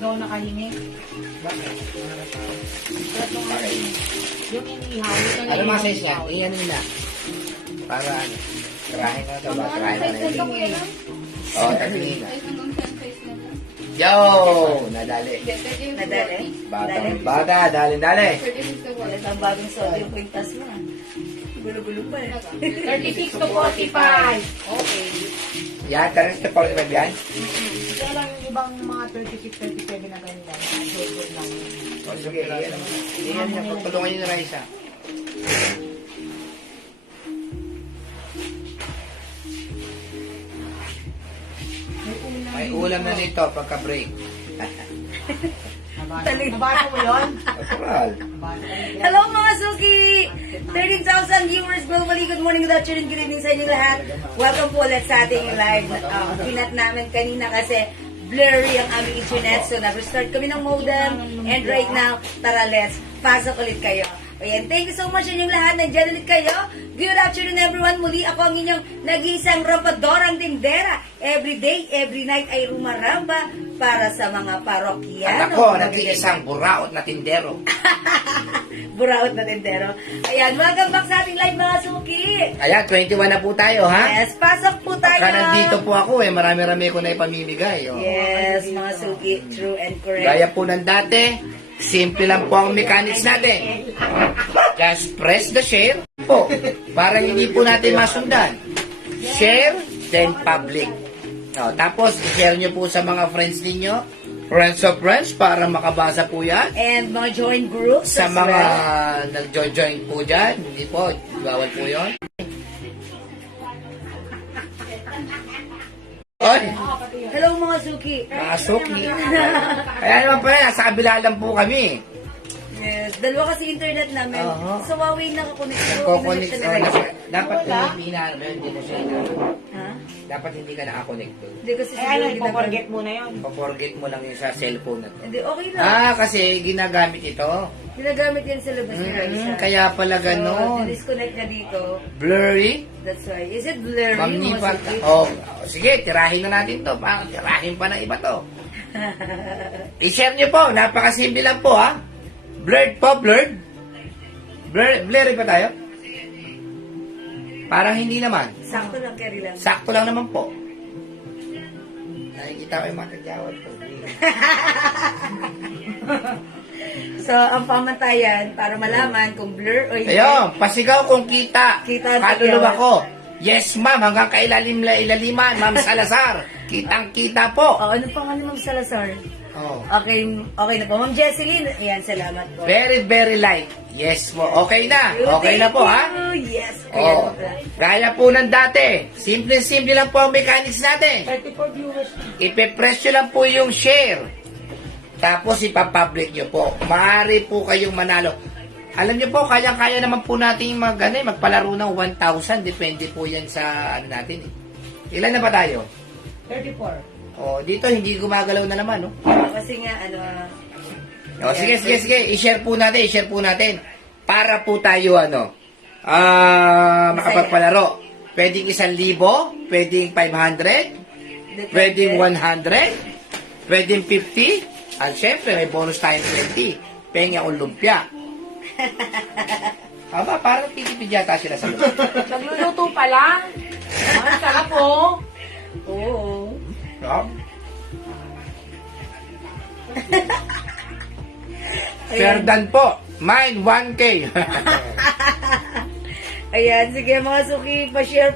daw nakahimik. Bakit? Okay. Yung inihaw. Ano mga size yan? Iyan nila. Para ano? Tirahin ko na ito ba? Tirahin ko na ito. Oo, tatingin na. Yo! Nadali. Nadali. Batang bata, dali-dali. Yan ang bagong sodium quintas mo. Gulo-gulo pa eh. 36 to 45. Okay. Yan, tarin sa 45 yan. Kaya lang yung ibang mga 36, 37 na ganyan. Double lang. O sige, iyan naman. Iyan na, pagtulungan nyo na lang isa. May ulam na nito pagka-break. Nabasa mo yun? Natural. Hello mga Suki! 13,000 viewers globally. Good morning, good afternoon, good evening sa inyo lahat. Welcome po ulit sa ating live. Pinat namin kanina kasi blurry ang aming internet. So nag-restart kami ng modem. And right now, tara let's pasok ulit kayo. Ayan, thank you so much sa inyong lahat. Nandiyan ulit kayo. Good afternoon everyone. Muli ako ang inyong nag-iisang rampadorang tindera. Every day, every night ay rumaramba para sa mga parokyano. At ako, nag-iisang buraot na tindero. Buraot na tindero. Ayan, welcome back sa ating live mga Suki. Ayan, 21 na po tayo, ha? Yes, pasok po tayo. Baka nandito po ako, marami-rami ko na ipamimigay. Oh. Yes, mga Suki. True and correct. Gaya po ng dati, simple lang po ang mechanics natin. Just press the share po. Para hindi po natin masundan. Share, then public. Oh, tapos, i-share nyo po sa mga friends ninyo. Friends of friends, para makabasa po yan. And mga join groups. Sa as mga well. nag-join po dyan, hindi po, bawal po yun. Oy, Hello mga Suki. mga suki. Kaya naman pala, nasa kabila lang po kami. Yes, dalawa kasi internet namin. Aha. Sa Huawei nakakonect. Nagko-connect Connection ka na na. lang. Dapat hindi na, hindi mo siya inaano. Ha? Dapat hindi ka naka-connect doon. Hindi kasi Eh ano, siguro ipo-forget mo na yun. Pa-forget mo lang yung sa cellphone na to. Hindi, okay lang. Kasi ginagamit ito. Ginagamit yan sa labas ni Raisa. Kaya pala So, gano'n. disconnect na dito. Blurry. That's why. Is it blurry mga Mamnipa. Suki? Oh, sige, tirahin na natin to. Tirahin pa ng iba to. I-share nyo po. Napakasimple lang po, ha. Blurred po, blurred. Blurry pa tayo? Parang hindi naman. Sakto lang, carry lang. Sakto lang naman po. Nakikita ko yung mga kagyawad po. So, ang pamantayan para malaman kung blur o hindi. Ayun, pasigaw kung kita. Kita ang Kaluluwa kagyawad. ko. Yes, ma'am. Hanggang ilaliman, ma'am Salazar. Kitang-kita po. Oh, ano pangalan Ma'am Salazar? Oh. Okay, okay na po. Ma'am Jesseline, ayan, salamat po. Very, very light. Yes po. Okay na. Okay na po, ha? Yes. Oh. Ayan. Gaya po ng dati. Simple-simple lang po ang mechanics natin. 34 viewers. Ipe-press nyo lang po yung share. Tapos ipapublic nyo po. Maaari po kayong manalo. Alam nyo po, kaya-kaya naman po natin magpalaro ng 1,000. Depende po yan sa ano natin. Ilan na ba tayo? 34. Oh, dito hindi gumagalaw na naman, no? Kasi nga, ano, Oh, sige. I-share po natin. Para po tayo, makapagpalaro. Pwedeng 1,000, pwedeng 500, pwedeng 100, pwedeng 50, at syempre may bonus tayong 20. Penga o lumpia. Aba, parang titipid yata sila sa lumpia. Nagluluto pa lang. Ang sarap po. oo. No? Ferdan po. Mine, 1K. Ayan, sige mga Suki, pa-share.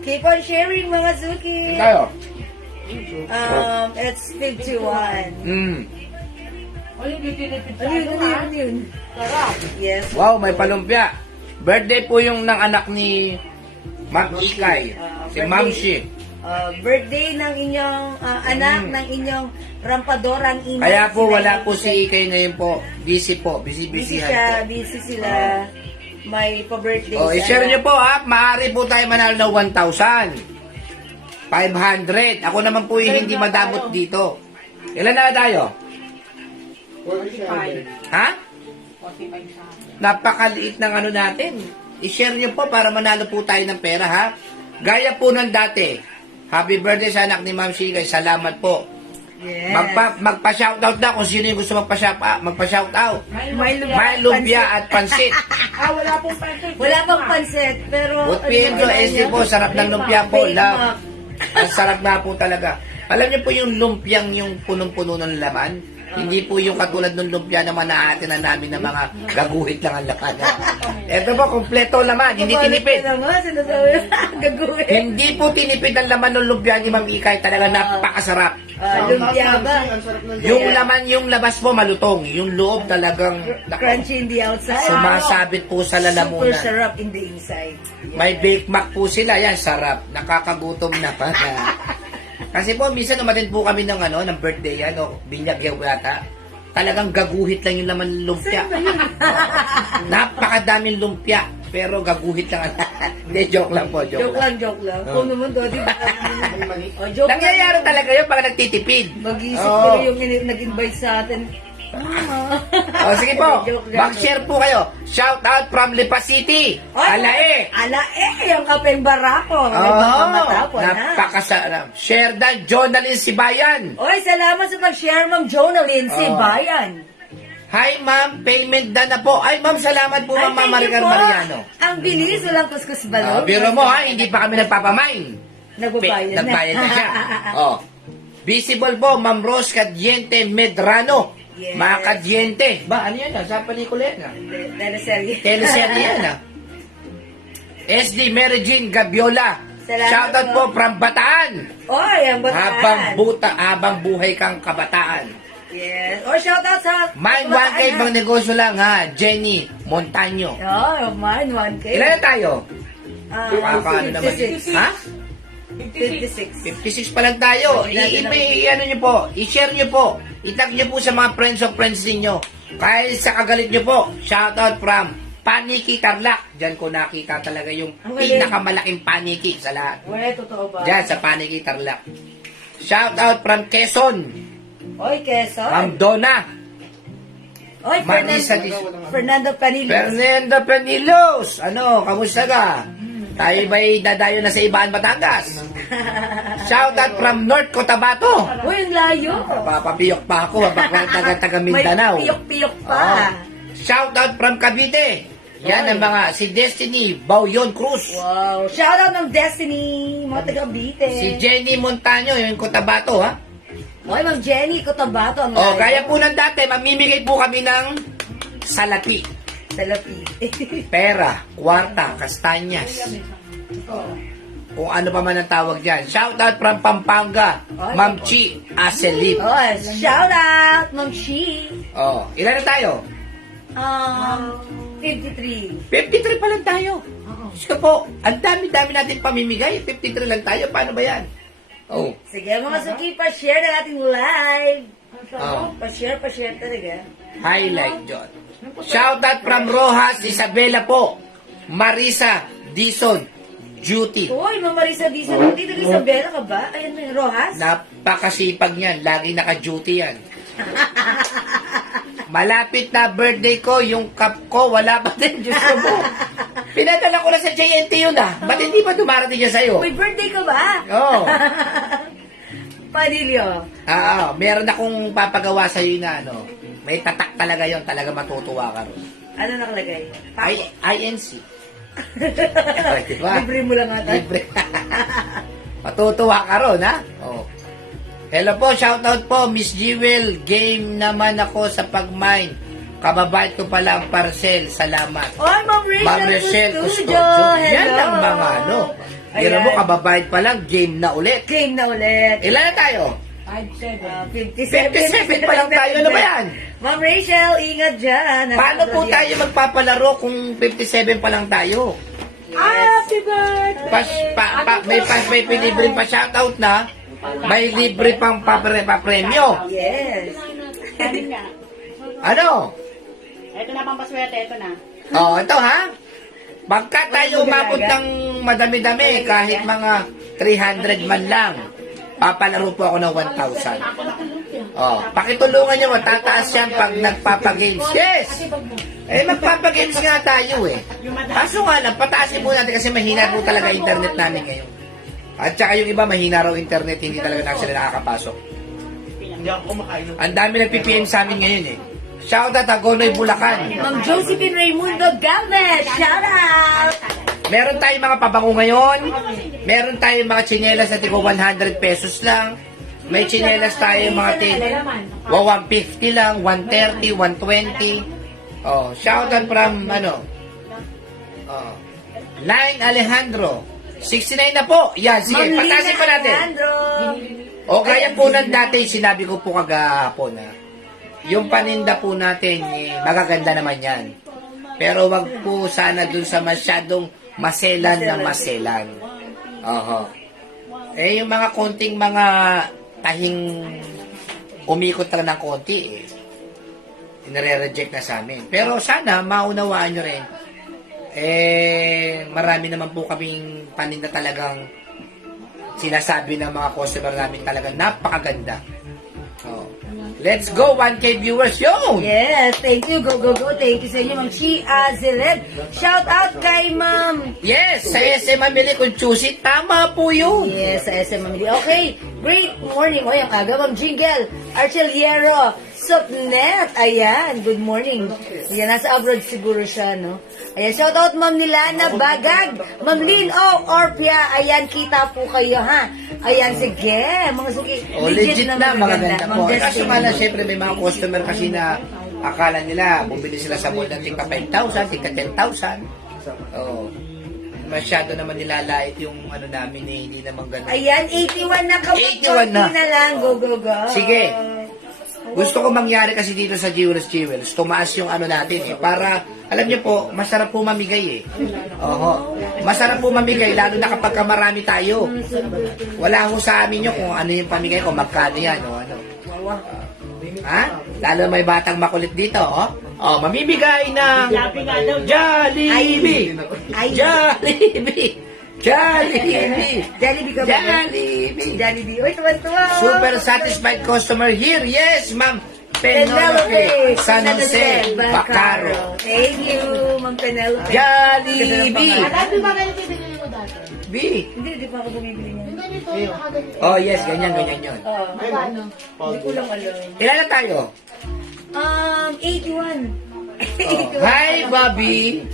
Keep on sharing mga Suki. Tayo. It's 51. O yung beauty-lipid Ano yun? Sarap. Yes. Wow, may palumpia. Birthday po yung ng anak ni Ma'am Ikay. Si Ma'am Shi. Birthday ng inyong anak, ng inyong rampadorang ina. Kaya po Sila wala yung po si Ikay ngayon po. Busy po. Busy Busy-busyhan siya, po. busy sila. May pa-birthday Oh, i-share nyo po ha. Maaari po tayo manalo ng 1,000. 500. Ako naman po yung hindi madamot dito. Ilan na tayo? 45. Ha? 45 sa akin. Napakaliit ng ano natin. I-share nyo po para manalo po tayo ng pera, ha? Gaya po ng dati. Happy birthday sa anak ni Ma'am Shigay. Salamat po. Yes. Magpa-shoutout na kung sino yung gusto magpa-shoutout. May May lumpia at pansit. Wala pong pansit. Wala pang pansit, pero... Butpiin ko, SD po, sarap ng lumpia po. Love. Ang sarap na po talaga. Alam niyo po yung lumpiang yung punong-puno ng laman? Hindi po yung katulad ng lumpia na manaatin na namin ng mga gaguhit lang ang laman. Ito po, kompleto laman, hindi tinipid. Gagawin. Hindi po tinipid ang laman ng lumpia ni Ma'am Ikay. Talaga napakasarap. Lumpia ba? Yung laman, yung labas po malutong. Yung loob talagang Crunchy in the outside. sumasabit po sa Super lalamunan. sarap in the inside. May Bake Mac po sila. Yan, sarap. Nakakagutom na pa. Kasi po, minsan umatin po kami ng, ng birthday yan, o binyag yung yata. Talagang gaguhit lang yung laman ng lumpia. Napakadaming lumpia. Pero gaguhit lang. Hindi, joke lang po. Joke lang. Kung naman to, di ba? Joke lang. Nangyayari talaga yun pag nagtitipid. Mag-iisip Oo. ko yung nag-invite sa atin. Sige po, Joke lang. mag-share po kayo. Shout out from Lipa City. Alae. Yung kapeng barako. Napakasarap. Share dan, Jonalyn Sibayan. Oy, salamat sa pag-share, Ma'am Jonalyn Sibayan. Hi ma'am, payment na po. Ay ma'am, salamat po ma'am Thank you Maricar po. Mariano. Ang bilis, walang kuskus balon. Biro mo ha, hindi pa kami nagpapamain. Nagbabayad na. Nagbayad na siya. Visible po, Ma'am Rose Cadiente Medrano. Yes. Mga Cadiente. Ba, ano yan? Sa pelikula yan. Teleserye. Teleserye yan. SD Mary Jean Gabiola. Salamat Shoutout po from Bataan. Oy, ang bataan. Habang buhay kang kabataan. Yes. Or shoutout sa... Mind 1K, bang negosyo lang ha. Jenny Montaño. Oh, mine 1K. Ilan na tayo? Ano naman? 56. Ha? 56 56. pa lang tayo. Oh, I-ano nyo po, i-share nyo po, itag nyo po sa mga friends of friends ninyo. Kahit sa kagalit nyo po, shoutout from Paniki Tarlac. Diyan ko nakita talaga yung pinakamalaking paniki sa lahat. Uy, totoo ba? Diyan sa Paniki Tarlac. Shoutout from Quezon. Oy, Quezon. Ma'am Donna. Oy, Marisa Fernando Panilos. Fernando Panilos. Ano, kamusta ka? Tayo ba'y dadayo na sa Ibaan, Batangas? Shoutout from North Cotabato. Uy, ang layo. Papapiyok pa ako, bakla taga Mindanao. May piyok-piyok pa. Shoutout from Cavite. Yan ang mga, si Destiny Bauyon Cruz. Wow. Shoutout ng Destiny, mga taga-Bite. Si Jenny Montaño, yung Cotabato, ha? Oy, Ma'am Jenny, Cotabato. Ang layo. Kaya po ng dati, mamimigay po kami ng salapi. Salapi. Pera, kwarta, kastanyas. Kung ano pa man ang tawag dyan. Shoutout from Pampanga, Ma'am Chi Aselip. Oh, shoutout, Ma'am Shi. Ilan na tayo? 53. 53 pa lang tayo. Gusto po, ang dami-dami natin pamimigay. 53 lang tayo. Paano ba yan? Sige, mga suki, pa-share na ating live. Oh. Pa-share talaga. Highlight, John. Shoutout from Rojas, Isabela po. Marisa Dison, Duty. Uy, Ma'am Marisa Dizon, dito kay Isabela ka ba? Ayan na, Rojas. Napakasipag niyan. Lagi naka-duty yan. Malapit na birthday ko, yung cup ko, wala pa din. Diyos ko mo. Pinadala ko na sa JNT yun ah. Ba't hindi pa dumarating niya sa'yo? May birthday ka ba? Oo. Padilyo. Meron akong papagawa sa'yo na may tatak talaga yon, talaga matutuwa ka ron. Ano nakalagay? INC. Diba? Libre mo lang ata. Libre. Matutuwa ka ron, ha? Hello po, shoutout po, Miss Jewel. Game naman ako sa pag-mine. Kababait ko pala ang parcel. Salamat. Oy, Ma'am Rachel Custodio. Hello. Yan ang mga Pero mo, kababait pa lang, game na ulit. Game na ulit. Ilan na tayo? 57 pa lang tayo. Ano ba yan? Ma'am Rachel, ingat dyan. Paano po tayo magpapalaro kung 57 pa lang tayo? Happy birthday! May libre pa shoutout na. May libre pang papremyo. Yes. Ano? Ito na pang paswerte, ito na. Ito ha. Pagka tayo umabot ng madami-dami, kahit mga 300 man lang, papalaro po ako ng 1,000. Pakitulungan nyo, tataas yan pag nagpapagames. Yes! Magpapagames nga tayo eh. Kaso nga lang, pataasin po natin kasi mahina po talaga internet namin ngayon. At saka yung iba, mahina raw internet, hindi talaga na sila nakakapasok. Hindi ako kumakain. Ang dami nag-PPM sa amin ngayon eh. Shoutout Agonoy, Bulacan. Ma'am Josephine Raimundo Galvez, shout out! Meron tayong mga pabango ngayon. Meron tayong mga tsinelas na tigo 100 pesos lang. May tsinelas tayo mga 150 lang, 130, 120. Oh, shoutout from Line Alejandro. 69 na po. Yan, sige, Ma'am Lina patasin pa natin. Alejandro. O kaya po ng dati, sinabi ko po kagahapon na yung paninda po natin, magaganda naman yan. Pero wag po sana dun sa masyadong maselan na maselan. Oho. Eh, yung mga konting mga tahing umikot lang ng konti, inire-reject na sa amin. Pero sana, maunawaan nyo rin, marami naman po kaming paninda talagang sinasabi ng mga customer namin talagang napakaganda. Oh. Let's go, 1K viewers, yun! Yes, thank you. Go, go, go. Thank you sa inyo, Ma'am Chia Ziled. Shout out kay Ma'am. Yes, sa SM Mamili kung choosy, tama po yun. Yes, sa SM Mamili. Okay, great morning. O, yung aga, Ma'am Jingle. Archeliero. Sopnet. Ayan, good morning. Ayan, nasa abroad siguro siya, no? Ayan, shout out Ma'am Nilana Bagag. Ma'am Lynn Orpia. Ayan, kita po kayo, ha? Ayan, sige. Mga suki. O, legit na, magaganda po. Ma'am Kaso Justin. nga lang, syempre may mga customer kasi na akala nila, bumili sila sa mall ng tigka 5,000, tigka 10,000. Oh. Masyado naman nilalait yung namin hindi naman ganun. Ayan, 81 na kami. 81 na. Na lang. Go, go, go. Sige. Gusto ko mangyari kasi dito sa Jewels, tumaas yung natin para, alam niyo po, masarap po mamigay Oho. Masarap po mamigay, lalo na kapag marami tayo. Wala ho sa amin yun kung ano yung pamigay ko, magkano yan, o ano. Ha? Lalo may batang makulit dito, Oh, mamimigay ng Jollibee! Jollibee! Jollibee! Jollibee ka ba? Jollibee! Jollibee. Uy, tuwan-tuwa. Super satisfied customer here. Yes, ma'am. Penelope San Jose Bacaro. Thank you, Ma'am Penelope. Jollibee. Dati ba ganito yung binili mo dati? B. Hindi pa ako bumibili niyan. Yung ganito, nakaganito. Oh, yes, ganyan yun. Oh, Magkano? hindi ko lang alam. Ilan na tayo? 81. Oh. Hi, Bobby.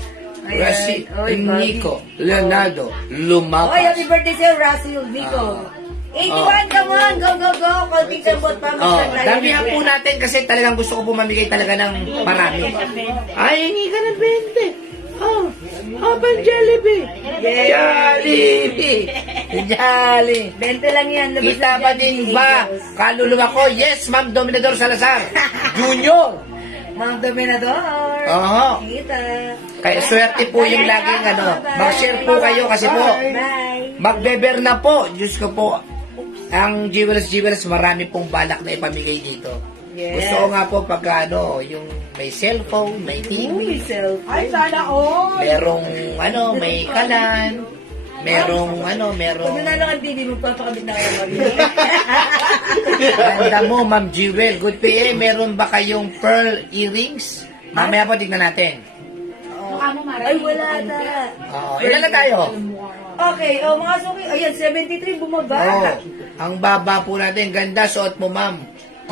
Ayan. Rasi, Oy, Bobby. Nico, Leonardo, Oy, Lumapas. happy birthday sa'yo, Russell Nico. 81, come on, go, go, go. Konting sabot pa. Damihan po natin kasi talagang gusto ko po mamigay talaga ng marami. Ay, hindi ka ng 20. Pang Jollibee. Jollibee. Jollibee. 20 lang yan. labas Kita lang ba yan, din Eagles. ba? Kaluluwa ko, yes, Ma'am Dominador Salazar. Junior. Ma'am Dominador. Oo. Kita. Kaya swerte po yung laging mag-share po kayo kasi po, Bye. magbeber na po. Diyos ko po, ang Jewels, marami pong balak na ipamigay dito. Yes. Gusto ko nga po pag yung may cellphone, may Uy, TV, selfie. Ay, sana all. merong may kalan, merong Pag nanalo ang TV, magpapakabit na kayo mag-ibig. Ganda mo, Ma'am Jewel. Good PA, meron ba kayong pearl earrings? Mamaya po, tignan natin. Mukha mo, Mara. Ay, wala na. Ilan na tayo? Okay, mga suki. Ayan, 73, bumaba. Ang baba po natin. Ganda, suot mo, ma'am.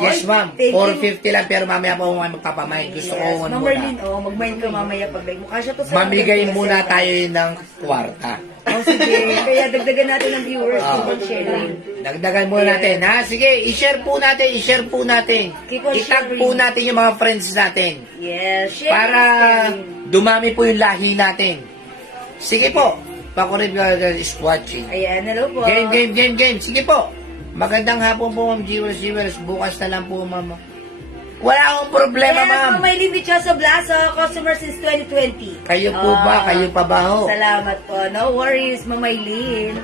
Yes, Ay, ma'am. thank you. 450 lang, pero mamaya po magpapamind. Gusto ko Ma'am muna. Marlene, mag-mind ka mamaya pag like mukha siya to sa... Mamigay muna tayo ng kwarta. Sige. Kaya dagdagan natin ng viewers. Keep on sharing. Dagdagan muna natin, ha? Sige, i-share po natin. Keep on I-tag sharing. po natin yung mga friends natin. Yes, sharing. Para dumami po yung lahi natin. Sige po. Pakorib is watching. Ayan, hello po. Game. Sige po. Magandang hapon po, Ma'am Jewels. Bukas na lang po, Ma'am. Wala akong problema, Yes, ma'am. Ma'am Maylin Dichoso Blaso, customer since 2020. Kayo po ba? Kayo pa ba ho? Salamat po. No worries, Ma'am Maylin.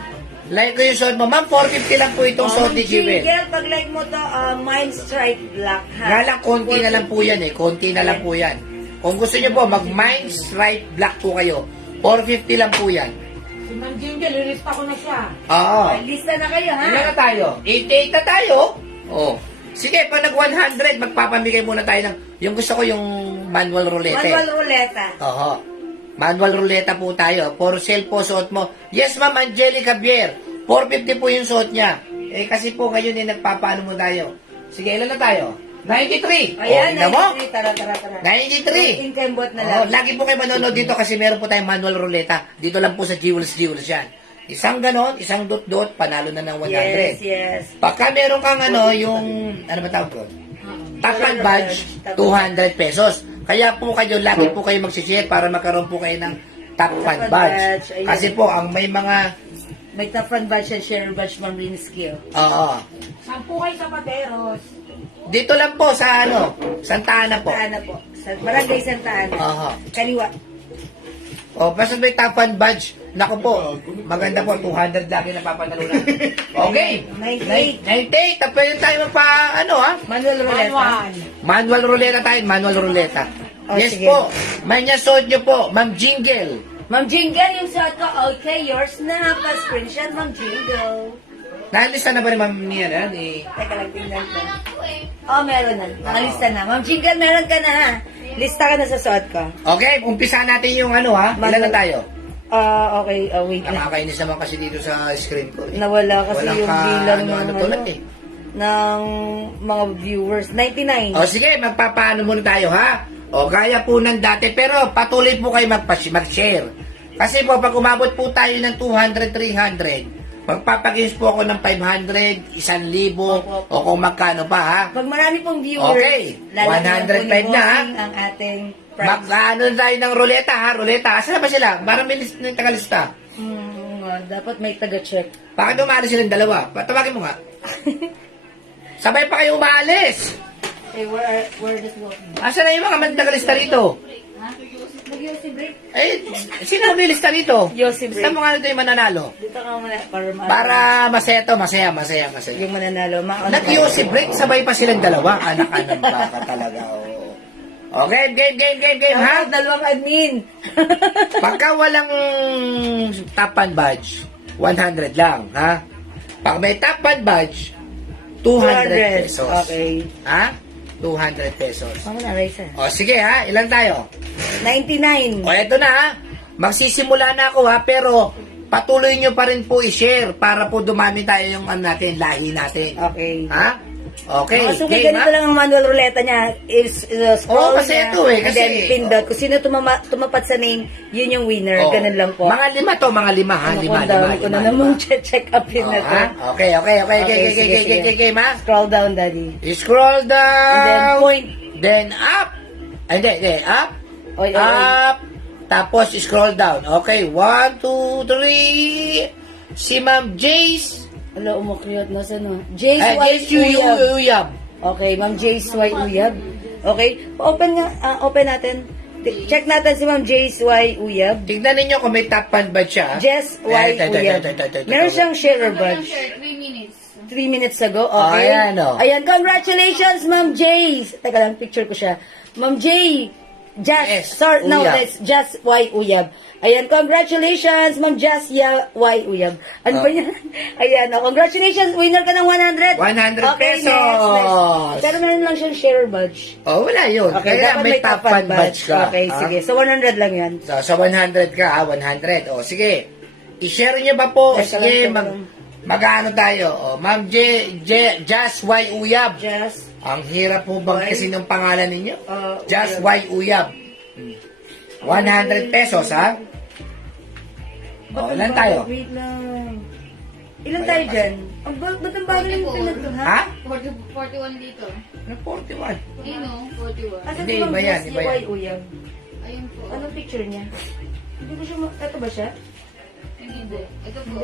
Like ko yung suot mo. Ma'am, 450 lang po itong suot ni Jewel. Jingle, pag like mo to, Mind Strike Black, ha? Nga lang, konti na lang po yan Konti na lang po yan. Kung gusto niyo po, mag-Mind Stripe Black po kayo. 450 lang po yan. Si Ma'am Jingle, lilista ko na siya. Oo. Lista na kayo, ha? Ilan na tayo? 88 na tayo. Oh. Sige, pag nag-100, magpapamigay muna tayo ng... Yung gusto ko yung manual roulette. Manual ruleta. Oo. Manual ruleta po tayo. For sale po, suot mo. Yes, Ma'am Angelica Bier. 450 po yung suot niya. Eh, kasi po ngayon nagpapaano mo tayo. Sige, ilan na tayo? 93. Ayan, tingnan mo. 93. Tara. 93. Incembot na lang. Oh, lagi po kayo manonood dito kasi meron po tayong manual ruleta. Dito lang po sa Jewels yan. Isang ganon, isang dot-dot, panalo na ng 100. Yes. Pagka meron kang yung, ano ba tawag ko? Top and badge, 200 pesos. Kaya po kayo, lagi po kayo magsishare para magkaroon po kayo ng top and badge. Ayun. Kasi po, ang may mga, May top front badge and share badge, Ma'am Skill. oo. 10 kayo sa pateros. Dito lang po sa Santa Ana po. Santa Ana po. Sa Barangay Santa Ana. Oo. Kaliwa. O, basta may top and badge. Naku po, maganda po, 200 lagi na papanalunan. Okay. 98. 98. Tapos pwede tayo Manual Roulette. Manual ruleta tayo, manual ruleta. Oh, Yes sige. po. May nyasod nyo po, Ma'am Jingle. Ma'am Jingle, yung suot ko. Okay, yours na. Pa-screenshot, Ma'am Jingle. Nalista na ba ni Ma'am niya ni... Teka lang, tingnan ko. Oh, meron na. Nakalista na. Ma'am Jingle, meron ka na ha. Lista ka na sa suot ko. Okay, umpisa natin yung Ilan na tayo? Okay. Wait lang. Nakakainis naman kasi dito sa screen ko. Nawala kasi Walang yung bilang ng tulad eh. ng mga viewers. 99. O sige, magpapaano muna tayo ha? O gaya po ng dati, pero patuloy po kayo mag-share. Kasi po, pag umabot po tayo ng 200, 300, magpapag-use po ako ng 500, 1,000, o kung magkano pa ha? Pag marami pong viewers, Okay, lalagyan 105 po ni na, ha? Bossing ang ating price. Mag-ano tayo ng ruleta ha? Ruleta. Asan na ba sila? Parang may tagalista. Dapat may taga-check. Bakit umalis silang dalawa? Patawagin mo nga. Sabay pa kayo umaalis. Okay, where does walk? Asan na yung mga mandagalista rito? Nag-Yossi break? Eh, sino may lista rito? Yossi break. Saan mo nga ito yung mananalo? Dito ka muna Para masaya to, masaya. yung mananalo. Nag-Yossi break, sabay pa silang dalawa. Anak ka ng baka talaga. Oh. Okay, game, ha? Dalawang admin. Pagka walang top and badge, 100 lang, ha? Pag may top and badge, 200 pesos. Okay. Ha? 200 pesos. Mama na, Raisa. O, sige ha, ilan tayo? 99. O, eto na ha. Magsisimula na ako ha, pero patuloy nyo pa rin po i-share para po dumami tayo yung natin, lahi natin. Okay. Ha? Okay, So, game ganito ha? lang ang manual ruleta niya. Is scroll kasi niya, ito eh, and kasi- then pindot. Kung sino tumapat sa name, yun yung winner. O, Ganun lang po. Mga lima to, mga lima ha? Ano Lima, ko, ang dami ko na namang lima. check upin O, na to. ha? Okay, sige. game ha? Scroll down, Daddy. Scroll down. And then point. Then up. Ay, hindi. Up. Oy. Up. Tapos scroll down. Okay, 1, 2, 3. Si Ma'am Jace. Ala, umakyat na sa no. Jace White Jace Uyab. Uyab. Okay, Ma'am Jace White Uyab. Okay, open nga. Open natin. Check natin si Ma'am Jace White Uyab. Tignan ninyo kung may top fan ba siya. Jess White Uyab. Meron siyang share badge. 3 minutes ago, okay? Ayan, oh. Ayan, congratulations, Ma'am Jace. Teka lang, picture ko siya. Ma'am Jay. Yes, Sorry, no, Uyab. it's Just Y Uyab. Ayan, congratulations, Ma'am Just Y Uyab. Ano ba yan? Ayan, congratulations, winner ka ng 100. 100 Okay, pesos. next. Pero meron lang siyang share badge. Oh, wala yun. Okay, Kaya dapat may top fan badge ka. Okay, ha? sige. So, 100 lang yan. So, sa 100 ka, 100. O, sige. I-share niyo ba po? Teka Sige, lang. mag-ano tayo? O, Ma'am Just Y Uyab. Just, Ang hirap po bang Y. kasi ng pangalan ninyo? Just Uyab. Y Uyab. 100 pesos, ha? O, ilan tayo? Wait lang. Ilan tayo dyan? Ba't ang bago yung pinag ha? Ha? 41 dito. Ano, 41. Ayun o, 41. Asa Hindi, si Ma'am iba yan, Just iba yan. Y Uyab? Ayun po. Anong picture niya? Hindi ko siya ito ba siya? Hindi. Ito po.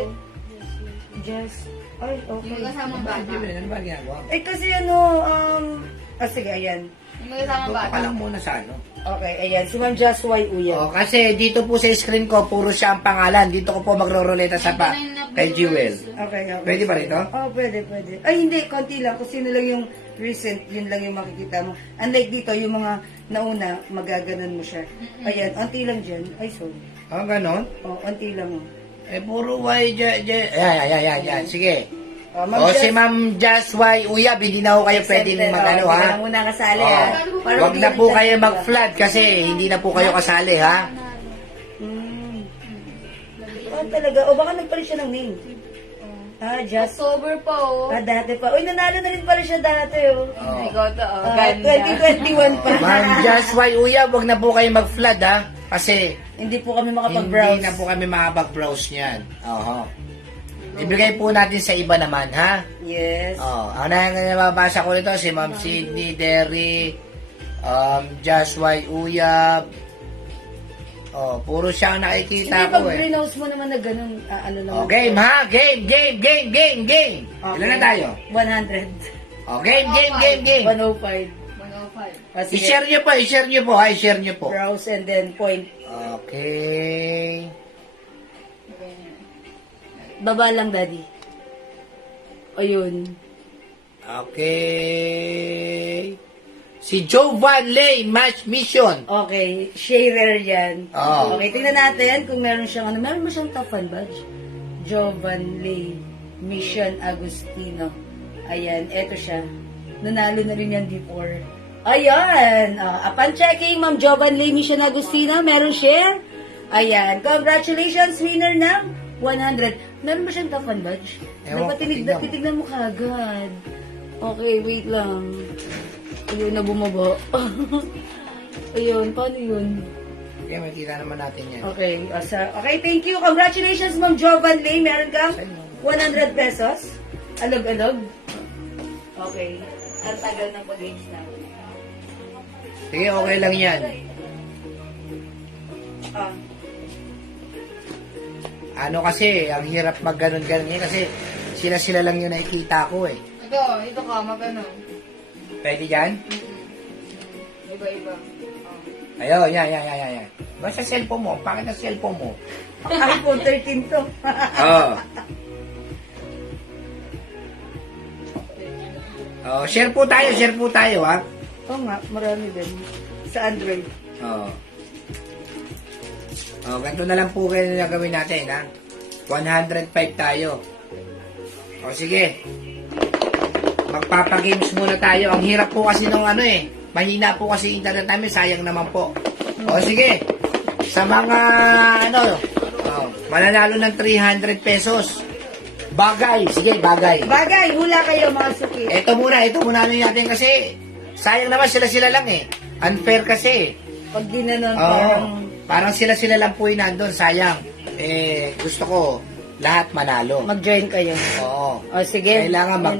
Just, ay, Yung okay. kasamang bata. Ano ba ginagawa? Eh kasi sige, ayan. Yung kasamang Doon bata. ka lang muna sa ano. Okay, ayan. Si Ma'am Just Y Uyab. O, kasi dito po sa screen ko, puro siya ang pangalan. Dito ko po magro-roleta sa pa kay Jewel. Okay. Pwede ba rito? Oh, pwede. Ay, hindi. Konti lang. Kung sino lang yung recent, yun lang yung makikita mo. Unlike dito, yung mga nauna, magaganon mo siya. Ayan, anti lang dyan. Ay, sorry. Ah, ganon? Oh, anti lang. Oh. Eh, puro Y, Yan. Sige. Oh, O, si Ma'am Just Y Uyab, hindi na ho kayo pwedeng mag-ano, Hindi ha? ka na muna kasali, Oh. ha? Para Huwag hindi na po ka- kayo mag-flood kasi hindi na po kayo kasali, ha? Oh, talaga. O, baka nagpalit siya ng name. Just... October pa, oh. dati pa. Uy, nanalo na rin pala siya dati, oh. Ikaw to, oh. 2021 pa. Ma'am Just Why Uya, wag na po kayo mag-flood ha. Kasi Hindi po kami makapag-browse. hindi na po kami makapag-browse niyan. Oho. Ibigay po natin sa iba naman ha. Yes. Oh, ang nababasa ko nito si Ma'am Sydney, Derry, Just Why Uya. Oh, puro siya ang Hindi, nakikita pag ko eh. browse mo naman na ganun, ano naman. Oh, game ha? Game. Okay. Ilan na tayo? 100. Oh, game. 105. 105. Sige. I-share nyo po ha, i-share nyo po. Browse and then point. Okay. Baba lang, Daddy. Ayun. Okay. Si Jovan Lay, Match Mission. Okay, sharer yan. Oo. Okay, tingnan natin kung meron siyang ano. Meron ba siyang top fan badge? Jovan Lay, Mission Agustino. Ayan, eto siya. Nanalo na rin yan before. Ayan! Upon checking, Ma'am Jovan Lay, Mission Agustino, meron share. Ayan, congratulations, winner ng 100. Meron ba siyang top fan badge? Ewan Dapat ko, tignan mo. titignan mo kagad. Okay, wait lang. Ayun na bumaba. Ayun, paano yun? Okay, makikita naman natin yan. Okay, okay, thank you. Congratulations, Ma'am Jovan Lay. Meron kang 100 pesos. Alog-alog. Okay. Ang tagal ng pag-games na. Sige, okay lang yan. Ah, Ano kasi, ang hirap mag-ganon-ganon yan kasi sila lang yung nakikita ko eh. Ito ka, magano. Pwede dyan? Iba-iba. Oh. Ayun, yan. Basta cellphone mo, bakit ang cellphone mo? iPhone 13 to. Oo. Oh, share po tayo ha. Oo nga, marami din. Sa Android. Oo. Oh, ganito na lang po kayo na gawin natin ha. 105 tayo. O sige. Magpapagames muna tayo. Ang hirap po kasi nung ano eh. Mahina po kasi internet namin. Sayang naman po. O sige. Sa mga ano, mananalo ng 300 pesos. Bagay. Sige, bagay. Bagay, hula kayo mga suki. Ito muna ano natin kasi sayang naman sila lang eh. Unfair kasi. Pag di na nun, Oo. Parang sila lang po yung nandun. Sayang. Gusto ko lahat manalo. mag-join kayo. Oo. O sige. Kailangan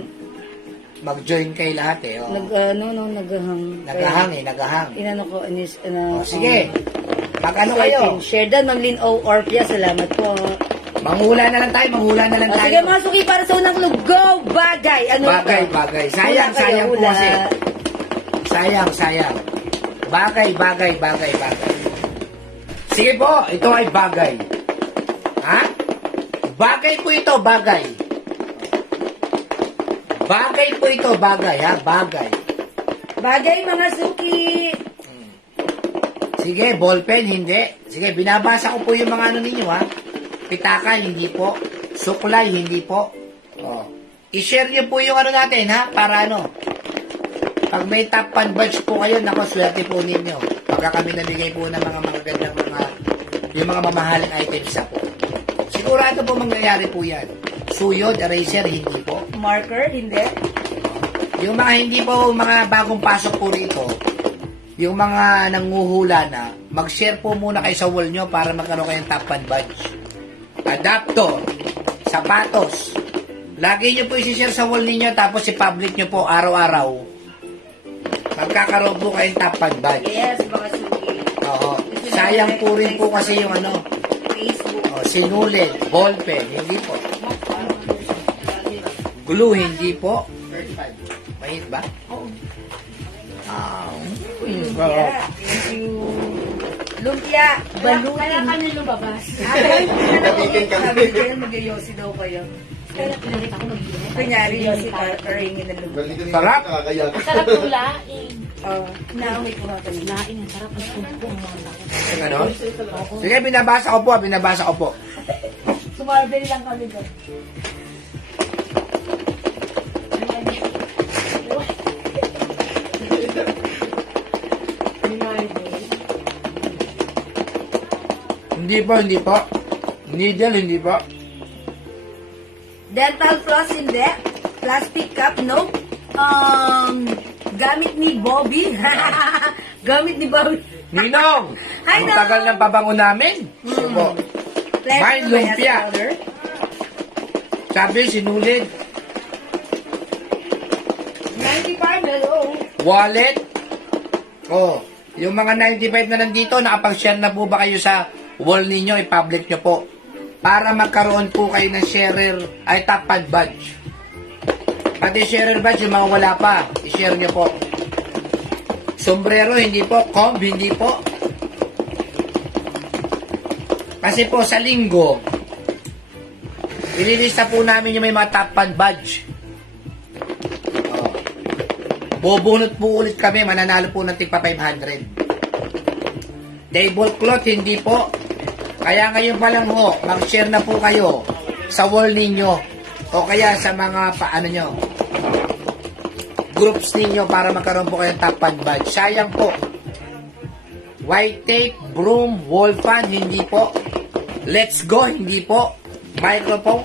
mag-join kayo lahat eh. Oo. Naghahang. Naghahang. Inano ko, Sige. Mag-ano kayo? Share dan, Ma'am Lynn O. Orpia, salamat po. Manghula na lang tayo. O sige mga suki, para sa unang club, go! Bagay! Ano Bagay. Hula kayo, Sayang po hula. kasi. Sayang. Bagay. Sige po, ito ay bagay. Ha? Bagay po ito, bagay. Bagay po ito, bagay ha, bagay. Bagay mga suki! Sige, ballpen, hindi. Sige, binabasa ko po yung mga ano ninyo ha. Pitaka, hindi po. Suklay, hindi po. Oh. I-share nyo po yung ano natin ha, para ano. Pag may top fan badge po kayo, nako, swerte po ninyo. Pagka kami nabigay po ng mga magagandang yung mga mamahaling items na po. Sigurado po mangyayari po yan. Suyod, eraser, hindi po. Marker, hindi. Yung mga hindi po, mga bagong pasok po rito, yung mga nanguhula na, mag-share po muna kayo sa wall nyo para magkaroon kayong top fan badge. Adapter, sapatos. Lagi nyo po isi-share sa wall ninyo, tapos i-public nyo po araw-araw. Magkakaroon po kayong top fan badge. Yes, mga suki. Oo. Sayang po rin po kasi yung ano, Facebook. sinulid, ballpen, hindi po. Glue, hindi po. Mahit ba? Oo. Yeah, thank you. Lumpia, balutin. Kaya kami lumabas. Sabi ko yan, mag-yosi daw kayo. Kaya pinalit ako mag-iinit. Kunyari, yosi pa, ringin ng lumpia. Sarap. Sarap yung laing. Naamay ko nga kami. Laing, ang sarap ng kumpo. Ano? Sige, binabasa ko po. Sumarbel lang kami doon. Hindi po. Needle, hindi po. Dental floss, hindi. Plastic cup, no. Gamit ni Bobby. Gamit ni Bobby. Ninong! Hi, Ang Dong! tagal ng pabango namin. Subo. May lumpia. Sabi, sinulid. 95, hello. Wallet. Oh, yung mga 95 na nandito, nakapag-share na po ba kayo sa wall ninyo? I-public nyo po. Para magkaroon po kayo ng sharer, ay top pad badge. Pati sharer badge, yung mga wala pa, i-share nyo po. Sombrero, hindi po. Comb, hindi po. Kasi po sa linggo, ililista po namin yung may mga top pad badge. Oh. Bubunot po ulit kami, mananalo po ng tigpa 500. Tablecloth, hindi po. Kaya ngayon pa lang ho, mag-share na po kayo sa wall ninyo o kaya sa mga paano nyo, groups ninyo para magkaroon po kayong top pad badge. Sayang po. White tape, broom, wall fan, hindi po. Let's go, hindi po. Microphone.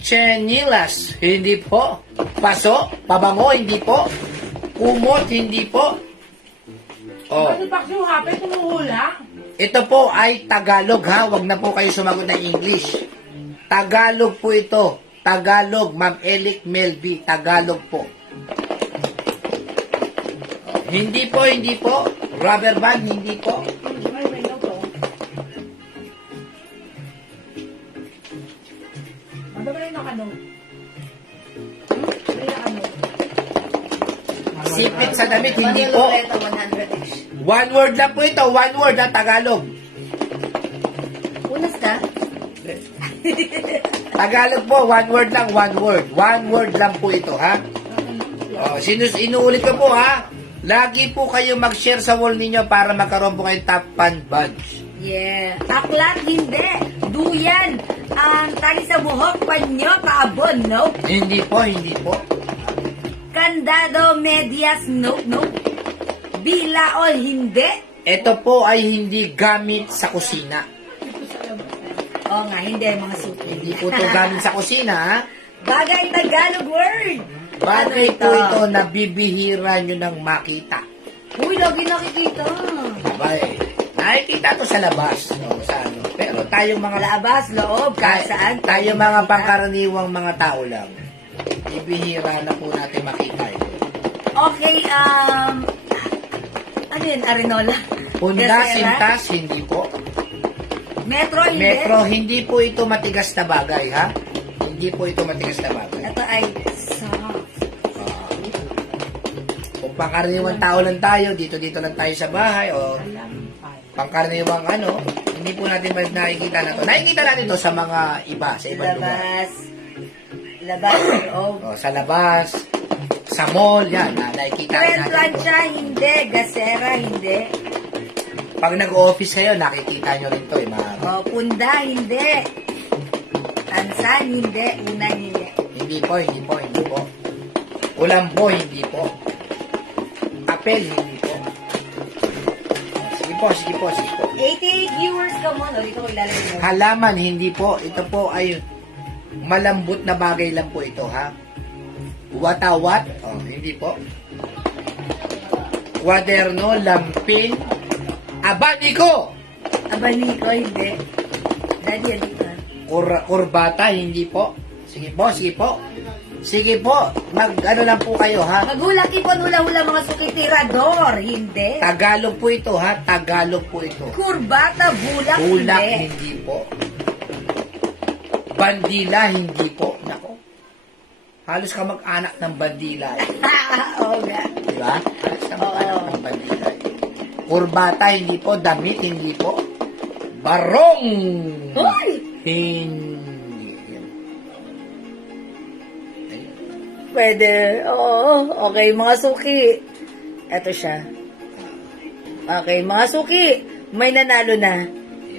Chenilas, hindi po. Paso, pabango, hindi po. Kumot, hindi po. Oh. Ano pa yung hape, tumuhula? Ito po ay Tagalog ha, wag na po kayo sumagot ng English. Tagalog po ito. Tagalog, Ma'am Elik Melby, Tagalog po. Hindi po, hindi po. Rubber band, hindi po. Ay, may no po. Ano ba yung nakano? May nakano? Sipit sa damit, hindi po. 100-ish. One word lang po ito, one word ha, Tagalog. Unas ka? Tagalog po, one word lang, one word. One word lang po ito, ha? Oh, inuulit ko po, ha? Lagi po kayo mag-share sa wall ninyo para magkaroon po kayong top fan badge. Yeah. Aklat, hindi. Duyan. Tali sa buhok, panyo, kaabon, no? Hindi po, hindi po. Kandado, medias, no, no. Bilaol, hindi. Ito po ay hindi gamit sa kusina. Oo nga, hindi mga suki. Hindi po ito gamit sa kusina, ha? Bagay Tagalog word. Bagay Ano po ito na bibihira nyo nang makita. Uy, lagi nakikita. Abay, nakikita to sa labas. O, sa ano. Pero tayong mga Labas, loob, saan. tayo mga pangkaraniwang mga tao lang. Bibihira na po natin makita ito. Okay, ano yun, Arenola? Punta, Gasera? sintas, hindi po. Metro, hindi. Metro, hindi po ito matigas na bagay, ha? Hindi po ito matigas na bagay. Ito ay soft. Kung pangkaraniwang tao lang tayo, dito lang tayo sa bahay, o pangkaraniwang ano, hindi po natin nakikita na to. Nakikita natin to sa mga iba, sa ibang lugar. Labas, loob. O, sa labas, sa mall, yan, nakikita Red natin. plancha, hindi. Gasera, hindi. Pag nag-office kayo, nakikita nyo rin to, mga Punda, hindi. Tansan, hindi. Una, hindi. hindi po, hindi po, hindi po. Ulambo, hindi po. Apel, hindi po. Sige po, sige po, sige po. 88 viewers, come on. O, dito ko ilalagay mo. Halaman, hindi po. Ito po ay malambot na bagay lang po ito, ha? Watawat, oh, hindi po. Kwaderno, lampin, abaniko, Abaniko, hindi. Daddy, hindi ka. kurbata, hindi po. Sige po, sige po. Sige po, ano lang po kayo, ha? Maghulak ipon, hula-hula mga sukitirador, hindi. Tagalog po ito, ha? Tagalog po ito. Kurbata, bulak, Ulak, hindi. hindi po. Bandila, hindi po. Nako. Halos ka mag-anak ng bandila. Oo nga. Di ba? Halos ka mag-anak ng bandila. Kurbata, hindi po. Damit, hindi po. Barong! Uy! Hindi. Pwede. Oo. Okay, mga suki. Eto siya. Okay, mga suki. May nanalo na.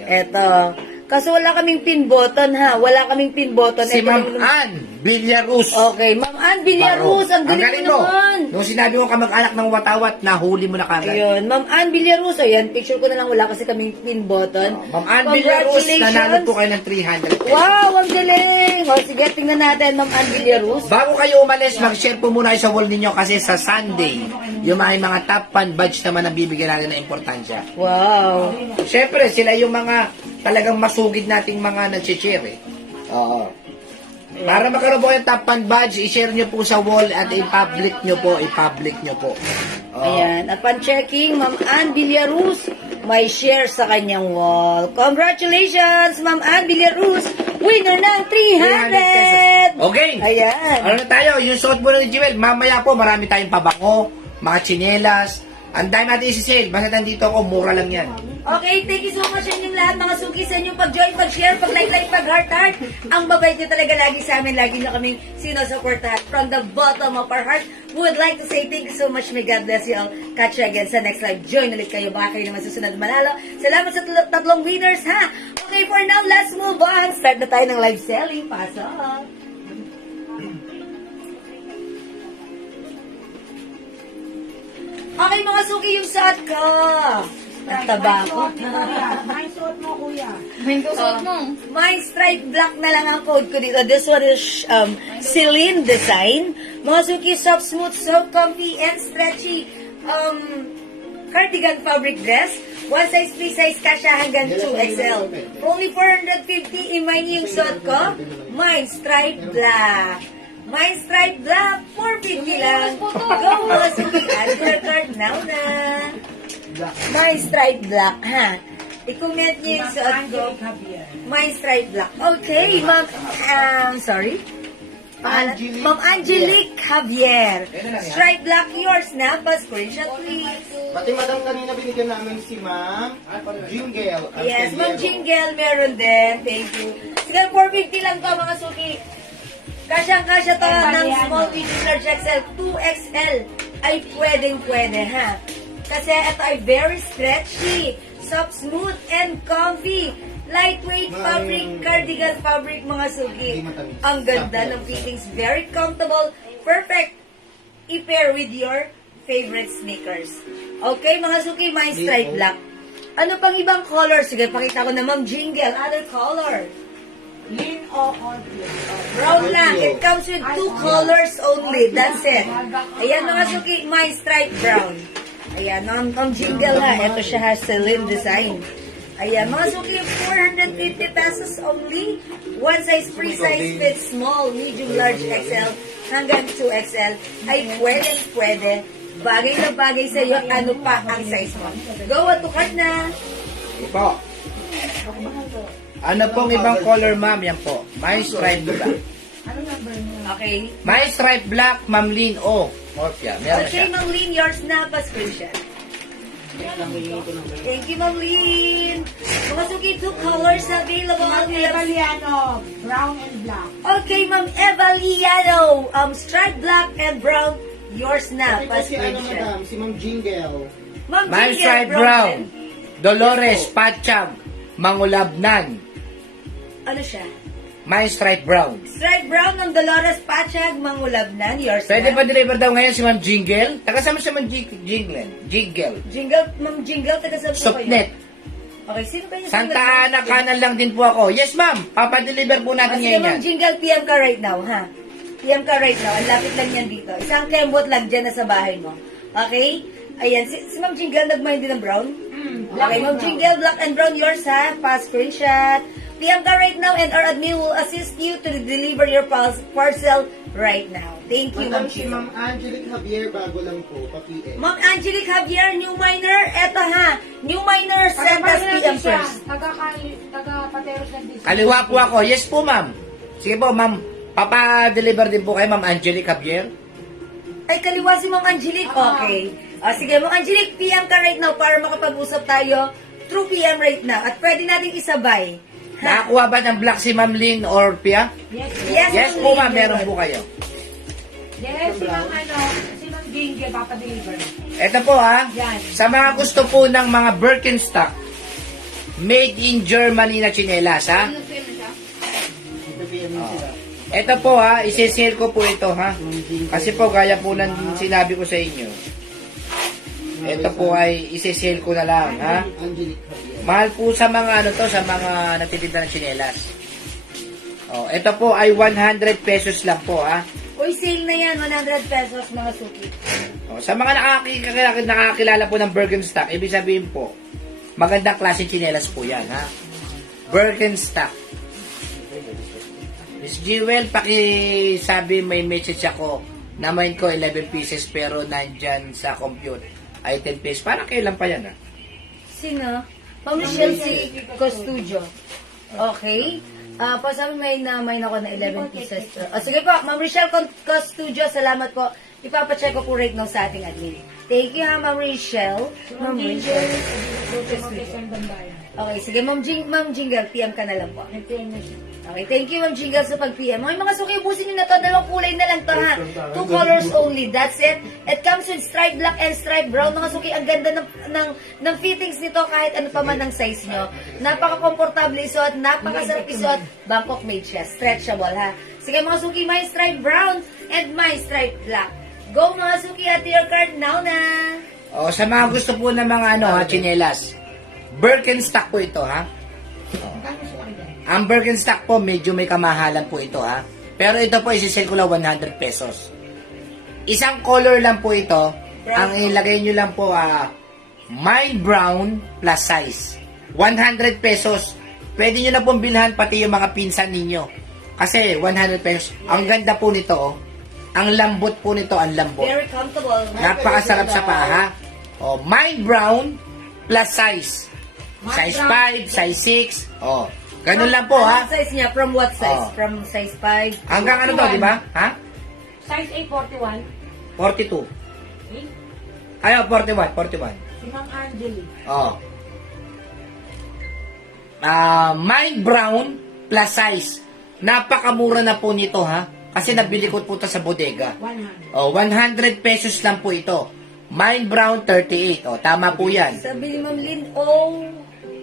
Eto. Kaso wala kaming pin button ha. Wala kaming pin button. Si Ito Ma'am yung- Ann Villarus. Okay, Ma'am Ann Villarus. Ang galing mo naman. Nung sinabi mo kamag-anak ng watawat, nahuli mo na kagad. Ayun, Ma'am Ann Villarus. Ayan, picture ko na lang. Wala kasi kaming pin button. Ma'am Ann Villarus, Congratulations. nanalo po kayo ng 300 pesos. Wow, ang galing. O, sige, tingnan natin, Ma'am Ann Villarus. Bago kayo umalis, mag-share po muna kayo sa wall ninyo kasi sa Sunday, yung mga top fan badge naman ang bibigyan natin ng importansya. Wow. Siyempre, sila yung mga talagang masugid nating mga nag-share eh. Oo. Para magkaroon po yung top fan badge, i-share nyo po sa wall at i-public nyo po, Oo. Ayan, upon checking, Ma'am Ann Villarus, may share sa kanyang wall. Congratulations, Ma'am Ann Villarus, winner ng 300! Okay. Ayan. Ano na tayo? Yung suot mo ni Jewel, mamaya po marami tayong pabango, mga tsinelas. Ang dami natin isi-sale. Basta nandito ako, mura lang yan. Okay, thank you so much sa inyong lahat, mga suki, sa inyong pag-join, pag-share, pag-like, pag-heart. Ang babait nyo talaga lagi sa amin. Lagi nyo kaming sinusuportahan. From the bottom of our heart, we would like to say thank you so much. May God bless you all. Catch you again sa next live. Join ulit kayo. Baka kayo naman susunod manalo. Salamat sa tatlong winners, ha? Okay, for now, let's move on. Start na tayo ng live selling. Pasok. Okay, mga suki, yung suot ko. Ang taba ko. May suot mo, kuya. My stripe black na lang ang code ko dito. This one is Celine design. Mga suki, soft, smooth, so comfy, and stretchy. Cardigan fabric dress. One size, free size ka siya hanggang 2XL. Only 450 in mine yung suot ko. Mine stripe black. Mine stripe black, 450 lang. Go mga suki, add your card now na. Mine stripe black, ha? I-comment niyo yung suot ko. Mine stripe black. Okay, ma'am, sorry? Ma'am Angelique Javier. Stripe black, yours na. Pa-screenshot, please. Pati madam kanina binigyan namin si Ma'am Jingle. Yes, Ma'am Jingle, meron din. Thank you. Sige, 450 lang to, mga suki. Kasyang-kasya to ng small, medium, large XL, 2XL ay pwedeng-pwede, ha? Kasi ito ay very stretchy, soft, smooth, and comfy. Lightweight fabric, cardigan fabric, mga suki. Ang ganda ng fittings, very comfortable, perfect. I-pair with your favorite sneakers. Okay, mga suki, my stripe black. Ano pang ibang color? Sige, pakita ko na, Ma'am Jingle. Other color. Lean o audio. Brown lang. It comes with 2 colors only. That's it. Ayan, mga suki, my stripe brown. Ayan, Ma'am Jingle ha. Ito siya ha, Celine design. Ayan, mga suki, 450 pesos only. One size, free size, fits small, medium, large, XL, hanggang 2XL. Ay pwede. Bagay na bagay sa iyo. Ano pa ang size mo? Go, at cart na. Ito. Ano pong ibang color, ma'am? Yan po. My stripe black. Okay. My stripe black, Ma'am Lynn. Orpia. Meron Okay, siya. Ma'am Lynn, yours na. Pa-screenshot. Thank you, Ma'am Lynn. Mga suki, 2 colors available. Italiano, brown and black. Okay, Ma'am Eva Liano. Stripe black and brown. Yours na. Pati si ano Pa-screenshot. madam, si Ma'am Jingle. Ma'am My Jingle, stripe brown. Dolores Patchag, Mangulabnan. Ano siya? My stripe brown. Stripe brown ng Dolores Patchag, Mangulabnan. Yours Pwede na. pa deliver daw ngayon si Ma'am Jingle? Taga-sama siya Ma'am Jingle. Jingle, Ma'am Jingle, taga-sabi ko kayo. Stopnet. Okay, sino ba yung Santa Ana Kanan lang din po ako. Yes, ma'am. Papadeliver po natin Sige, ngayon yan. Ma'am Jingle, PM ka right now, ha? PM ka right now. Ang lapit lang yan dito. Isang kembot lang dyan na sa bahay mo. Okay? Ayan, si Ma'am Jingle, nagmahin din ng brown? Okay, Ma'am Jingle, black and brown, yours, ha? Pa-screenshot. PM ka right now and our admin will assist you to deliver your parcel right now. Thank you, Ma'am Madam si Jingle. Ma'am Angelique Javier, bago lang po, pa-PM. Ma'am Angelique Javier, new minor. Eto ha, new minor, send us PM first. Taga-pateros ng disco. Kaliwa po ako. Yes po, ma'am. Sige po, ma'am. Papadeliver din po kay Ma'am Angelique Javier. Ay, kaliwa si Ma'am Angelique. Okay. Sige, Ma'am Angelique, PM ka right now para makapag-usap tayo through PM right now. At pwede natin isabay. Nakakuha ba ng black si Ma'am Lynn or Pia? Yes po, ma'am. Meron po kayo. Yes, si Ma'am Jingle, papadeliver. Ito po ha. Yan. Sa mga gusto po ng mga Birkenstock made in Germany na tsinelas, ha? Ito po ha, isi-sale ko po ito ha. Kasi po gaya po ng sinabi ko sa inyo. Ito po ay isi-sale ko na lang ha. Mahal po sa mga ano to, sa mga nagtitinda ng tsinelas. Oh, ito po ay 100 pesos lang po ha. Uy, sale na yan, 100 pesos mga suki. Oh, sa mga nakakilala po ng Birkenstock, ibig sabihin po, magandang klase tsinelas po yan ha. Birkenstock. Miss Jewel, pakisabi may message ako. Namain ko 11 pieces pero nandyan sa compute ay 10 pesos. Parang kailan pa yan, ha? Sino? Ma'am Michelle si Costudio. Okay. Pasabi may namain ako na 11 pieces. Sige po, Ma'am Michelle Costudio, salamat po. Ipapacheck ko po right now sa ating admin. Thank you ha, Ma'am Michelle. Ma'am Michelle. Okay, sige, Ma'am Jingle, PM ka na lang po. Okay, thank you, Ma'am Jingle, sa pag-PM. Okay, mga suki, ubusin nyo na to. Dalawang kulay na lang to, ha? 2 colors only. That's it. It comes with stripe black and stripe brown. Mga suki, ang ganda ng fittings nito kahit ano pa man ang size nyo. Napaka-komportable isuot, napakasarap isuot. Bangkok made siya. Stretchable, ha? Sige, mga suki, may stripe brown and may stripe black. Go, mga suki, at your card now na. O, sa mga gusto po ng mga ano, ha, tsinelas. Birkenstock po ito, ha? Ang Birkenstock po, medyo may kamahalan po ito, ha? Pero ito po, isi-sell ko lang 100 pesos. Isang color lang po ito. Ang ilagay nyo lang po, my brown plus size. 100 pesos. Pwede nyo na pong bilhan pati yung mga pinsan ninyo. Kasi 100 pesos. Ang ganda po nito, oh. Ang lambot po nito, ang lambot. Very comfortable. Napakasarap sa paa, ha? Oh, my brown plus size. Size 5, size 6. Oh, ganun lang po, ha? What size niya? From what size? Oh. From size 5? Hanggang ano to, di ba? Ha? Size A, 41. 42. Okay? Ayaw, 41. Si Ma'am Angeli. Oh. My brown plus size. Napakamura na po nito, ha? Kasi nabili ko po ito sa bodega. 100. Oh, 100 pesos lang po ito. Mine brown 38. Oh, tama po 'yan. Sabi ni Ma'am Lynn,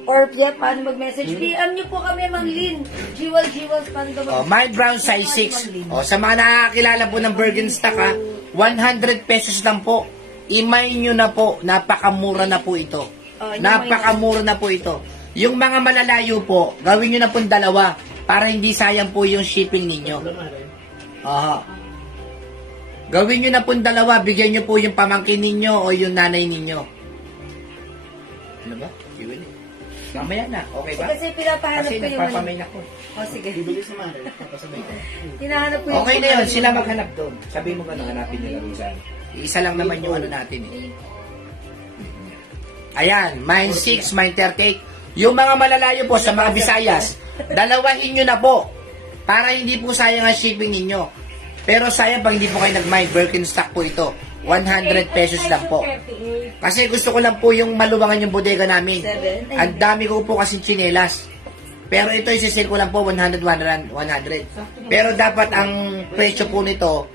or Pia, paano mag-message? PM niyo po kami, Ma'am Lynn. Jewel, paano ka Oh, mine brown size 6. Oh, sa mga nakakilala po ng Birkenstock, ha, 100 pesos lang po. Imay nyo na po, napakamura na po ito. Oh, Napakamura na po ito. Yung mga malalayo po, gawin nyo na po dalawa para hindi sayang po yung shipping ninyo. Aha. Gawin nyo na po dalawa, bigyan nyo po yung pamangkin ninyo o yung nanay ninyo. Ano ba? Iwan eh. Mamaya na, okay ba? Kasi pinapahanap Kasi ko yung nagpapamay na ko. Oh, sige. Bibili sa mare, papasabay ko. Hinahanap ko yung... Okay na yun, sila maghanap doon. Sabi mo gano'n, hanapin nila rin saan. Isa lang naman yung ano natin eh. Ayan, mine 6, mine 38. Yung mga malalayo po sa mga Visayas, dalawahin nyo na po. Para hindi po sayang ang shipping ninyo. Pero sayang pag hindi po kayo nag-mine, Birkenstock po ito. 100 pesos lang po. Kasi gusto ko lang po yung maluwangan yung bodega namin. Ang dami ko po kasi tsinelas. Pero ito isi-sale ko lang po 100. Pero dapat ang presyo po nito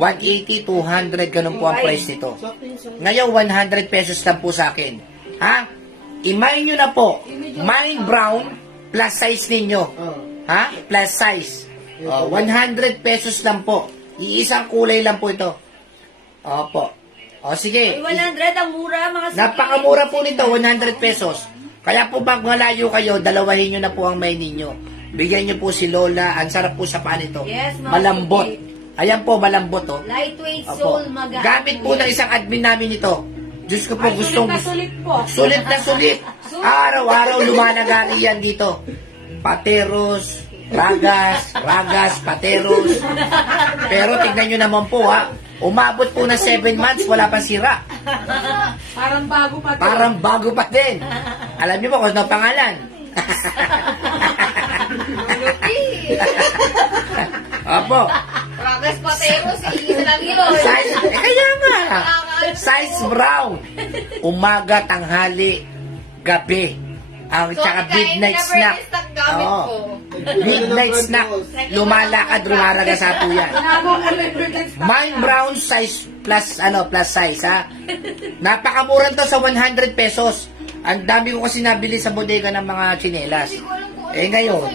180, 200, ganun po ang price nito. Ngayon 100 pesos lang po sa akin. Ha? I-mine nyo na po. Mine brown plus size ninyo. Ha? Plus size. 100 pesos lang po. Iisang kulay lang po ito. Opo. O sige. 100 ang mura, mga suki. Napakamura po nito, 100 pesos. Kaya po pag malayo kayo, dalawahin nyo na po ang may ninyo. Bigyan nyo po si Lola. Ang sarap po sa paa nito. Yes, mga malambot. suki. Ayan po, malambot oh. Lightweight Opo. soul, magaan. Gamit po ng isang admin namin ito. Diyos ko po, gustong... Sulit po. Sulit na sulit. Araw-araw lumalagari yan dito. Pateros, ragas, pateros. Pero tignan nyo naman po ha. Umabot po na 7 months, wala pang sira. Parang bago pa to. Parang bago pa din. Alam niyo ba kung ano pangalan? Opo. Ragas Pateros, isa lang yun. Size, kaya nga. Size brown. Umaga, tanghali, gabi. Ang tsaka midnight snack. Oo. Midnight snack. Lumalakad, rumaraga sa po yan. Mine brown size plus size ha. Napakamura to sa 100 pesos. Ang dami ko kasi nabili sa bodega ng mga tsinelas. Eh ngayon,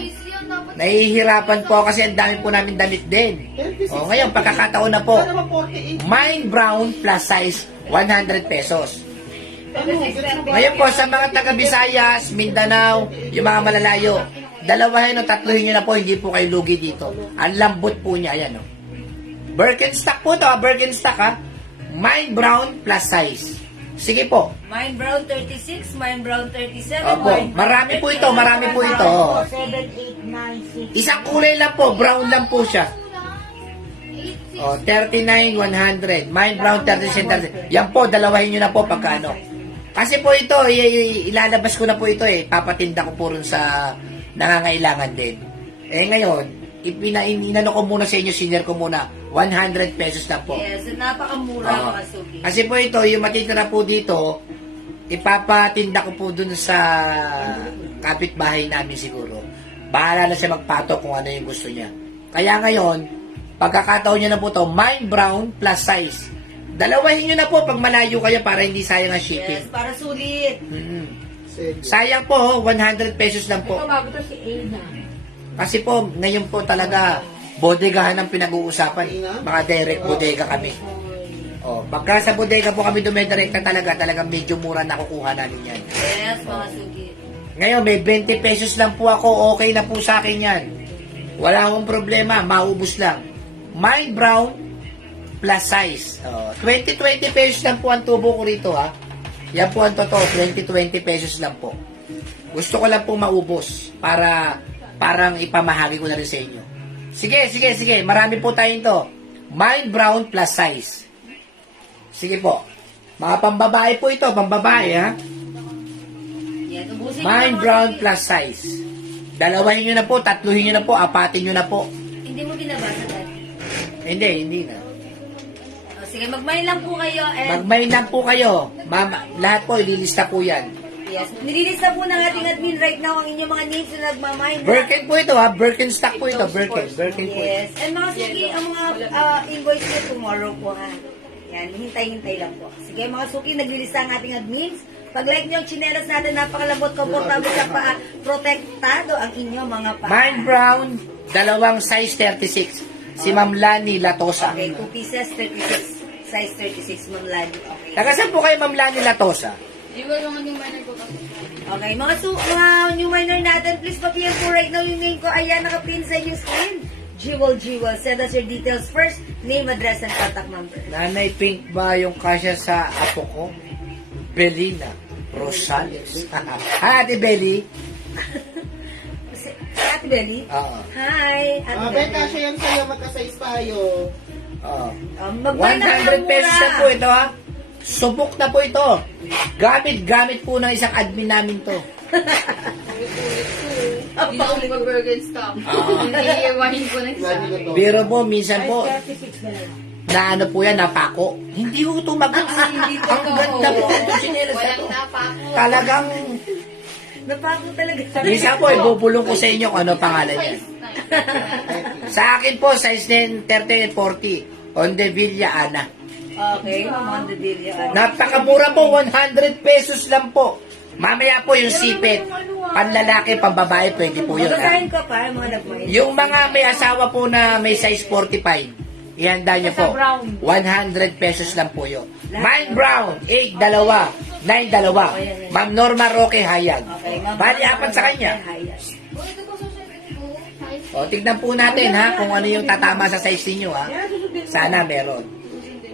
nahihirapan po ako kasi ang dami po namin damit din. O ngayon, pagkakataon na po, Ano ba 48? Mind Brown plus size, 100 pesos. Ngayon po, sa mga taga Visayas, Mindanao, yung mga malalayo, dalawahin o tatluhin nyo na po, hindi po kayo lugi dito. Ang lambot po niya, ayan o. Birkenstock po to, Birkenstock ha. Mind Brown plus size. Sige po. Mine Brown 36, Mine Brown 37, Opo, Mine Brown marami po ito, marami po ito. 7, 8, 9, 6. Isang kulay lang po, brown lang po siya. O, 39, 100. Mind Brown 37, 30. Yan po, dalawahin nyo na po pagka ano. Kasi po ito, ilalabas ko na po ito eh. Papatinda ko po rin sa nangangailangan din. Eh ngayon, inano ko muna sa inyo, senior ko muna, 100 pesos na po. Yes, napakamura Oo. mga suki. Kasi po ito, yung matitira po dito, ipapatinda ko po dun sa kapitbahay namin siguro. Bahala na siya magpato kung ano yung gusto niya. Kaya ngayon, pagkakataon niya na po to, Mind Brown plus size. Dalawahin nyo na po pag malayo kayo para hindi sayang ang shipping. Yes, para sulit. Sayang po, 100 pesos lang po. Ito bago to si Aina. Kasi po, ngayon po talaga, bodegahan ang pinag-uusapan. Mga direct bodega kami. O, pagka sa bodega po kami dumidirekta talagang medyo mura nakukuha namin yan. Yes, mga suki. Ngayon, may 20 pesos lang po ako, okay na po sa akin yan. Wala akong problema, maubos lang. Mind Brown plus size. O, 20 pesos lang po ang tubo ko rito ha. Yan po ang totoo, 20 pesos lang po. Gusto ko lang po maubos para parang ipamahagi ko na rin sa inyo. Sige, marami po tayong to. Mind Brown plus size. Sige po. Mga pambabae po ito, pambabae ha. Yan, ubusin Mind nyo na, Brown mga suki. plus size. Dalawahin nyo na po, tatluhin nyo na po, apatin nyo na po. Hindi mo binabasa dati. Hindi na. O, sige, mag-mine lang po kayo. And Magmain lang po kayo. Mama, lahat po, ililista po yan. yes, nililista po ng ating admin right now ang inyong mga names na nagmamine. Birkin po ito ha, Birkenstock po ito, Birkin po ito. Yes. And mga suki, ang mga invoice nyo tomorrow po ha. Yan, hintay-hintay lang po. Sige mga suki, naglilista ang ating admins. Pag-like nyo ang chinelas natin, napakalambot, komportable sa paa, protektado ang inyong mga paa. Mind Brown, dalawang size 36. Si Ma'am Lani Latosa. Okay, 2 pieces, 36. Size 36, Ma'am Lani. Okay. Taga saan po kayo Ma'am Lani Latosa? Okay, mga new minor natin, please pa-PM po right now yung name ko. Ayan, nakapin sa inyong screen. Jewel. Send us your details first, name, address, and contact number. Nanay Pink ba yung kasya sa apo ko? Belina Rosales. Ate Belly? Si Ate Belly? Oo. Hi, Ate Ah, Belly. Beka, siya yan sa'yo, magka-size tayo. Oo. Mag-buy na kayo 100 pesos na po ito ha. Subok na po ito. Gamit po ng isang admin namin to. Hindi ako mag-Birkenstock. Iiwahin ko na isa. Lagi na to. Biro po, minsan po, 36 na lang. na ano po yan, napako. Hindi ko tumagot. Hindi Ang totoo. ganda po ang chinelas na to. Walang napako. Talagang, Napako talaga. minsan po, ibubulong ko sa inyo kung ano pangalan niya. Sa akin po, size din 30 and 40. On the Villa Ana. Okay, Ma'am Andevilla. Napakamura po, 100 pesos lang po. Mamaya po yung sipit. Panlalaki, pambabae, pwede po yun. ha? Babasahin ko pa, mga nag-buy. Yung mga may asawa po na may size 45, ihanda nyo po. 100 pesos lang po yun. Mind Brown, 8, 2, 9, 2. Ma'am Norma Roque Hayag. Okay, Ma'am. Bali, apat sa kanya. Hi, yes. O, tignan po natin ha, kung ano yung tatama sa size ninyo ha. Sana meron.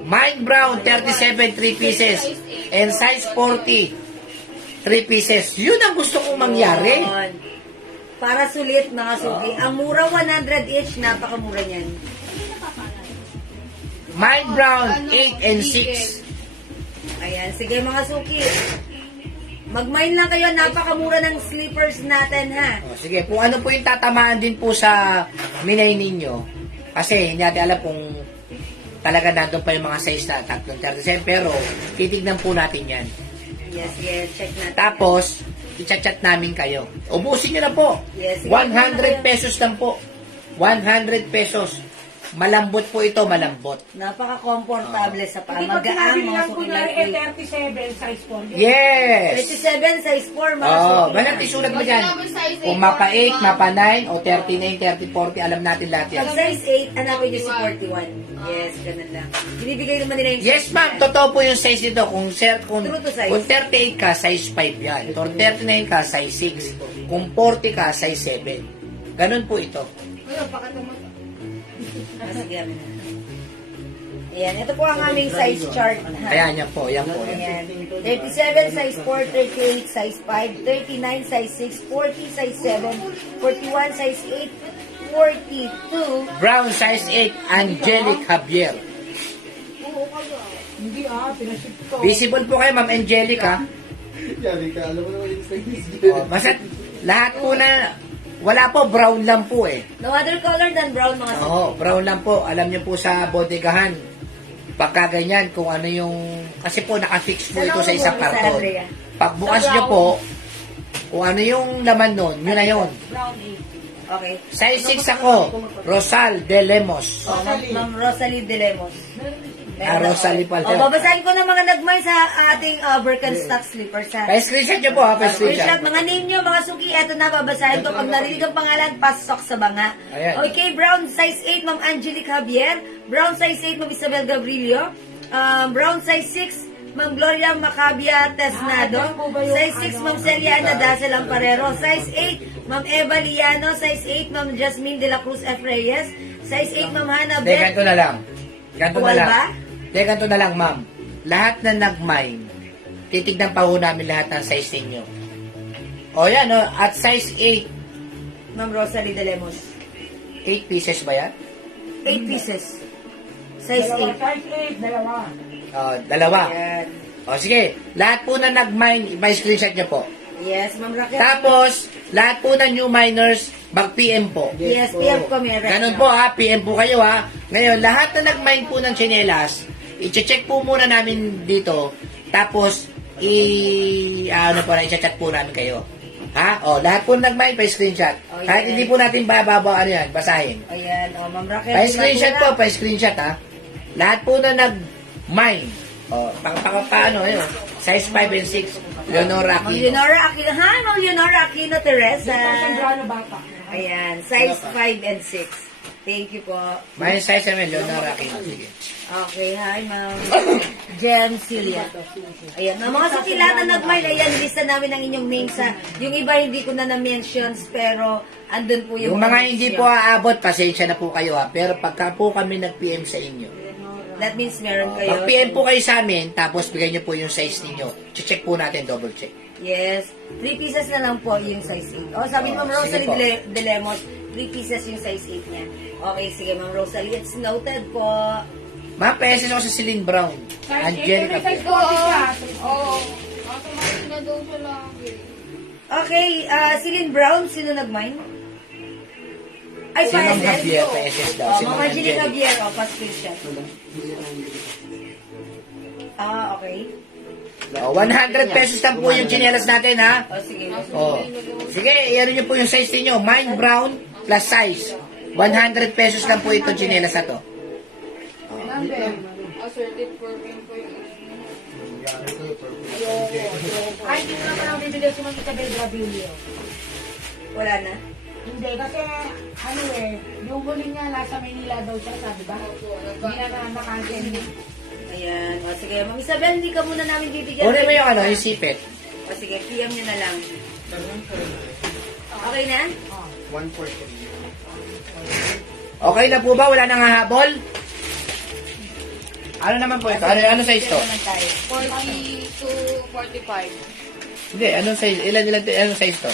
Mind Brown, 37, 3 pieces. And size 40, 3 pieces. Yun ang gusto kong mangyari. Yun. Para sulit, mga suki. Ang mura, 100 each. Napakamura niyan. Mind Brown, 8 and 6. Ayan. Sige, mga suki. Mag-mine lang kayo. Napakamura ng slippers natin, ha? O, sige, kung ano po yung tatamaan din po sa minay ninyo. Kasi hindi natin alam kung talaga nandun pa yung mga size na 337. Pero, titignan po natin yan. Yes. Check natin. Tapos, i-chat namin kayo. Ubusin nyo na po. Yes. 100 pesos lang po. 100 pesos. malambot po ito, malambot. Napaka-comfortable sa paa. Hindi pag Magaang sinabi mga nilang suki kunwari lightweight. 37, size 4. Yes! 37, size 4, mga Oh, suki. balat isulat mo dyan. Kung mapa 8, mapa 9, o 39, 30, 40, alam natin lahat yan. Pag size 8, hanapin niyo si 41. Yes, ganun lang. Binibigay naman nila yung Yes, size ma'am. niya. Totoo po yung size nito. Kung, True to size. kung 38 ka, size 5 yan. Kung 39 ka, size 6. Kung 40 ka, size 7. Ganun po ito. Sige, amin na. Ayan, ito po ang aming size chart. Ayan, yan po. Yan po. Ayan. 37, size 4, 38, size 5, 39, size 6, 40, size 7, 41, size 8, 42. Brown, size 8, Angelic Javier. Hindi pinaship ko. Visible po kayo, ma'am Angelic, ha? Sabi ka, alam mo naman yung Instagram. Oh, basta lahat po na, wala po, brown lang po eh. No other color than brown, mga suki. Oo, brown lang po. Alam niyo po sa bodegahan, pagka ganyan, kung ano yung, kasi po nakafix po ito sa isang karton. Pagbukas niyo po, kung ano yung laman nun, yun na yun. Brown 8. Okay. Size 6 ako, Rosal de Lemos. Oh, Ma'am Rosalie De Lemos. Ah, Rosalie pala. Oh, babasahin ko ng mga nagmay sa ating Birkenstock slippers, ha? Pa-screenshot niyo po ha, Screenshot, pa-screenshot. mga name nyo, mga suki, eto na, babasahin ko. Pag narinig ang pangalan, pasok sa banga. Ayan. Okay, brown size 8, Ma'am Angelique Javier. Brown size 8, Ma'am Isabel Gabrilio. Brown size 6, Ma'am Gloria Macabia Tesnado. Size 6, Ma'am Celia Anadasa Lamparero. Size 8, Ma'am Eva Liano. Size 8, Ma'am Jasmine De La Cruz F. Reyes. Size 8, Ma'am Hannah Hindi, ganito na lang. Ganito na Tuwal lang. ba? Hindi, ganito na lang, ma'am. Lahat na nag-mine, titignan pa ho namin lahat ng size ninyo. O yan, o, at size 8, Ma'am Rosalie De Lemos. 8 pieces ba yan? 8 pieces. Size Dalawa, 8. size 8, dalawa. Dalawa. Yan. O sige, lahat po na nag-mine, i-screenshot nyo po. Yes, Ma'am Raquel. Tapos, lahat po na new miners, mag-PM po. Yes, PM ko meron. Ganun po ha, PM po kayo ha. Ngayon, lahat na nag-mine po ng tsinelas, i-check po muna namin dito, tapos, i-chat po namin kayo. Ha? O, lahat po nag-mine, pa-screenshot. Oh, Kahit yes. hindi po natin basahin, basahin. Ayan, Ma'am Raquel. Pa-screenshot po, pa-screenshot ha. Lahat po na nag-mine. O, paano, yun. Size 5 and 6. Leonora Ma'am Aquino. Leonora Aquino. Hi, Ma'am Leonora Aquino Teresa. Sandrano bata. Ayan, size 5 and 6. Thank you po. May size namin, Leonora Aquino. Sige. Okay, hi, Ma'am Jem Celia. Ayan, mga sukilata nag-mine, ayan, lista namin ang inyong names sa, yung iba hindi ko na na-mentions, pero andun po yung Yung mga names hindi niyo. po aabot, pasensya na po kayo ha. Pero pagka po kami nag-PM sa inyo, That means meron kayo. mag-PM po kayo sa amin, tapos bigay nyo po yung size ninyo. Check po natin, double check. Yes. 3 pieces na lang po yung size 8. Oh, sabi ni Ma'am Sige Rosalie po. De Lemos, 3 pieces yung size 8 niya. Okay, sige Ma'am Rosalie. It's noted po. Mga pesos ako sa Celine Brown. Size 8, Angelica. may size 40 siya. Oo. Automatic na daw siya lagi. Okay, Celine Brown, sino nag-mine? Ay, Si Ma'am pa-SS. Javier, pa-SS daw. Oh, Si Ma'am Ma'am Angelica Angelica. Javier, pa-screenshot. Okay. 100 pesos lang po yung chinelas natin ha. Oh, sige. Oh. Sige, i-ano nyo po yung size ninyo. Mine brown plus size. 100 pesos lang po itong chinelas na to. Number. Assertive purping po yung Ay, hindi mo naman ang bibili si Ma'am Isabel Gabrilio. Wala na. Hindi, kasi ano yung huli niya nasa Manila daw siya, sabi ba? Hindi na nakancel niya. Ayan. O, sige. Ma'am Isabel, hindi ka muna namin bibigyan. Una mo yung ano, yung sipit. O, sige. PM nyo na lang. Okay na? 140. Okay na po ba? Wala nang hahabol? Ano naman po ito? Ano size to? PM naman tayo. 40 to 45. Hindi, anong size? Anong size to?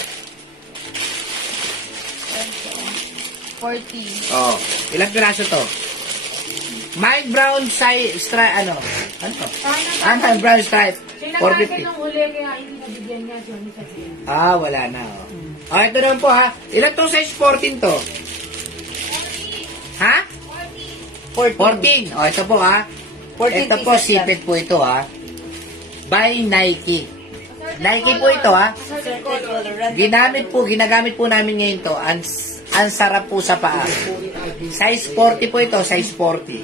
40. Oh, ilang piraso to? Mine brown stripe, ano? Ano to? Mine brown stripe. Sinakancel 450. nung huli, kaya hindi nabigyan niya si Ma'am Isabel. Ah, wala na. Oh. Ito naman po ha. Ilan tong size 14 to? Ha? 14. Oh, ito po ha. 14 Ito po, pieces lang. sipit po ito ha. By Nike. Nike po ito ha. Certain color. Red Ginagamit po namin ngayon to. ang sarap po sa paa. Size 40 po ito, size 40.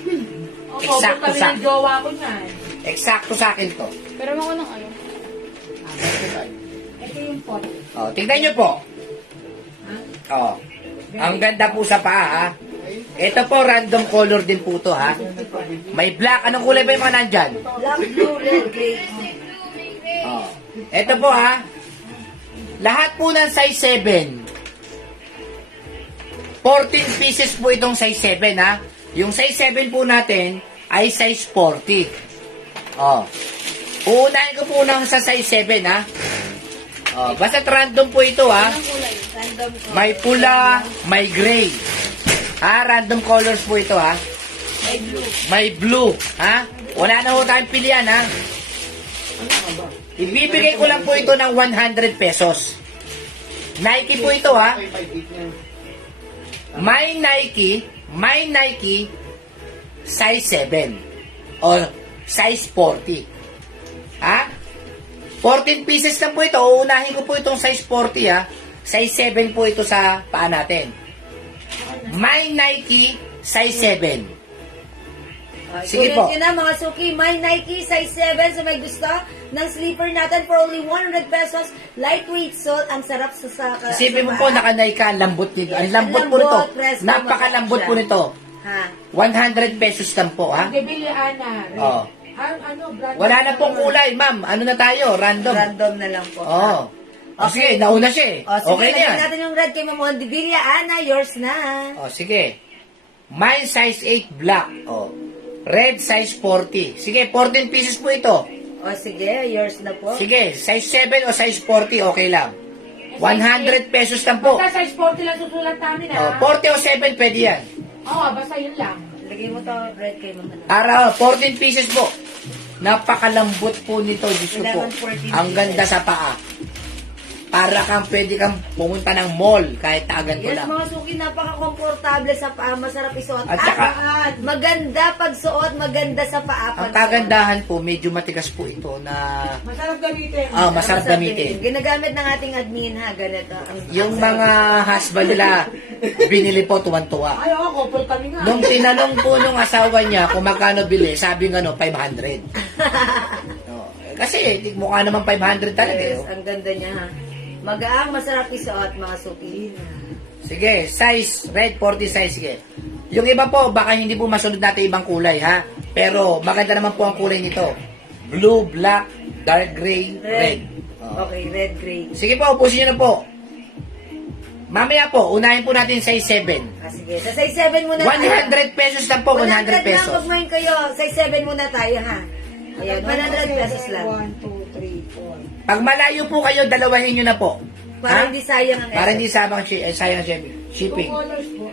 Opo, Eksakto kami sa- ng jowa ko niyan. Eksakto sa akin to. Pero ako ng ano. Ito yung pot. Oh, tingnan nyo po. Oh. Ang ganda po sa paa, ha? Ito po, random color din po to, ha? May black. Anong kulay ba yung mga nandyan? Black, blue, red, gray. Oh. Ito po, ha? Lahat po ng size 7. 14 pieces po itong size 7, ha? Yung size 7 po natin ay size 40. Oh. Uunahin ko po ng sa size 7, ha? Oh, basta random po ito, ha? Random ko. May pula, may gray. Ha? Random colors po ito, ha? May blue. May blue, ha? Wala na ho tayong pilihan, ha? Ibibigay ko lang po ito ng 100 pesos. Nike po ito, ha? May Nike, size 7. O size 40. Ha? 14 pieces lang po ito. Uunahin ko po itong size 40, ha? Size 7 po ito sa paa natin. May Nike, size 7. Sige po. Yun na mga suki, may Nike size 7 so may gusto ng sleeper natin for only 100 pesos. Lightweight sole, ang sarap sa Isipin mo po, nakanay ka, ang lambot nito. Ang lambot po nito. Presko, Napakalambot po masarap nito. Ha? 100 pesos lang po, ha? Bibili, Ana. Oo. Brand Wala na pong kulay, ma'am. Ano na tayo? Random. Random na lang po. Oo. O sige, nauna siya eh. O, sige, Okay na yan. lagyan natin yung red kay Ma'am Ondivilla. Ana, yours na. O sige. Mine size 8 black. O. Red size 40. Sige, 14 pieces po ito. O, sige, yours na po. Sige, size 7 o size 40, okay lang. 100 pesos lang po. Basta size 40 lang susulat namin, O, ha? 40 o 7, pwede yan. Oo, basta yun lang. Lagay mo to red kay Ma'am Ana. Araw, 14 pieces po. Napakalambot po nito, Diyos ko po. 11, 14 Ang ganda sa paa. Para kang pwede kang pumunta ng mall kahit ganito Yes, lang. mga suki, napaka-komportable sa paa. Masarap isuot. At saka- maganda pagsuot, maganda sa paa. Ang pagsuot. kagandahan po, medyo matigas po ito na Masarap gamitin. masarap gamitin. Ginagamit ng ating admin ha, ganito. Yung mga husband nila, binili po tuwan-tuwa. Ay, oo, couple kami nga. Nung tinanong po nung asawa niya kung magkano bili, sabi nga 500. No, kasi mukha naman 500 talaga. Yes, Oh. ang ganda niya ha. Magaang, masarap isuot, mga suki. Sige, size, red 40 size, sige. Yung iba po, baka hindi po masunod natin ibang kulay, ha? Pero maganda naman po ang kulay nito. Blue, black, dark gray, red. Oh. Okay, red, gray. Sige po, upusin nyo na po. Mamaya po, unahin po natin size 7. Ah, sige, sa size 7 muna 100 pesos lang po, 100 100 lang, pesos. huwag mo yun kayo. Size 7 muna tayo ha. Ayan, 100 pesos lang. 1, 2, 3, 4. Pag malayo po kayo, dalawahin nyo na po. Para hindi sayang ang Para effort. hindi sayang shipping. Colors po.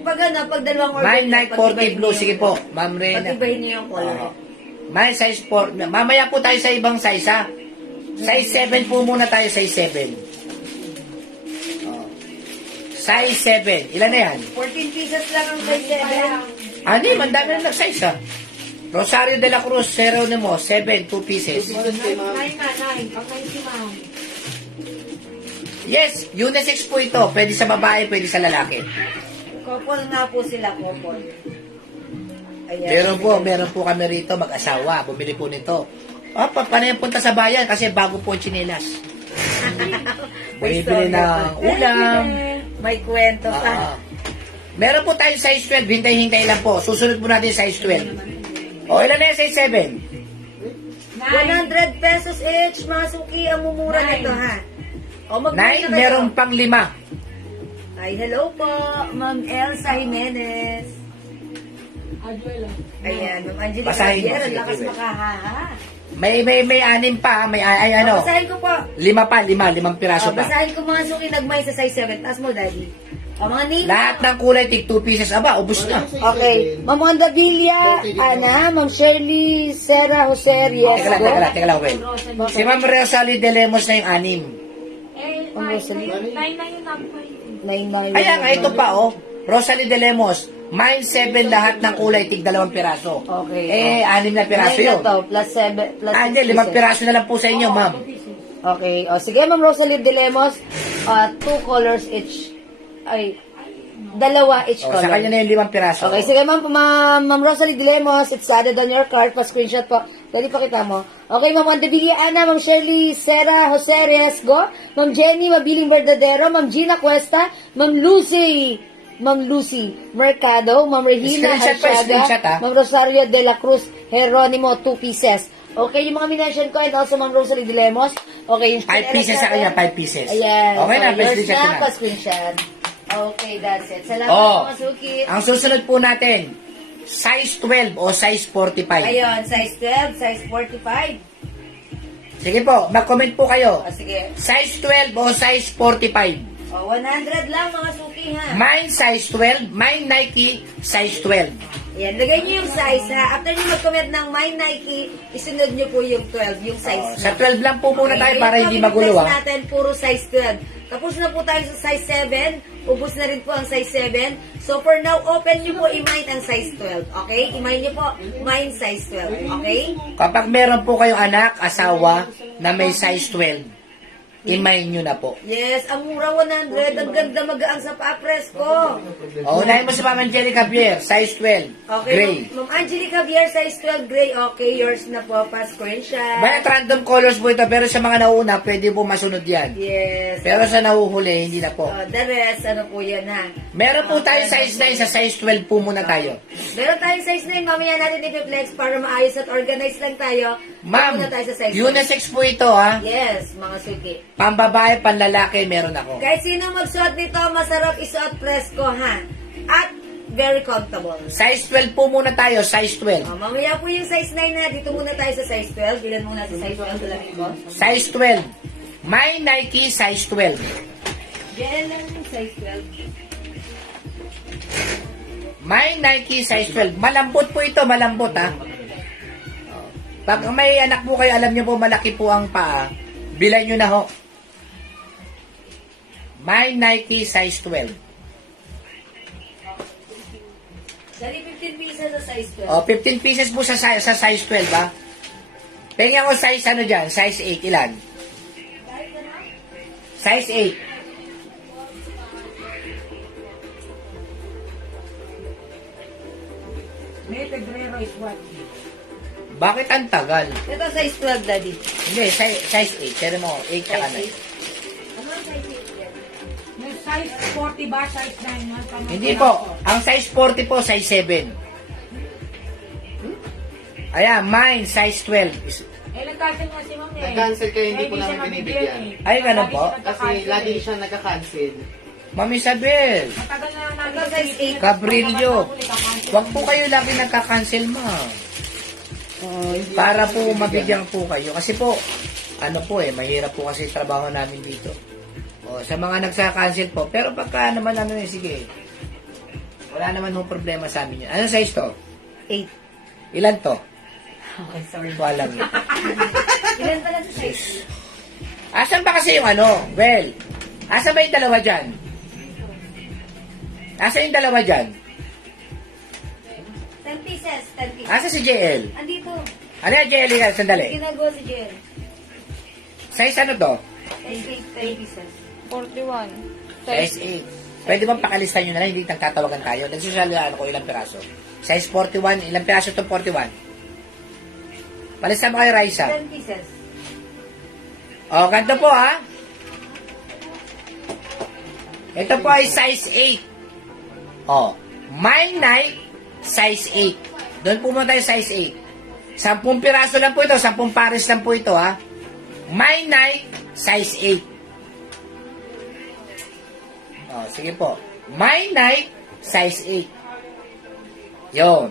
Pag ano, pag dalawang order. Ma'am, Nike 40 pag-ibahin blue. niyo Sige yung- po, Ma'am Rena. Pag-ibahin niyo yung color. Oo. May size 4. Mamaya po tayo sa ibang size, ha? Size 7 po muna tayo, size 7. Oo. Size 7. Ilan na yan? 14 pieces lang ang size 7. Hindi, mandami na nag-size, ha? Rosario de la Cruz, Geronimo, 7, 2 pieces. 9 na, 9. Pag 9 si ma'am. Yes, unisex po ito. Pwede sa babae, pwede sa lalaki. Couple nga po sila, couple. Ayan. Meron po kami rito, mag-asawa. Bumili po nito. Panay punta sa bayan kasi bago po ang tsinelas. May Bumibili story ng pa. ulam. May kwento Ah. pa. Meron po tayong size 12. Hintay-hintay lang po. Susunod po natin size 12. O, ilan na yung size 7? 100 pesos each, mga suki. Ang mumura Nine. nito, ha? O, mag 9, meron pang 5. Ay, hello po, Ma'am Elsa Jimenez. Ajuela. Ayan, Ma'am Angelica Basahin mo, Javier, sige, lakas sige. makahaha. May 6 pa. Ay, ano? Basahin ko po. 5 piraso pa. Basahin ko mga suki, nagmay sa size 7. Taas mo, Daddy. O, mga name. Lahat ng kulay, tig 2 pieces. Aba, ubus na. Okay. Ma'am Wanda Villa, Ana, Ma'am Shirley, Sarah Jose Riesgo. Teka lang, wait. Si Ma'am Rosalie de Lemos na yung 6. Eh, Ang 9 Rosalie. na yung number. 99. Ayan, ito pa, oh. Rosalie de Lemos. Mine 7 lahat ng kulay, tig 2 piraso. Okay. Eh, 6 na piraso Nine yun. na to, plus 7, plus Hindi, 6 5 pieces. piraso na lang po sa inyo, ma'am. Okay. O, sige, Ma'am Rosalie de Lemos. 2 colors each. Ay, dalawa each O, color. sa kanya na yung 5 piraso. Okay, sige Ma'am Rosalie Dilemos, it's added on your card, pa-screenshot po. Dali pa kita mo. Okay, Ma'am Wandabili Ana, Ma'am Shirley Sera Jose Riesgo, Ma'am Jenny Mabiling Verdadero, Ma'am Gina Cuesta, Ma'am Lucy Mercado, Ma'am Regina Screenshot pa, screenshot, Arciaga, ah. Ma'am Rosario de la Cruz Jeronimo, 2 pieces. Okay, yung mga minention ko, and also Ma'am Rosalie Dilemos. Okay, yung 5 pieces sa kanya, 5 pieces. Ayan. Okay na, so, yours pa-screenshot ko na, na. pa-screenshot. Okay, that's it. Salamat Oh, mga suki. ang susunod po natin, size 12 o size 45. Ayun, size 12, size 45. Sige po, mag-comment po kayo. Sige. Size 12 o size 45. O, 100 lang mga suki ha. Mine size 12, mine Nike size 12. Yan, lagay niyo yung size ha. After niyo mag-comment ng My Nike, isunod niyo po yung 12, yung size. Sa 12 lang po muna tayo Okay, para ngayon hindi po, magulo piniplex ha. natin, puro size 12. Tapos na po tayo sa size 7. Ubus na rin po ang size 7. So for now, open niyo po i-mine ang size 12. Okay? I-mine niyo po, mine size 12. Okay? Kapag meron po kayong anak, asawa na may size 12, i-mine nyo na po. Yes, ang mura 100. Ang ganda magaan sa pa-press ko. O, unahin mo si Ma'am Angelica Javier, size 12, Okay, gray. Ma'am Angelica Villar, size 12 gray. Okay, yours na po, pa-screenshot. Bayan random colors po ito, pero sa mga nauna, pwede po masunod yan. Yes. Pero sa nahuhuli, hindi na po. The rest, ano po yan ha? Meron po tayo size 9, sa size 12 po muna tayo. Meron tayong size 9, mamaya natin i-flex para maayos at organize lang tayo. Ma'am, Muna tayo sa size 9. unisex po ito ha. Yes, mga suki. Pambabae, panlalaki, meron ako. Kahit sino magsuot nito, masarap isuot presko ha. At very comfortable. Size 12 po muna tayo, size 12. Mamaya po yung size 9 na. Dito muna tayo sa size 12. Bilan muna sa size 12 sa lamig ko. Size 12. My Nike, size 12. Yan lang yung size 12. My Nike, size 12. Malambot po ito, malambot ha. Pag may anak po kayo, alam niyo po malaki po ang paa, bilay nyo na ho. My Nike, size 12. Dali 15 pieces sa size 12. O, 15 pieces po sa size 12 ha. Pengen ko size ano dyan, size 8, ilan? Size 8. May Pegrero is what? Bakit ang tagal? Ito size 12, daddy. Hindi, size 8. Pero mo, 8 ka na. Ano ang size 8 yan? May size 40 ba? Size 9 yan? Hindi po. Ang size 40 po, size 7. Ayan, mine, size 12. Eh, nag-cancel nga si Ma'am eh. Nag-cancel kayo, hindi Eh, po siya namin mabigyan binibigyan. eh. Ay, ganun po? Lagi siya Kasi nagka-cancel lagi eh. siya nagka-cancel. Ma'am Isabel, Matagal na lang namin Ito size 8. Cabrillo, wag po kayo lagi nagka-cancel, ma'am. Para po mabigyan po kayo. Kasi po, ano po mahirap po kasi trabaho namin dito. O, sa mga nagsa-cancel po. Pero pagka naman sige. Wala naman no problema sa amin yan. Ano size to? 8. Ilan to? Okay, sorry. Wala lang. Ilan pala sa size? Asan ba kasi yung ano? Well, asan ba yung dalawa dyan? Asan yung dalawa dyan? 10 pieces, 10 pieces. Asan si JL? Andito. Ano yung JL yan? Sandali. Ginagawa si Jen. Size ano to? Size 8, 10 pieces. 41. Size 8. Pwede bang pakalistan nyo na lang, hindi nagtatawagan tayo. Nagsusalaan ko ilang piraso. Size 41, ilang piraso itong 41? Palista mo kayo, Raisa. 10 pieces. O, ganito po ha. Ito po ay size 8. O, my Nike, size 8. Doon po muna tayo size 8. 10 piraso lang po ito, 10 pares lang po ito ha. My Nike, size 8. Oh, sige po. My Nike, size 8. Yun.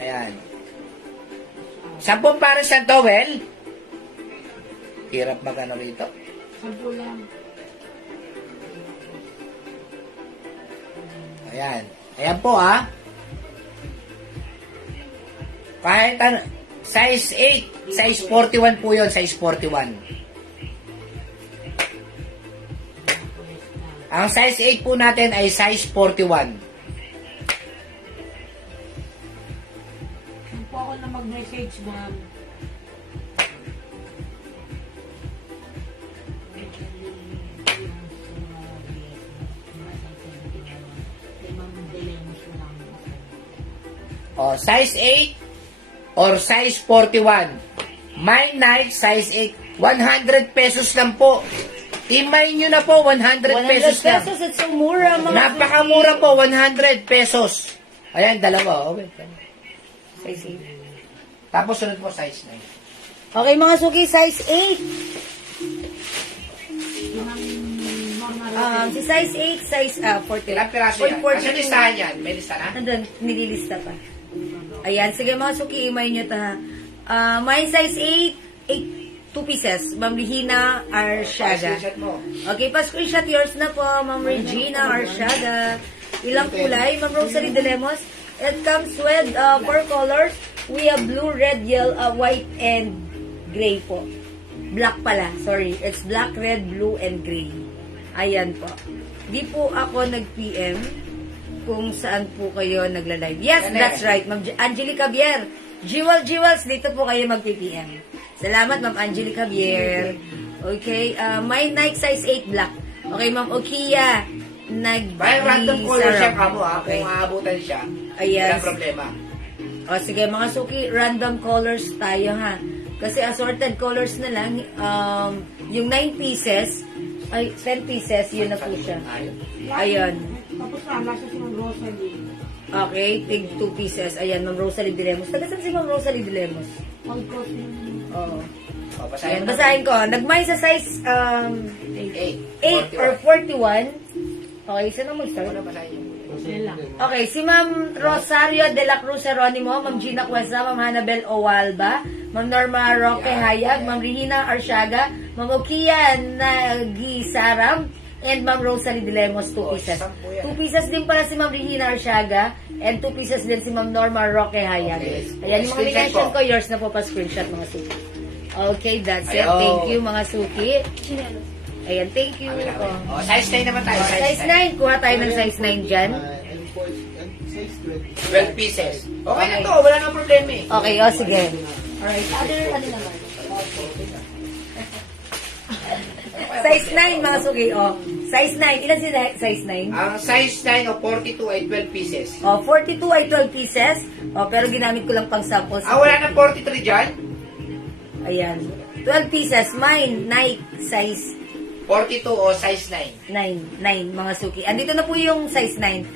Ayan. 10 pares ng towel. Hirap magano rito. 10 lang. Ayan. Ayan po ah. Kahit ano, size 8, size 41 po yun, size 41. Ang size 8 po natin ay size 41. Kung po ako na mag-message ma'am. O, size 8 or size 41. My Nike, size 8. 100 pesos lang po. Imay nyo na po, 100 pesos 100 lang. pesos, it's so mura mga Napakamura po, 100 pesos. Ayan, dalawa. Oh, wait. Size Tapos sunod po, size 9. 8. Okay mga suki, size 8. Si size 8, size 40. Ilang piraso yan? 42. Kasi listahan yan. May lista na? Nandun, nililista pa. Ayan, sige mga suki, imay nyo ta. My size 8, 2 pieces. Ma'am Regina Arsiaga. Screenshot mo. Okay, pa-screenshot yours na po, Ma'am Regina Arsiaga. Ilang kulay? Ma'am Rosalie De Lemos. It comes with 4 colors. We have blue, red, yellow, white, and gray po. Black pala. Sorry. It's black, red, blue, and gray. Ayan po. Di po ako nag-PM kung saan po kayo nagla-live. Yes, that's right. Ma'am Angelica Bier. Jewels, dito po kayo mag-PM. Salamat, Ma'am Angelica Bier. Okay, my Nike size 8 black. Okay, Ma'am Okia. May random color siya kamo ha. Okay. Kung aabutan siya, Ayan. walang problema. O sige, mga suki, random colors tayo ha. Kasi assorted colors na lang. Yung 9 pieces, ay 10 pieces, yun na po siya. Ayun. Tapos wala siya si Ma'am Rosalie. Okay, tig 2 pieces. Ayan, Ma'am Rosalie De Lemos. Taga saan si Ma'am Rosalie De Lemos? Pag-cross yung Oo. O, Ayan, basahin mo. basahin ko. Nagmay sa size 8 or 41. Okay, saan na mag-start? Ano basahin mo? Okay, si Ma'am Rosario de la Cruz Jeronimo, Ma'am Gina Cuesta, Ma'am Hanabel Owalba, Ma'am Norma Roque Hayag, Ma'am Regina Arsiaga, Ma'am Okia Nagisaram, and Ma'am Rosalie De Lemos, 2 pieces. 2 pieces din pala si Ma'am Regina Arsiaga, and 2 pieces din si Ma'am Norma Roque Hayag. Okay. Ayan, yung mga Screenshot minention po. ko, yours na po pa screenshot mga suki. Okay, that's it. Ayaw. Thank you mga suki. Ayan, thank you. Oh. O, size 9 naman tayo. Size 9, kuha tayo ng size 9 dyan. And size 20. 12 pieces. Okay na to, wala nang problema eh. Okay, o sige. Alright, other ano naman? Size 9 mga suki, o. Size 9, ilan sila size 9? Ang size 9 o 42 ay 12 pieces. O, 42 ay 12 pieces. O, pero ginamit ko lang pang sample. Wala nang 43 dyan? Ayan. 12 pieces. Mine, Nike, size 42 o size 9. 9 mga suki. Andito na po yung size 9.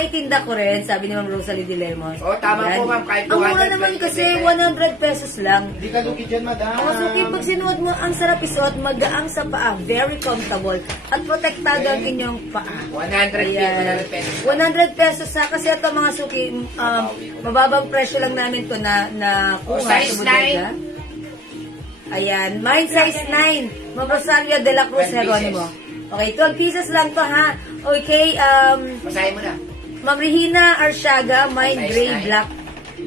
Itinda ko rin, sabi ni Ma'am Rosalie De Lemos. O, tama Ayan. po ma'am, kahit 200 Ang mura naman pwede kasi benta. 100 pesos lang. Hindi ka lugi dyan, madam. Mga suki, pag sinuot mo, ang sarap isuot, magaang sa paa, very comfortable, at protektado ang inyong paa. 100 Ayan. pesos. 100 pesos ha, kasi ito mga suki, mababang presyo lang namin to na O, kuha size sa bodega. Ayan, mine size 9, Ma'am Rosario de la Cruz 12 pieces. Jeronimo. Okay, 12 pieces lang to ha. Okay, Basahin mo na. Ma'am Regina Arsiaga, mine Size gray, 9. black.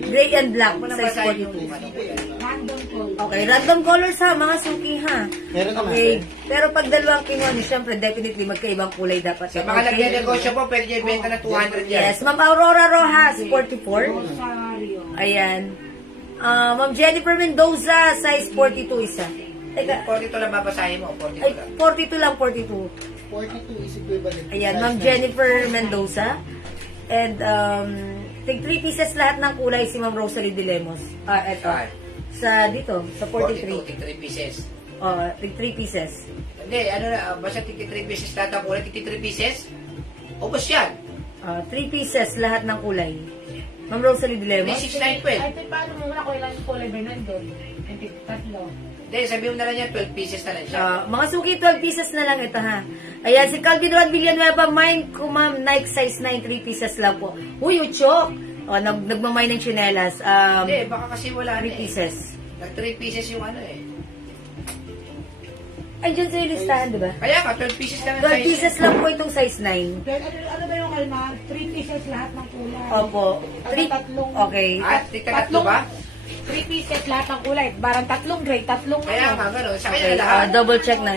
Gray and black, Huwag mo na size basahin yung 42. ano po yan. Random call. Okay, random colors ha, mga suki ha. Meron naman. Okay, pero pag dalawang kinuha niyo, syempre, definitely magkaibang kulay dapat. Sa mga nagnegosyo po, pwede nyo ibenta na 200 yan. Yes, Ma'am Aurora Rojas, 44. Rosario. Ayan. Ma'am Jennifer Mendoza, size 42 isa. Teka, 42 lang babasahin mo, 42 ay, lang. 42 lang, 42. 42 is equivalent. Ayan, Ma'am Jennifer Mendoza. And, tig 3 pieces lahat ng kulay si Ma'am Rosalie De Lemos. Eto. Sa dito, sa 42, 43. tig 3 pieces. Tig 3 pieces. Hindi, ano na, basta tig 3 pieces lahat ng kulay, tig 3 pieces. Ubus yan. 3 pieces lahat ng kulay. Ma'am Rosalie De May Lemos. 6.9 po eh. Ay, paano mo wala ko ilang kulay ba nandun? Tatlo. Hindi, sabihin mo na lang yan, 12 pieces na lang siya. Mga suki, 12 pieces na lang ito ha. Ayan, si Calvin Ron Villanueva, mine ko ma'am, Nike size 9, 3 pieces lang po. Uy, uchok! Nagmamay ng chinelas. Hindi, baka kasi wala 3 na eh. pieces. Nag 3 pieces yung ano eh. Ay, dyan sa listahan, di ba? Kaya ka, 12 pieces lang ang 12 size. pieces lang po itong size 9. Then, ano ba yung kalma? 3 pieces lahat ng kulay. Opo. 3. Tatlong. Okay. At tig tatlo ba? 3 pieces lahat ng kulay. Barang tatlong gray, tatlong Kaya nga, gano'n. Sa kanya Okay, na lahat. double check na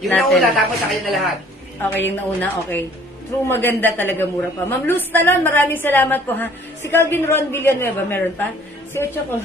Yung natin. nauna, tapos sa kanya na lahat. Okay, yung nauna, okay. True, maganda talaga, mura pa. Ma'am Luz Talon, maraming salamat po ha. Si Calvin Ron Villanueva, meron pa? Si Ocho ko.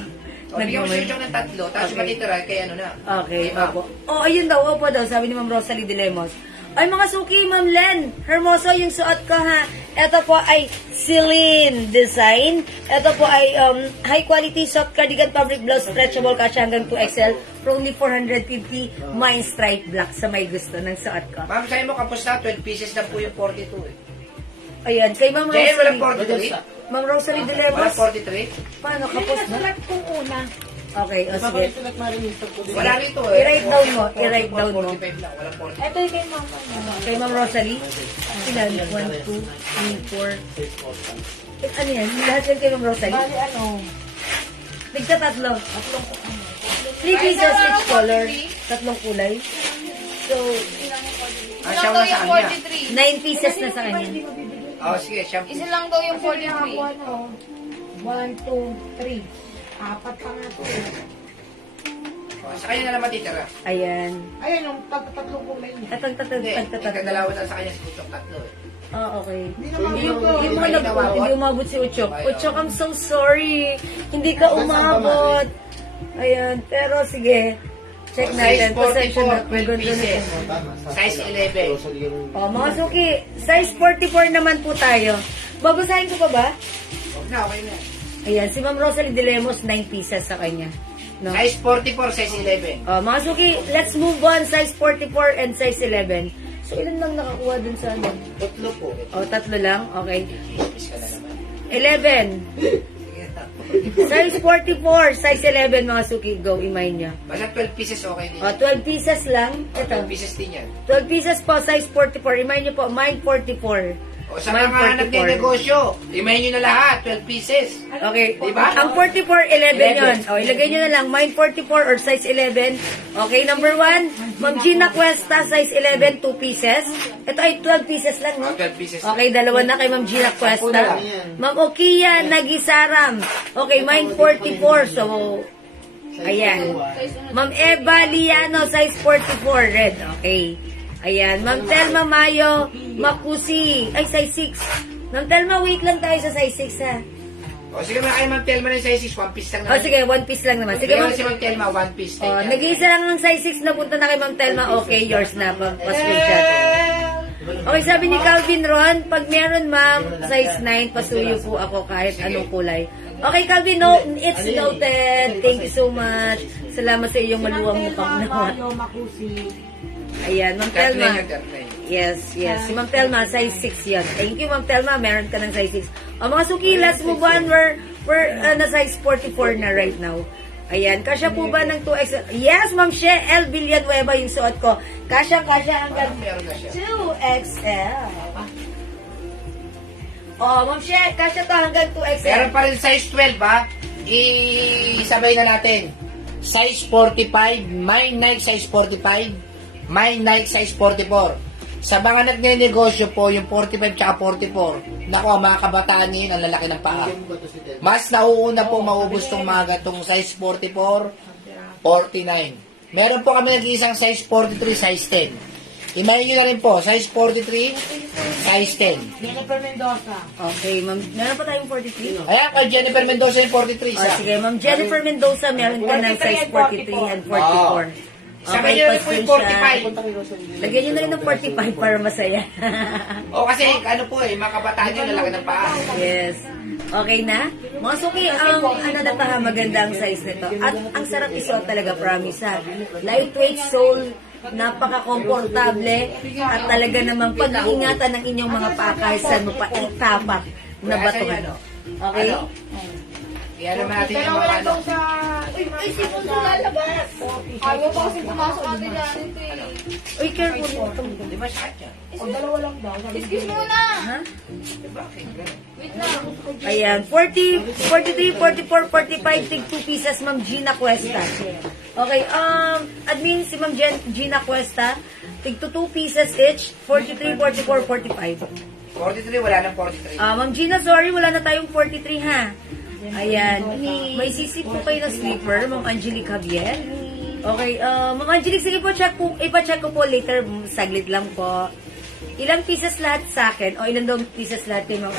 O, bigyan mo si Chong ng 3, tapos Okay. matitira kay ano na. Okay, Kay Ma'am. opo. Oh, ayun daw, opo daw, sabi ni Ma'am Rosalie de Lemos. Ay, mga suki, Ma'am Len, hermoso yung suot ko, ha. Ito po ay Celine design. Ito po ay high quality soft cardigan fabric blouse, stretchable, kasya hanggang 2XL, for only 450, mine stripe black sa may gusto ng suot ko. Ma'am, sa'yo mo kapos na, 12 pieces na po yung 42 eh. Ayan, kay Ma'am Jay, walang Rosalie. 43? Ma'am Rosalie de Walang Lemos, 43? paano, kapos na? Nasulat kong una. Okay, o sige. Papalitan at marinig ko din. Wala rito eh. I-write down mo, i-write down mo. 45 lang, walang 40. Ito yung kay mama. Kay Ma'am Rosalie, ilan? 1, 2, 3, 4. Ano yan? Lahat yan kay Ma'am Rosalie? Bali ano, Tigsa tatlo. 3 pieces each color. Tatlong kulay. So, Ah, siya na sa yung kanya. 43. 9 pieces na sa kanya. Oh, sige, siya. Isa lang daw yung kasi nga 43. po ano, 1, 2, 3. Apat pa nga to eh. Oh, sa kanya na lang matitira. Ayan. Ayun yung tatlong kulay niya. Atang tatag Hindi, tatag. ikadalawa na sa kanya si Kuchong 3 eh. Ah, okay. naman Yung yun. mga nag hindi umabot si Uchok. Uchok, I'm so sorry. Hindi ka umabot. Ayan, pero sige. Check natin. Pasensya na. 12 pieces. Size 11. Oh, mga suki, size 44 naman po tayo. Babasahin ko pa ba? Huwag na, okay na. Ayan, si Ma'am Rosalie de Lemos, 9 pieces sa kanya. No? Size 44, size 11. Oh, mga suki, let's move on. Size 44 and size 11. So, ilan lang nakakuha dun sa ano? 3 po. Oh, 3 lang? Okay. Miss ka na naman. 11. Size 44, size 11, mga suki. Go, imay niya. Basta 12 pieces okay din. Oh, 12 pieces lang. Ito. 12 pieces din yan. 12 pieces po, size 44. Imay niyo po, mine 44. O sa Mine mga 44. nagnegosyo, imayin nyo na lahat, 12 pieces. Okay. Diba? Ang 44, 11 yun. O, ilagay nyo na lang. Mine 44 or size 11. Okay, number 1. Ma'am Gina Cuesta, size 11, 2 pieces. Ito ay 12 pieces lang, no? 12 pieces. Okay, dalawa na kay Ma'am Gina Cuesta. lang. Ma'am Okia Nagisaram. Okay, mine 44. So, ayan. Ma'am Eva Liano, size 44, red. Okay. Ayan. Ma'am Telma Mayo Makusi. Ay, size 6. Ma'am Telma, wait lang tayo sa size 6, ha? O sige mga kayo, Ma'am Telma ng size 6, 1 piece lang O, naman. sige, 1 piece lang naman. Sige, Sige, Ma'am. si Ma'am Telma, 1 piece. Oh, nag-iisa lang ng size 6 na punta na kay Ma'am Telma. Okay, yours na. Pa-screenshot. Okay, sabi ni Calvin Ron, pag meron ma'am, size 9, pasuyo po ako kahit anong kulay. Okay, Calvin, no, it's noted. Thank you so much. Salamat sa iyong maluwang mukang nawa. Makusi. Ayan, Ma'am Tatlo Telma. yung tatlo. Yes, yes. Si Ma'am Telma, size 6 yan. Thank you, Ma'am Telma. Meron ka ng size 6. O, mga suki, let's move on. We're na size 44 na right now. Ayan, kasya po ba ng 2XL? Yes, Ma'am She, El Villanueva yung suot ko. Kasya hanggang Meron na siya. 2XL. Oh, Ma'am She, kasya to hanggang 2XL. Meron pa rin size 12 ha. Isabay na natin. Size 45, my Nike size 45, my Nike size 44. Sa mga nagnenegosyo po, yung 45 tsaka 44, naku, ang mga kabataan ngayon, ang lalaki ng paa. Mas nauuna po maubos tong mga gatong size 44, 49. Meron po kami nag-iisang size 43, size 10. Imayin nyo na rin po, size 43, size 10. Jennifer Mendoza. Okay, Ma'am. Meron pa tayong 43. Ayan, kay Jennifer Mendoza yung 43 Oh, siya. sige, Ma'am Jennifer Mendoza, meron ka ng size 43 and 44. Sa kanya rin po yung 45. Lagyan nyo na rin ng 45 para masaya. O kasi ano po eh, mga kabataan yun, lalaki ng paa. Yes. Okay na? Mga suki, ang ano na pa, maganda ang size nito. At ang sarap isuot talaga, promise ha. Lightweight sole, napaka-komportable, at talaga namang pag-iingatan ng inyong mga paa kahit saan mo pa itapak na batuhan. Okay? Kaya naman natin yung Pero mga wala ano. daw sa... Ay, si Puso lalabas. Ayaw pa kasi pumasok ate dyan. Ito eh. Uy, careful mo. Di ba shot yan? O, dalawa lang daw. Excuse me muna. Ha? Di ba? Okay, ganun. Wait lang. Ayan, 40, 43, 44, 45, tig 2 pieces, Ma'am Gina Cuesta. Okay, admin si Ma'am Gina Cuesta, tig 2 pieces each, 43, 44, 45. 43, wala nang 43. Ma'am Gina, sorry, wala na tayong 43 ha. Ayan, may sisip po kayo na sleeper, Ma'am Angelique Javier. Okay, Ma'am Angelique, sige po, ipa-check ko po later, saglit lang po. Ilang pieces lahat sa akin, o ilan daw pieces lahat kay Ma'am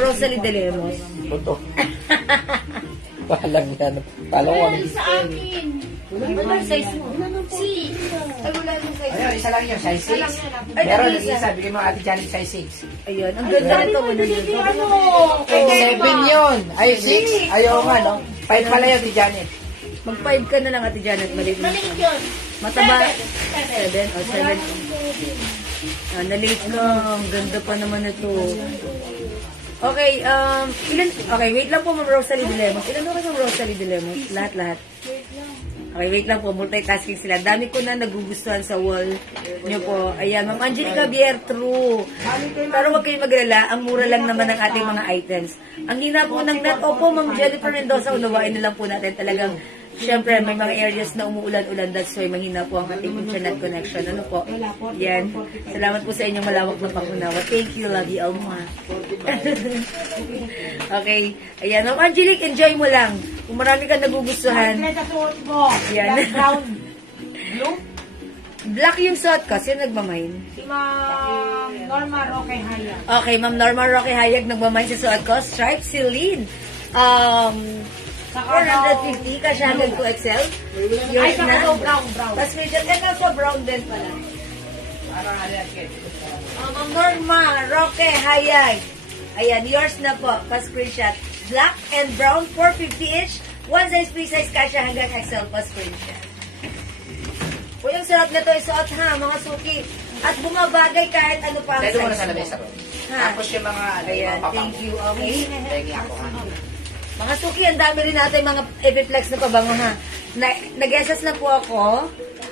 Rosalie de Lemos. Walang yan. Talo ko kami. Sa akin. Wala yung size mo. Si. Ay, wala yung size mo. Ayun, isa lang yun, size 6. Ay, Meron, isa. isa. Bigyan mo Ate Janet size 6. Ayun, ang ganda nito mo na yun. 7 yun. Ay, 6. Ayaw nga, no? 5 pala yun, Ate Janet. Mag-5 ka na lang, Ate Janet. Maliit na. Maliit yun. Mataba. 7 o 7. Naliit ka. Ang ganda pa naman ito. Okay, okay, wait lang po, Ma'am Rosalie Dilemos. Ilan ba Ma'am Rosalie Dilemos? Lahat. Okay, wait lang po, multitasking sila. Dami ko na nagugustuhan sa wall niyo po. Ayan, Ma'am Angelica Bier, true. Pero wag kayong maglala, ang mura lang naman ng ating mga items. Ang hina po ng net, opo, Ma'am Jennifer Mendoza, unawain na lang po natin talagang. Siyempre, may mga areas na umuulan-ulan, that's why mahina po ang ating internet connection. Ano po? Yan. Salamat po sa inyong malawak na pangunawa. Thank you, love you, Alma. Okay. Ayan. Ma'am Angelique, enjoy mo lang. Kung marami ka nagugustuhan. Pinagkasuot mo. Yan. Black, brown, blue. Black yung suot ko. Sino nagmamain? Si Ma'am Norma Roque Haya. Okay, Ma'am Norma Roque Hayag nagmamain sa suot ko. Stripe Celine. 450 kasyagan ko Excel. Ay, Yours saka na. daw brown. Tapos may dyan. Ito sa brown din pala. Ma'am Norma Roque Hayag. Ayan, yours na po. Pa-screenshot. Black and brown, 450 each. One size, free size, kasya hanggang XL pa-screenshot. Uy, ang sarap na ito isuot ha, mga suki. At bumabagay kahit ano pa ang Dito mo na size sa mo. lamesa ron. Ha. Tapos yung mga, Ayan, mga papang. thank you. Okay. Thank you ako, ha? Mga suki, ang dami rin natin mga Epiplex na pabango ha. Nag-SS na po ako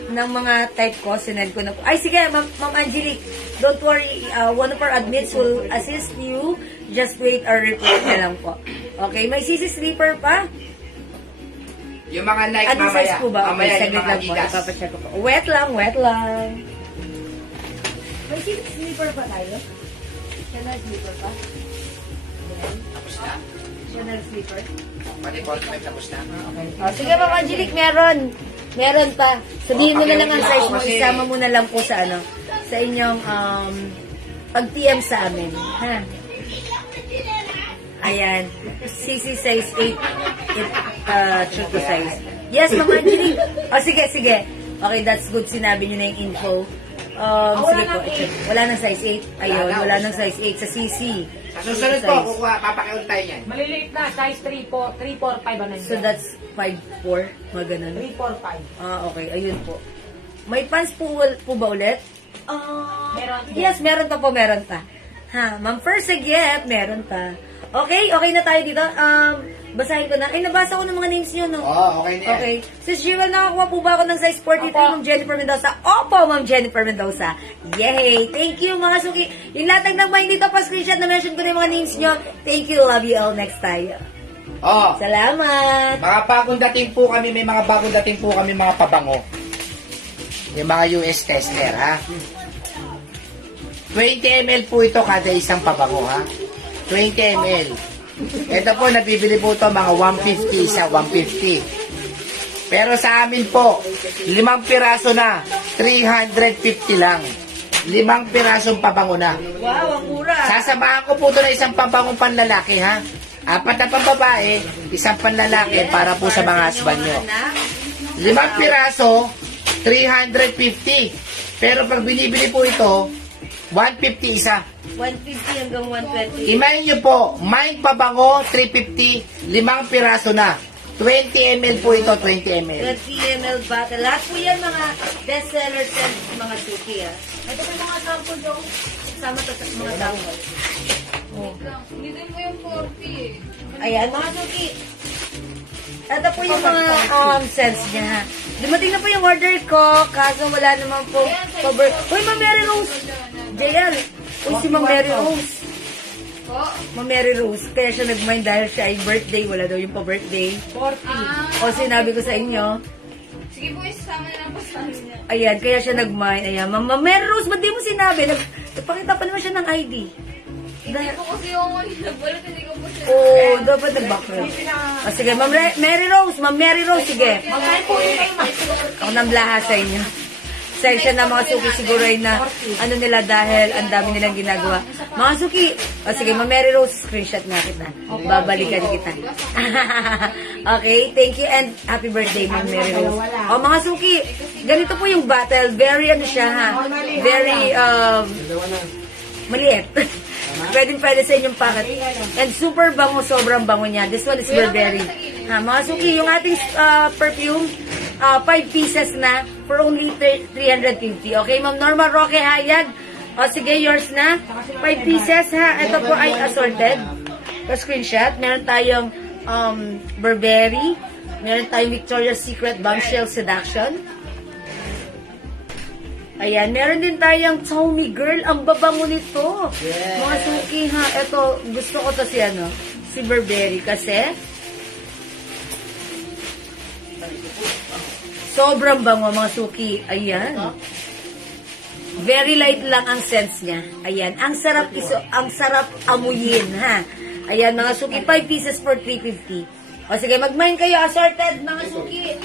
ng mga type ko. Sinend ko na po. Ay, sige, Ma'am Angelique. Don't worry. One of our admits will assist you. Just wait or report na lang po. Okay, may sisi sleeper pa? Yung mga Nike Anong mamaya. size po ba? Mamaya Okay, yung saglit mga lang po. Adidas. Ipapacheck ko po. Wet lang. May sisi sleeper pa tayo? Chanel sleeper pa? Tapos na. Chanel sleeper? Pati 45 tapos na. Oh, sige, Ma'am Angelique, meron pa. Sabihin mo na lang ang size mo, Kasi- isama mo na lang po sa sa inyong pag-TM sa amin. Ha? Ayan. CC size 8, true to size. Yes, Ma'am Angelique. Oh, sige. Okay, that's good. Sinabi niyo na yung info. Sige po. Wala nang size 8. Ayun, wala nang size 8 sa CC. Sa susunod po, kukuha, papakiulit tayo niyan. Maliliit na, size 3, 4, 5 ano yun? So that's 5'4", mga ganun. 3, 4, 5. Okay, ayun po. May pants po ba ulit? Meron. Yes, meron pa. Ha, Ma'am First Agep, meron pa. Okay na tayo dito. Basahin ko na. Ay, nabasa ko ng mga names niyo, no? Oo, okay na yan. Okay. Sis Jewel, nakakuha po ba ako ng size 43, Ma'am Jennifer Mendoza? Opo, Ma'am Jennifer Mendoza. Yay! Thank you, mga suki. Yung latag ng mind dito, pa-screenshot na mention ko na yung mga names niyo. Thank you, love you all. Next tayo. Oo. Salamat! Mga bagong dating po kami, may mga bagong dating po kami mga pabango. Yung mga US tester, ha? 20 ml po ito kada isang pabango, ha? 20 ml. Ito po, nabibili po ito mga 150 sa 150. Pero sa amin po, 5 piraso na, 350 lang. 5 pirasong pabango na. Wow, ang mura! Sasamahan ko po ito na isang pabangong panlalaki, ha? 4 na pambabae, isang panlalaki para po sa mga husband nyo. 5 piraso, 350. Pero pag binibili po ito, 150 isa. 150 hanggang 120. Imayin nyo po, Mind Pabango, 350, 5 piraso na. 20 ml po ito, 20 ml. 30 ml bottle. Lahat po yan mga bestseller scent, mga suki, ah. Ito may mga sample doon. Sama to sa mga sample. Hindi mo yung 40 Ayan, mga suki. Ito po yung mga scents niya, ha. Dumating na po yung order ko, kaso wala naman po cover. Uy, Ma'am Mary Rose! JL! Uy, si Ma'am Mary Rose. po. Ma'am Mary Rose, kaya siya nag-mind dahil siya ay birthday, wala daw yung pa-birthday. 40. O sinabi ko sa inyo, Sige po, isasama na lang po sa amin niya. ayan, kaya siya nag-mind. Ayan, Ma'am Mary Rose, ba't di mo sinabi? Nagpakita pa naman siya ng ID. Hindi po kasi yung nagbalot, hindi ko po siya. Oo, dapat nag-background. O sige, Ma'am Mary Rose, sige. Magkano po yun kayo, ma'am? Ako nang blaha sa inyo. Pasensya na mga suki, siguro ay na ano nila dahil ang dami nilang ginagawa. Mga suki, sige, Mary Rose, screenshot nga kita. Babalikan kita. Okay, thank you and happy birthday, Ma'am Mary Rose. Mga suki, ganito po yung battle. Very ano siya, ha? Very, maliit. Pwede sa inyong packet. And super bango, sobrang bango niya. This one is Burberry. Mga suki, yung ating perfume, 5 pieces na for only 350. Okay, Ma'am Norma Roque Hayag. Sige, yours na. 5 pieces, ha? Ito po ay assorted. Screenshot. Meron tayong Burberry. Meron tayong Victoria's Secret Bombshell Seduction. Ayan, meron din tayong Tommy Girl. Ang babango nito. Mga suki, ha? Ito, gusto ko to si Burberry kasi sobrang bango, mga suki. Ayan. Very light lang ang sense niya. Ayan. Ang sarap amuyin, ha? Ayan, mga suki. 5 pieces for 350. Sige, mag-mine kayo. Assorted, mga suki.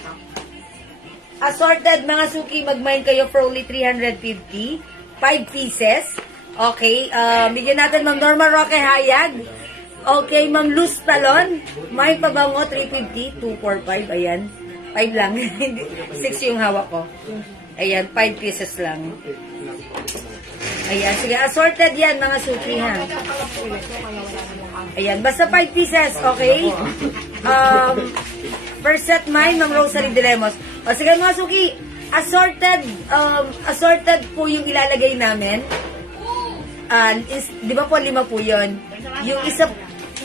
Assorted, mga suki. Mag-mine kayo for only 350. 5 pieces. Okay. Bigyan natin Ma'am Norma Roque Hayag. Okay, Ma'am Luz Talon. Mine pabango, 350. 245. Ayan. 5 lang. 6 yung hawak ko. Ayan, 5 pieces lang. Ayan, sige, assorted yan, mga suki, ha. Ayan, basta 5 pieces, okay? First set mine, Ma'am Rosalie De Lemos. Sige, mga suki, assorted po yung ilalagay namin. Di ba po, 5 po yun?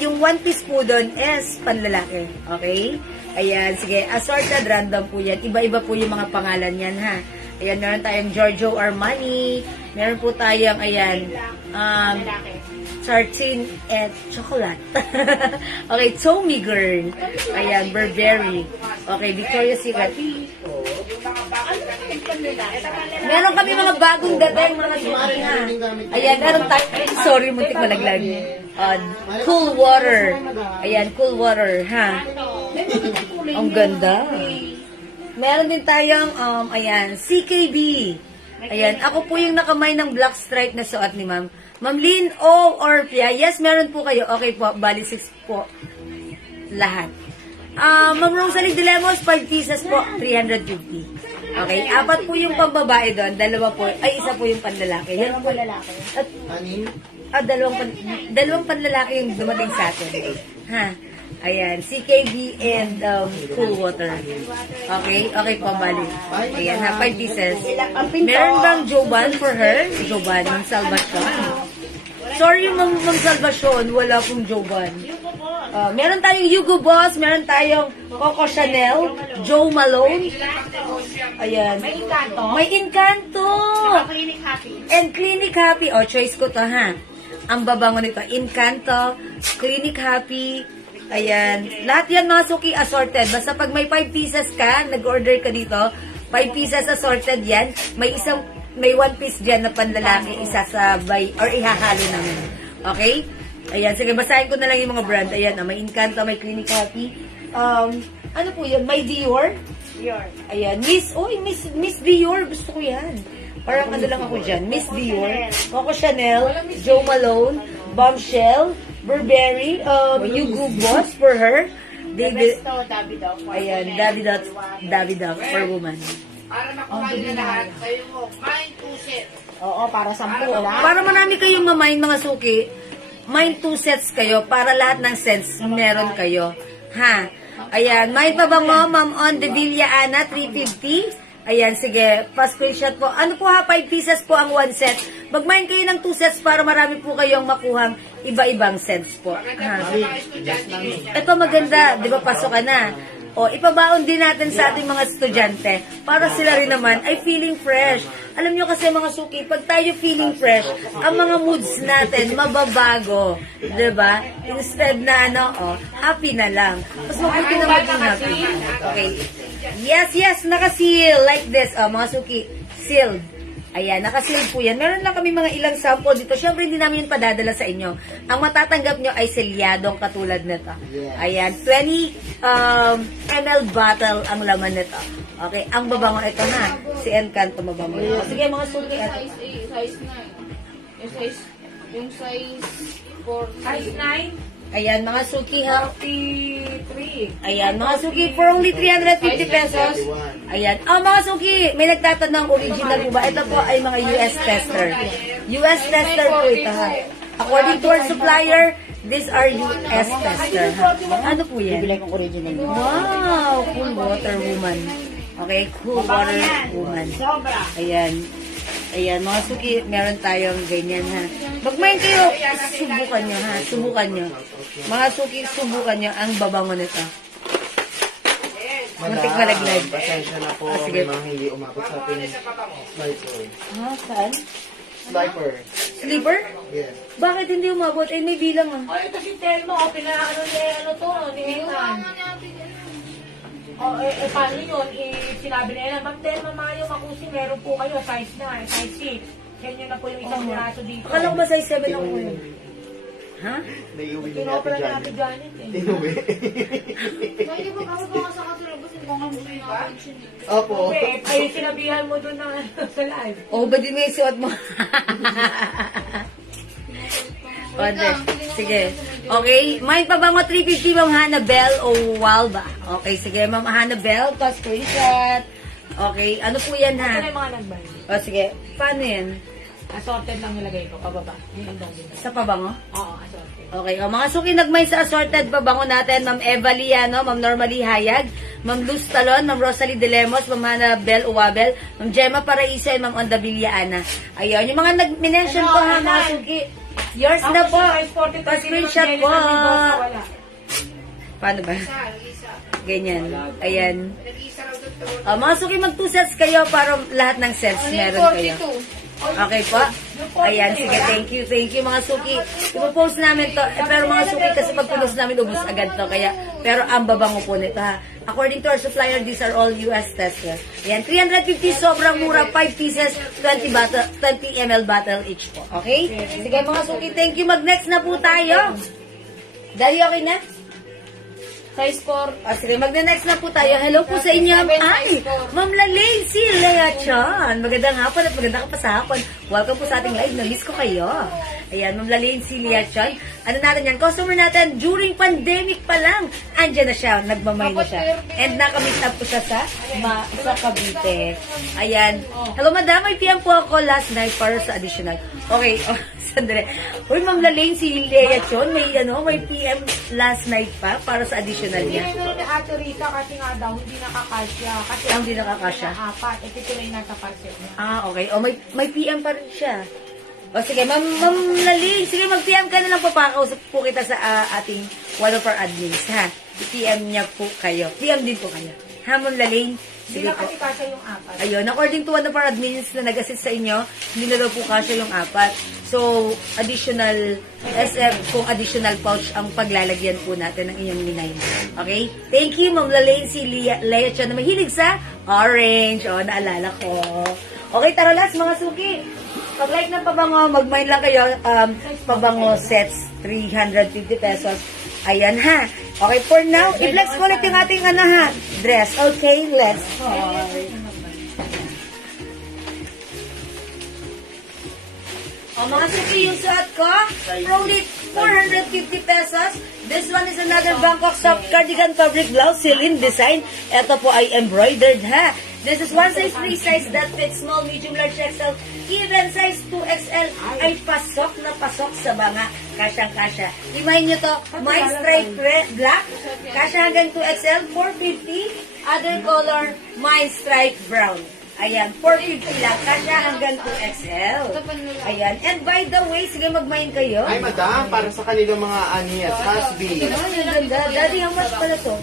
Yung 1 piece po doon is panlalaki, okay? Ayan, sige, assorted, random po yan. Iba-iba po yung mga pangalan yan, ha. Ayan, meron tayong Giorgio Armani. Meron po tayong, ayan, tartine and chocolate. Okay, Tommy Girl. Ayan, Burberry. Okay, Victoria's Secret. Meron kami mga bagong dating, mga suki, ha. Ayan, meron tayo. Sorry, muntik malaglag. Cool water. Ayan, cool water, ha. Ang ganda. Meron din tayong, ayan, CKB. Ayan, ako po yung nakamay ng black stripe na suot ni Ma'am. Ma'am Lynn O. Orpia. Yes, meron po kayo. Okay po, bali 6 po. Lahat. Ma'am Rosalie De Lemos, 5 pieces po, 350. Okay, 4 po yung pambabae doon, 2 po, ay isa po yung panlalaki. Yan po lalaki. At, dalawang panlalaki yung dumating sa atin. Ha? Ayan, CKB and cool water. Okay, okay po, bali. Ayan, 5 pieces. Meron bang Joban for her? Joban, Ma'am Salvacion. Sorry, Ma'am Salvacion, wala pong Joban. Meron tayong Hugo Boss, meron tayong Coco Chanel, Joe Malone. Ayan. May Encanto. May Encanto. Clinic Happy. And Clinic Happy. Choice ko to, ha. Ang babango nito. Encanto, Clinic Happy. Ayan. Lahat yan, mga suki, assorted. Basta pag may 5 pieces ka, nag-order ka dito, 5 pieces assorted yan. May 1 piece dyan na panlalaki, isasabay, or ihahalo namin. Okay? Ayan, sige, basahin ko na lang yung mga brand. Ayan, may Encanto, may Clinic Happy. Ano po yun? May Dior? Dior. Ayan, Miss Dior, gusto ko yan. Parang ano lang ako dyan. Miss Dior, Coco Chanel, Joe Malone, Bombshell, Burberry, Hugo Boss for her. Davidoff. Ayan, Davidoff for woman. Para makuha nyo na lahat, kayo mo, mine 2 sets. Oo, para 10 lang. Para marami kayong mamain, mga suki, mine 2 sets kayo para lahat ng sets meron kayo. Ha? Ayan, may pabango, Ma'am On de Villa Ana, 350. Ayan, sige, pa-screenshot po. Ano po, ha? 5 pieces po ang 1 set. Mag-mine kayo ng 2 sets para marami po kayong makuhang iba-ibang sets po. Ha? Ito maganda, di ba, pasok ka na. Ipabaon din natin sa ating mga estudyante para sila rin naman ay feeling fresh. Alam nyo kasi, mga suki, pag tayo feeling fresh, ang mga moods natin mababago. Diba? Instead na happy na lang. Mas mabuti na maging happy. Okay. Yes, naka-seal like this. Mga suki, sealed. Ayan, naka-sealed po yan. Meron lang kami mga ilang sample dito. Siyempre, hindi namin yun padadala sa inyo. Ang matatanggap nyo ay selyadong katulad nito. Ayan, 20 ml bottle ang laman nito. Okay, ang babango ito ha. Si Encanto mabango. O, sige, mga suki. Yung size 8, size 9. Yung size 4. Size 9, Ayan, mga suki ha. 43. Ayan, mga suki for only 350 pesos. Ayan. Oh, mga suki, may nagtatanong original po ba? Ito po ay mga US tester. US tester po ito ha. According to our supplier, these are US tester ha. Ano po yan? Wow, cool water woman. Okay, cool water woman. Sobra. Ayan. Ayan, mga suki, meron tayong ganyan ha. Magmain kayo, subukan nyo ha. Subukan nyo. Mga suki, subukan nyo ang babango nito. Muntik malaglag. Pasensya na po. Ah, sige. May mga hindi umabot sa ating sniper. Ah, saan? Sniper. Sleeper? Yes. Bakit hindi umabot? Eh, may bilang ah. Ito si Telmo, pinaano niya, ano to, ni Ethan. Paano yun? Sinabi na yan, Ma'am Telma, Mayo, Makusi, meron po kayo, size 9, size 6. Ganyan na po yung isang piraso dito. Akala ko ba size 7 ako yun? Ha? Naiuwi ni Ate Tinopera ni Ate Janet. Janet eh. Inuwi. Hindi ba ako baka sa kasilabas, hindi ko nga muna na-attention. Opo. Okay, ay sinabihan mo doon na sa live. Oh, ba di may suot mo? Sige. Okay. May pabango 350, Ma'am Hannabel o Walba. Okay, sige. Ma'am Hannabel, pa-screenshot. Okay. Ano po yan Ito ha? na yung mga nagbayad. O sige. Paano yan? Assorted lang nilagay ko, pababa. Yung andong dito. Sa pabango? Oo, assorted. Okay. O mga suki, nagmay sa assorted pabango natin. Ma'am Eva Liano, Ma'am Normally Hayag, Ma'am Luz Talon, Ma'am Rosalie De Lemos, Ma'am Hannabel Uwabel, Ma'am Gemma Paraiso, and Ma'am Ondabilia Ana. Ayun. Yung mga nag-mention ko ha, mga suki. Yours na po. Pa-screenshot po. Paano ba? Ganyan. Ayan. Mga suki, mag 2 sets kayo para lahat ng sets meron kayo. Okay po? Ayan, sige, thank you mga suki. Ipo-post namin to. Pero mga suki, kasi pag pinost namin, ubus agad to. Kaya, pero ang babango po nito ha. According to our supplier, these are all US testers. Ayan, 350, sobrang mura, 5 pieces, 20 ml bottle each po. Okay? Sige mga suki, thank you. Mag-next na po tayo. Dahil okay na? Size 4. Sige, mag-next na po tayo. Hello po sa inyo. Ay, Ma'am Lacey Lea Chan. Magandang hapon at magandang kapasahapon. Welcome po sa ating live. Na-miss ko kayo. Ayan, Ma'am Lacey Lea Chan. Ano natin yan? Customer natin during pandemic pa lang. Andyan na siya. Nagmamay na siya. And nakamit up po siya sa Cavite. Ayan. Hello, madam. May PM po ako last night para sa additional. Okay. Oh, sandali. Uy, Ma'am Lacey Lea Chan. May PM last night pa para sa additional niya. Hindi na Ate Rita kasi nga daw, hindi nakakasya. Kasi Hindi nakakasya? apat. Ito na yung nasa parcel niya. Ah, okay. O, may PM pa rin siya. O, sige, Ma'am Laling, sige, mag-PM ka na lang po. Pakausap po kita sa ating one of our admins, ha? I-PM niya po kayo. PM din po kayo. Ha, Ma'am Laling? Hindi Sige na po. kasi kasya yung apat. Ayun, according to one of our admins na nag-assist sa inyo, hindi na daw po kasya yung apat. So, additional SF, kung additional pouch ang paglalagyan po natin ng inyong minay. Okay? Thank you, Ma'am Lalaine, si Lea Chan na mahilig sa orange. O, naalala ko. Okay, tara last, mga suki. Pag-like ng pabango, mag-mind lang kayo. Pabango sets, 350 pesos. Ayan ha. Okay, for now, i-flex ko ulit yung ating dress. Okay, let's go. O mga suki, yung suot ko, only 450 pesos. This one is another Bangkok soft cardigan fabric blouse, silin design. Ito po ay embroidered ha. This is one size, free size that fits small, medium, large, XL, even size 2XL ay pasok na pasok sa banga. Kasyang-kasya. Imahin nyo to, my stripe black, kasya hanggang 2XL, 450. Other color, my stripe brown. Ayan, 450 lang. Kasya hanggang 2XL. Ayan. And by the way, sige mag-mine kayo. Ay, madam, para sa kanilang mga aniyas, husby. Ano, yung ganda. Daddy, how much pala to?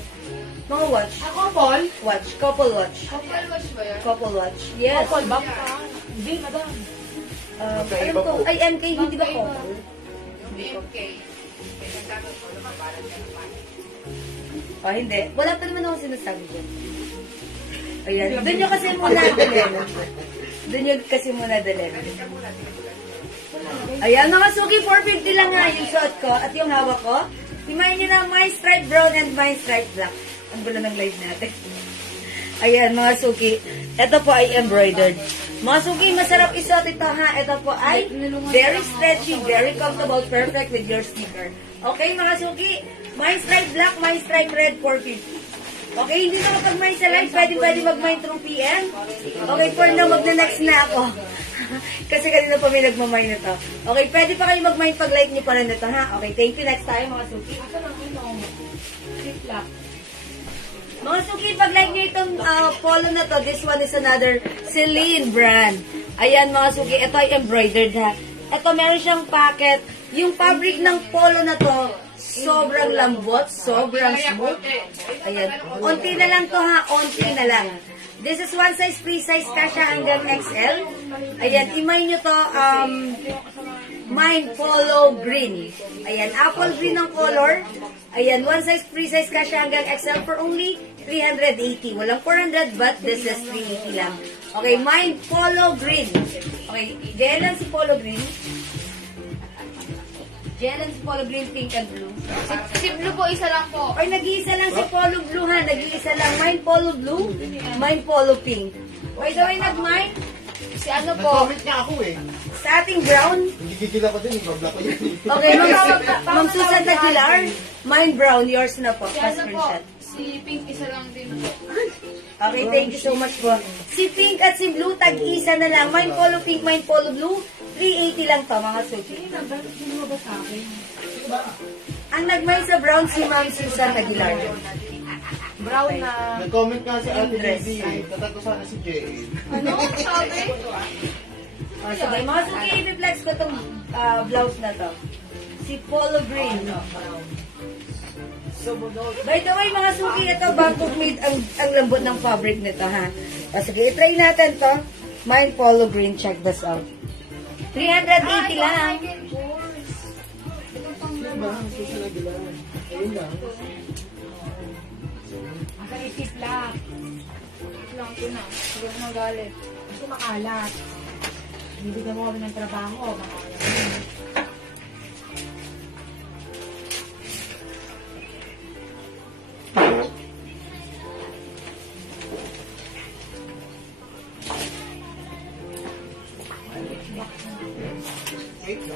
Mga watch. Couple? Watch. Couple watch. Couple watch ba yan? Couple watch. Yes. Couple ba? Hindi, madam. Ano to? Ay, MK, hindi ba couple? MK. Oh, hindi. Wala pa naman ako sinasabi dyan. Ayan. Doon nyo kasi muna dalhin. Doon nyo kasi muna dalhin. Ayan, mga suki, 450 lang nga yung suot ko at yung hawak ko. Imayin nyo na my stripe brown and my stripe black. Ang gulo ng live natin. Ayan, mga suki. Ito po ay embroidered. Mga suki, masarap isuot ito ha. Ito po ay very stretchy, very comfortable, perfect with your sneaker. Okay, mga suki. My stripe black, my stripe red, 450. Okay, hindi na kapag-mine sa live, pwede mag-mine through PM. Okay, for now, magna-next na ako. Kasi kanina pa may nagmamine nito. Okay, pwede pa kayo mag-mine pag like nyo pa rin ito, ha? Okay, thank you. Next tayo, mga suki. Mga suki, pag like nyo itong polo na to, this one is another Celine brand. Ayan, mga suki, ito ay embroidered, ha? Ito, meron siyang packet. Yung fabric ng polo na to, sobrang lambot, sobrang smooth. Ayan. Unti na lang to ha, unti na lang. This is one size, free size, kasha hanggang XL. Ayan, imay nyo to, mine polo green. Ayan, apple green ang color. Ayan, one size, free size, kasha hanggang XL for only 380. Walang 400, but this is 380 lang. Okay, mine polo green. Okay, ganyan lang si polo green. Ganyan lang si polo green, pink and blue. Si Blue po, isa lang po. Ay, nag-iisa lang si Polo Blue ha. Nag-iisa lang. Mine Polo Blue, mine Polo Pink. By the way, nag-mine? Si ano po? Nag-comment nga ako eh. Sa ating brown. Gigigil ako din, ibabla ko yun. Okay, Ma'am Susan Aguilar. Mine brown, yours na po. Si Pass ano po, screenshot. si Pink, isa lang din po. Okay, thank you so much po. Si Pink at si Blue, tag-isa na lang. Mine Polo Pink, mine Polo Blue. 380 lang to, mga suki. Ang nag-mine sa brown si Ma'am Susan Aguilar. Brown na. Nag-comment nga si Ate Interest. Lizzie eh. Tatag ko sana si Jay. Ano? Sabi? O, sige, mga suki, i-reflex ko itong blouse na to. Si Polo Green. By the way, mga suki, ito Bangkok made ang lambot ng fabric nito, ha? O, sige, itry natin to. Mine Polo Green, check this out. 380 lang. Ayun lang. Asa isip lang. Lang ko na. Hindi ako magalit. Kasi makalat. Bibigyan mo kami ng trabaho. Makalat. Wait, no?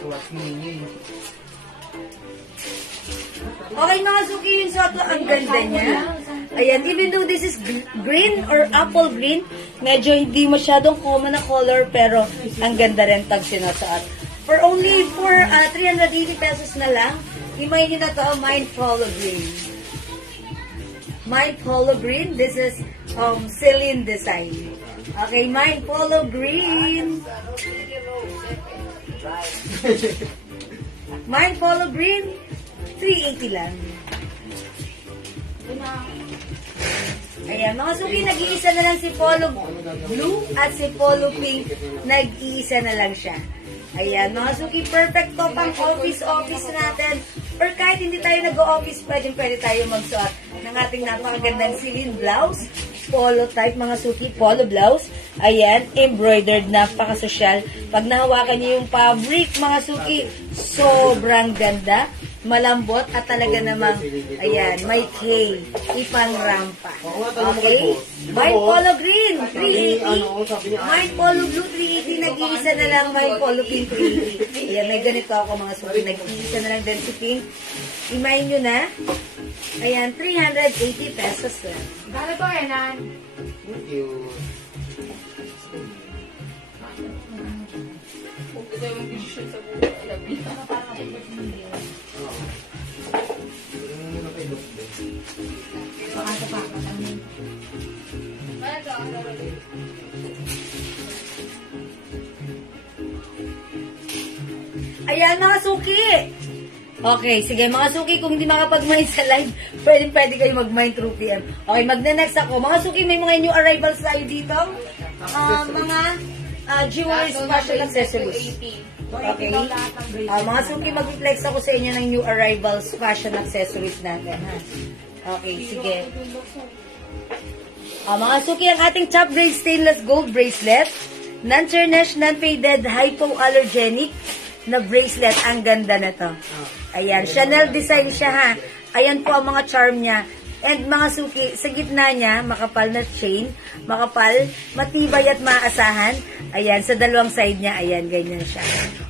Tuwas ninyo. Okay, mga suki, yung suot ko, ang ganda niya. Ayan, even though this is green or apple green, medyo hindi masyadong common na color, pero ang ganda rin pag sinusuot. For only 380 pesos na lang, himay nyo na to, Mine Polo Green. Mine Polo Green, this is Celine design. Okay, Mine Polo Green. Mine Polo Green, 380 lang. Ayan, mga suki, nag-iisa na lang si Polo Blue at si Polo Pink, nag-iisa na lang siya. Ayan, mga suki, perfect to pang office natin. Or kahit hindi tayo nag-office, pwede tayo magsuot ng ating napakagandang Celine blouse. Polo type, mga suki, polo blouse. Ayan, embroidered, napakasosyal. Pag nahawakan niyo yung fabric, mga suki, sobrang ganda, malambot, at talaga namang, ayan, may K, ipang rampa. Okay? Mine Polo Green, 380. Mine Polo Blue, 380. Nag-iisa na lang, Mine Polo Pink, 380. Ayan, may ganito ako, mga suki. Nag-iisa na lang din si Pink. Imay nyo na. Ayan, 380 pesos lang. Gano'n to, Enan? Thank you. Huwag ko tayo mag-decision sa buhay. Labi. Baka sa pa. Ayan, mga suki! Okay, sige, mga suki, kung hindi makapag-mine sa live, pwede kayo mag-mine through PM. Okay, magna-next ako. Mga suki, may mga new arrivals tayo dito. Mga jewelry fashion accessories. Okay. Mga suki, mag-flex ako sa inyo ng new arrivals fashion accessories natin. Ha? Okay, sige. Mga suki, ang ating top grade stainless gold bracelet. Non-tarnished, non-faded, hypoallergenic. na bracelet. Ang ganda na to. Ayan, Chanel design siya ha. Ayan po ang mga charm niya. And mga suki, sa gitna niya, makapal na chain, makapal, matibay at maasahan. Ayan, sa dalawang side niya, ayan, ganyan siya.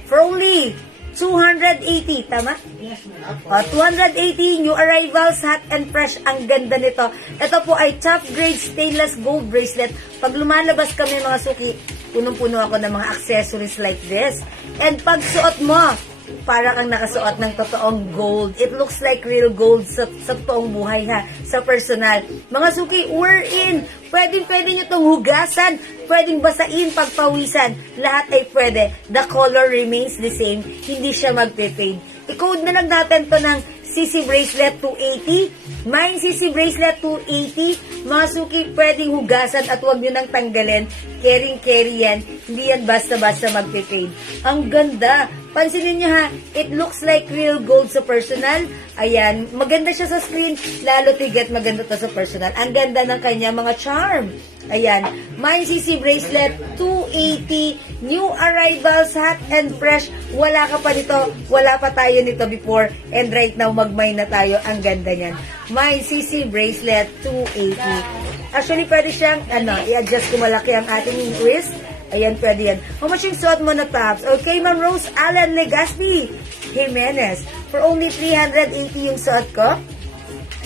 For only 280, tama? Yes, ma'am. 280, new arrivals, hot and fresh. Ang ganda nito. Ito po ay top grade stainless gold bracelet. Pag lumalabas kami mga suki, punong-puno ako ng mga accessories like this. And pag suot mo, para kang nakasuot ng totoong gold. It looks like real gold sa totoong buhay ha, sa personal. Mga suki, we're in. Pwede nyo itong hugasan, pwedeng basain, pagpawisan. Lahat ay pwede. The color remains the same. Hindi siya magpe-fade. I-code na lang natin to ng CC Bracelet 280. Mine CC Bracelet 280. Mga suki, pwedeng hugasan at huwag nyo nang tanggalin. Carry yan. Hindi yan basta-basta magpe-fade. Ang ganda. Pansinin nyo ha, it looks like real gold sa personal. Ayan, maganda siya sa screen. Lalo tigat, maganda to sa personal. Ang ganda ng kanya mga charm. Ayan, Mine CC Bracelet 280. New arrivals, hot and fresh. Wala ka pa nito. Wala pa tayo nito before. And right now, mag-mine na tayo. Ang ganda niyan. Mine CC Bracelet 280. Actually, pwede siyang, i-adjust kung malaki ang ating wrist. Ayan, pwede yan. How much yung suot mo na tops? Okay, Ma'am Rose Allen Legaspi Jimenez. For only 380 yung suot ko.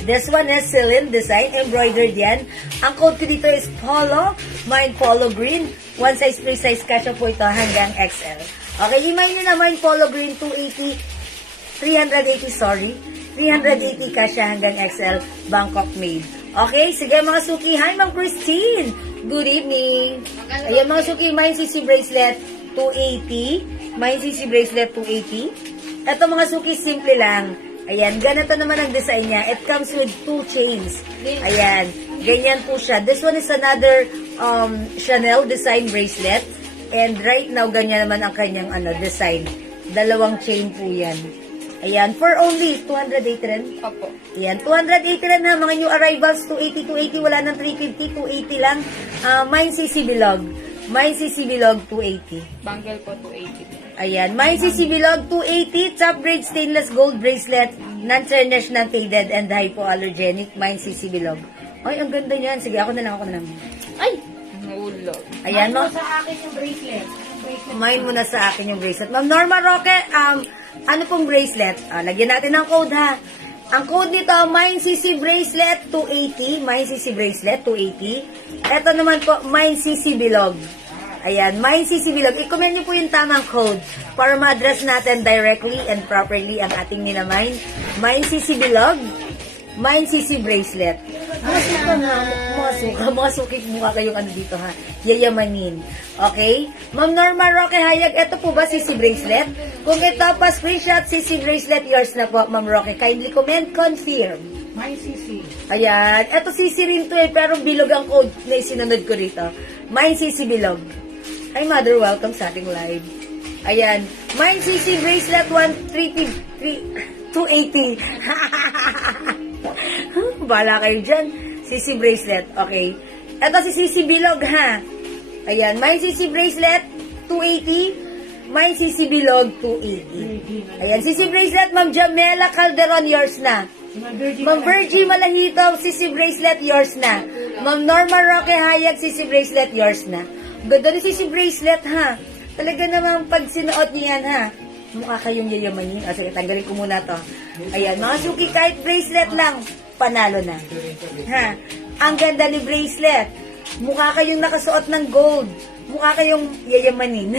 This one is Celine design, embroidered yan. Ang code ko dito is Polo, mine Polo Green. One size, 3 size, kasya po ito hanggang XL. Okay, email nyo na mine Polo Green 380, 380 kasya hanggang XL, Bangkok made. Okay, sige mga suki. Hi, Ma'am Christine. Good evening. Ayan mga suki, mine CC Bracelet 280. Mine CC Bracelet 280. Ito mga suki, simple lang. Ayan, ganito naman ang design niya. It comes with 2 chains. Ayan, ganyan po siya. This one is another Chanel design bracelet. And right now, ganyan naman ang kanyang design. 2 chain po yan. Ayan, for only 280 rin. Opo. Ayan, 280 rin ha. Mga new arrivals, 280, wala nang 350, 280 lang. Mine CC Bilog. Mine CC Bilog, 280. Bangle po 280. Ayan, Mine CC Bilog, 280. Top grade stainless gold bracelet. Non-tarnished, non-faded, and hypoallergenic. Mine CC Bilog. Ay, ang ganda niyan. Sige, ako na lang. Ay! Mahulog. Ayan, Ano sa akin yung bracelet? mine mo na sa akin yung bracelet. Ma'am Norma Roque, ano pong bracelet? Lagyan natin ng code ha. Ang code nito, Mine CC Bracelet 280. Mine CC Bracelet 280. Ito naman po, Mine CC Bilog. Ayan, Mine CC Bilog. I-comment nyo po yung tamang code para ma-address natin directly and properly ang ating ninamine. Mine CC Bilog, Mine CC Bracelet. Mga suki, mukha kayong dito ha. Yayamanin. Okay? Ma'am Norma Roque Hayag, ito po ba CC Bracelet? Kung ito pa screenshot, CC Bracelet, yours na po, Ma'am Roque. Kindly comment, confirm. Mine CC. Ayan. Ito CC rin to pero bilog ang code na isinunod ko rito. Mine CC Bilog. Hi Mother, welcome sa ating live. Ayan. Mine CC Bracelet 280. Bala kayo dyan. CC Bracelet. Okay. Ito si CC Bilog ha. Ayan. Mine CC Bracelet 280. Mine CC Bilog 280. Ayan. CC Bracelet Ma'am Jamela Calderon, yours na. Ma'am Virgie Malahito, CC Bracelet, yours na. Ma'am Norma Roque Hayag, CC Bracelet, yours na. Ganda ni CC Bracelet ha. Talaga namang pag sinuot niyo yan ha. Mukha kayong yayamanin. Sige, tanggalin ko muna to. Ayan, mga suki, kahit bracelet lang, panalo na. Ha? Ang ganda ni bracelet. Mukha kayong nakasuot ng gold. Mukha kayong yayamanin.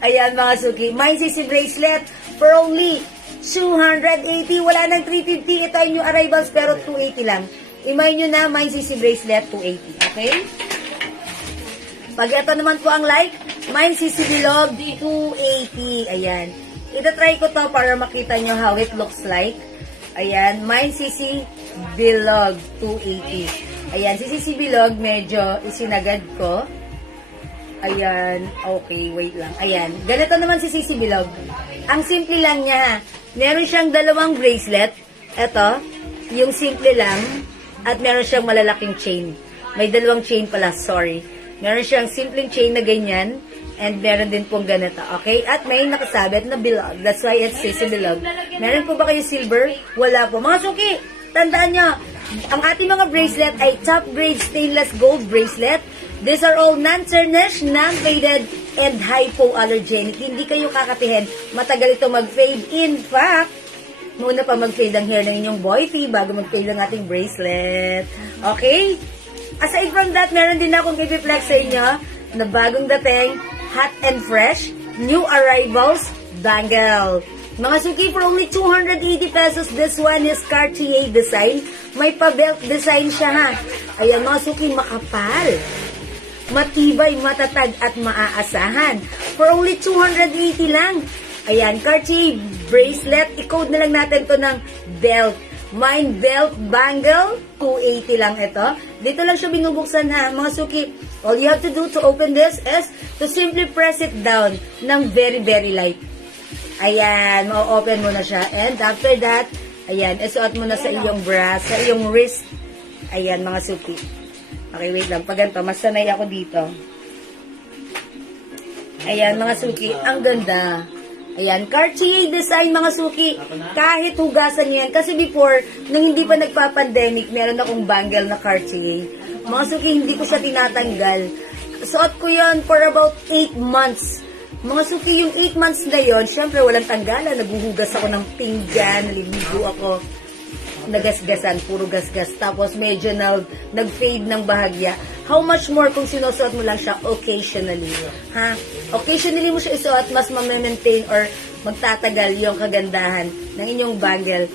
Ayan, mga suki. Mine CC Bracelet for only 280. Wala nang 350. Ito ay new arrivals pero 280 lang. Imay nyo na, Mine CC Bracelet 280. Okay? Pag ito naman po ang like, Mine CC Bilog 280. Ayan. Ito-try ko to para makita nyo how it looks like. Ayan. Mine CC Bilog 280. Ayan. Si CC Bilog, medyo isinagad ko. Ayan. Okay, wait lang. Ayan. Ganito naman si CC Bilog. Ang simple lang niya. Meron siyang 2 bracelet. Ito. Yung simple lang. At meron siyang malalaking chain. May 2 chain pala. Sorry. Meron siyang simpleng chain na ganyan. And meron din pong ganito, okay? At may nakasabit na bilog. That's why it says bilog. Meron po ba kayo silver? Wala po. Mga suki, tandaan nyo, ang ating mga bracelet ay top grade stainless gold bracelet. These are all non-tarnished, non-faded, and hypoallergenic. Hindi kayo kakatihin. Matagal ito mag-fade. In fact, muna pa mag-fade ang hair ng inyong boyfie bago mag-fade ang ating bracelet. Okay? Aside from that, meron din akong i-flex sa inyo na bagong dating, hot and fresh, new arrivals, bangle. Mga suki, for only 280 pesos, this one is Cartier design. May pa-belt design siya ha. Ayan mga suki, makapal. Matibay, matatag at maaasahan. For only 280 lang. Ayan, Cartier bracelet. I-code na lang natin to ng belt. Mine belt bangle, 280 lang ito. Dito lang siya binubuksan ha, mga suki. All you have to do to open this is to simply press it down ng very, very light. Ayan, ma-open mo na siya. And after that, ayan, isuot mo na sa iyong bra, sa iyong wrist. Ayan, mga suki. Okay, wait lang. Pag ganito, mas sanay ako dito. Ayan, mga suki. Ang ganda. Ayan, Cartier design, mga suki. Kahit hugasan niyo yan. Kasi before, nung hindi pa nagpa-pandemic, meron akong bangle na Cartier. Mga suki, hindi ko siya tinatanggal. Suot ko yan for about 8 months. Mga suki, yung 8 months na yon, syempre walang tanggalan. Naguhugas ako ng pinggan, naliligo ako. Nagasgasan, puro gasgas. Tapos medyo nag-fade ng bahagya. How much more kung sinusuot mo lang siya occasionally? Ha? Occasionally mo siya isuot, mas ma-maintain or magtatagal yung kagandahan ng inyong bangle.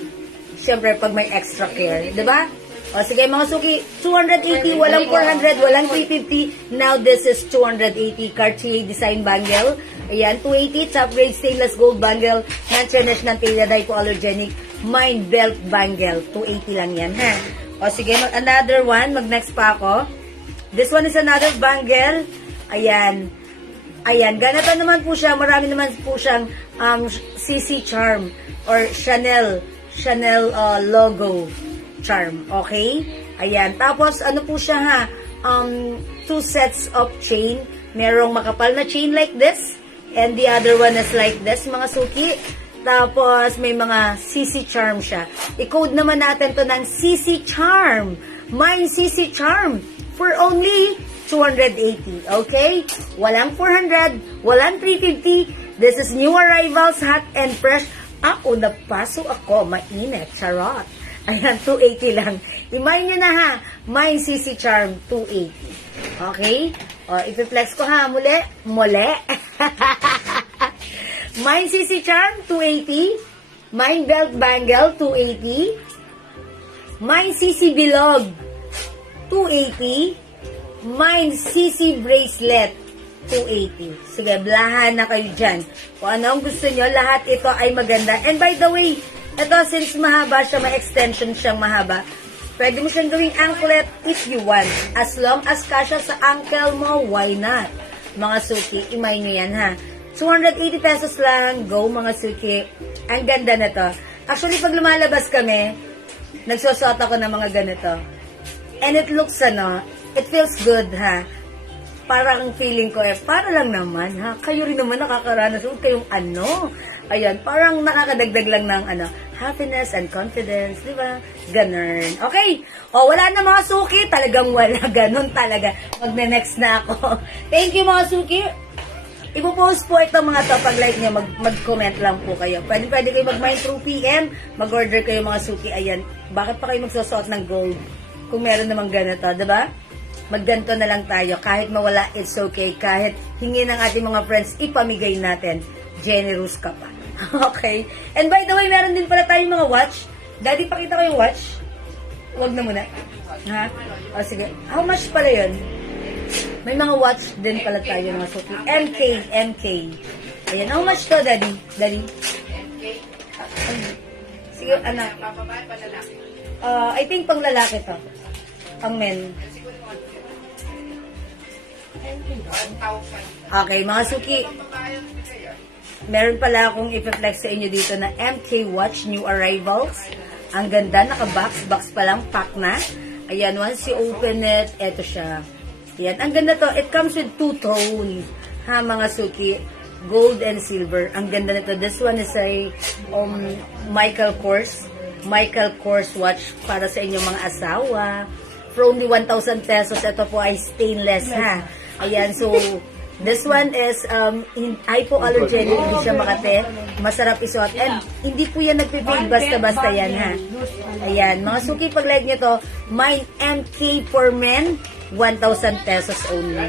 Siyempre, pag may extra care. Diba? O sige mga suki, 280, walang 400, walang 350. Now this is 280 Cartier design bangle. Ayan, 280, top grade stainless gold bangle. Non-tarnished, non-faded, hypoallergenic. Mine belt bangle. 280 lang yan, ha? O sige, another one. Mag-next pa ako. This one is another bangle. Ayan. Ayan, ganito naman po siya. Marami naman po siyang CC charm or Chanel logo charm. Okay? Ayan. Tapos, ano po siya ha? 2 sets of chain. Merong makapal na chain like this. And the other one is like this, mga suki. Tapos, may mga CC charm siya. I-code naman natin to ng CC charm. Mine CC charm. For only 280. Okay? Walang 400. Walang 350. This is new arrivals, hot and fresh. Ako, napaso ako. Mainit. Charot. Ayan, 280 lang. Imay nyo na ha. Mine CC charm, 280. Okay? O, ipiflex ko ha. Muli. Mine CC charm, 280. Mine belt bangle, 280. Mine CC bilog, 280. Mine CC bracelet, 280. Sige, blahan na kayo dyan. Kung ano ang gusto nyo, lahat ito ay maganda. And by the way, ito since mahaba siya, may extension siyang mahaba, pwede mo siyang gawing anklet if you want. As long as kasya sa ankle mo, why not? Mga suki, imay nyo yan ha. 280 pesos lang. Go mga suki. Ang ganda na to. Actually, pag lumalabas kami, nagsusot ako ng mga ganito. And it looks, it feels good, ha? Parang feeling ko, para lang naman, ha? Kayo rin naman nakakaranas. Huwag kayong Ayan, parang nakakadagdag lang ng, happiness and confidence, di ba? Ganun. Okay. O, wala na mga suki. Talagang wala. Ganun talaga. Magne-next na ako. Thank you, mga suki. Ipo-post po itong mga to. Pag like nyo, mag-comment lang po kayo. Pwede kayo mag-mine through PM. Mag-order kayo mga suki. Ayan. Bakit pa kayo magsusuot ng gold? Kung meron namang ganito, diba? Magganto na lang tayo. Kahit mawala, it's okay. Kahit hingi ng ating mga friends, ipamigay natin. Generous ka pa. Okay? And by the way, meron din pala tayong mga watch. Daddy, pakita ko yung watch. Huwag na muna. Ha? O sige. How much pala yun? May mga watch din pala tayo mga suki. MK. Ayan. How much to, Daddy? Daddy? Sige, anak. I think pang lalaki to. Pang men. Okay, mga suki. Meron pala akong ipiflex sa inyo dito na MK watch, new arrivals. Ang ganda, naka-box pa lang, pack na. Ayan, once you open it, eto siya. Yan. Ang ganda to. It comes with two-tone. Ha, mga suki. Gold and silver. Ang ganda nito. This one is a Michael Kors. Michael Kors watch para sa inyong mga asawa. For only 1,000 pesos. Ito po ay stainless, ha. Ayan. So, this one is hypoallergenic. Hindi siya makate. Masarap isuot. And hindi po yan nagpipig basta-basta yan, ha. Ayan. Mga suki, pag-like nyo to, mine MK for men, 1,000 pesos only.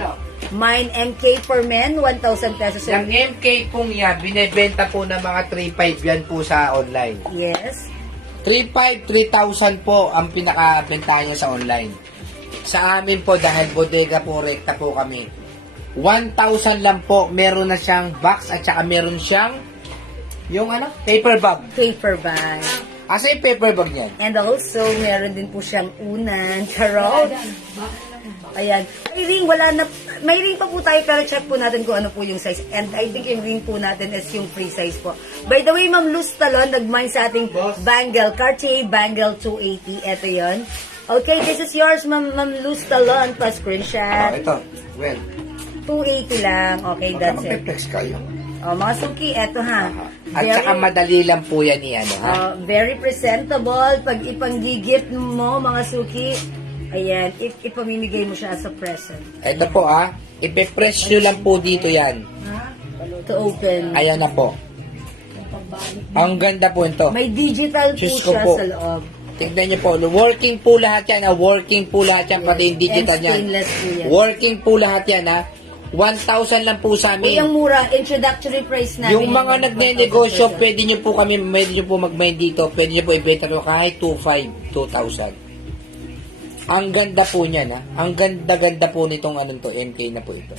Mine MK for men, 1,000 pesos Yung only. MK pong yan, binibenta po ng mga 3,500 yan po sa online. Yes. 3,500, 3,000 po ang pinakabenta niya sa online. Sa amin po, dahil bodega po, rekta po kami, 1,000 lang po, meron na siyang box at saka meron siyang yung paper bag. Paper bag. Asa yung paper bag niyan? And also, meron din po siyang unan. Charot. Ayan. May ring pa po tayo, pero check po natin kung ano po yung size. And I think yung ring po natin is yung free size po. By the way, Ma'am Luz Talon, nag-mine sa ating bangle. Cartier Bangle 280. Ito yon. Okay, this is yours, Ma'am Luz Talon. Pa-screenshot. Ito. Well, 280 lang. Okay, that's it. mag-flex kayo. Mga suki, eto ha. At saka madali lang po yan ha. Very presentable. Pag ipang-gift mo, mga suki, ayan, ipamimigay mo siya as a present. Ito po ipe-press nyo lang po dito yan. To open. Ayan na po. Ang ganda po ito. May digital po Diyos ko siya po. sa loob. Tignan nyo po, working po lahat yan working po lahat yan, pati yung digital And yan. stainless po yan. Working po lahat yan 1,000 lang po sa Uy, ang amin. mura, introductory price namin. Yung mga nagne-negosyo, pwede nyo po mag-mine dito, pwede nyo po ibenta ito kahit 2,500, 2,000. Ang ganda po niyan Ang ganda-ganda po nitong MK na po ito.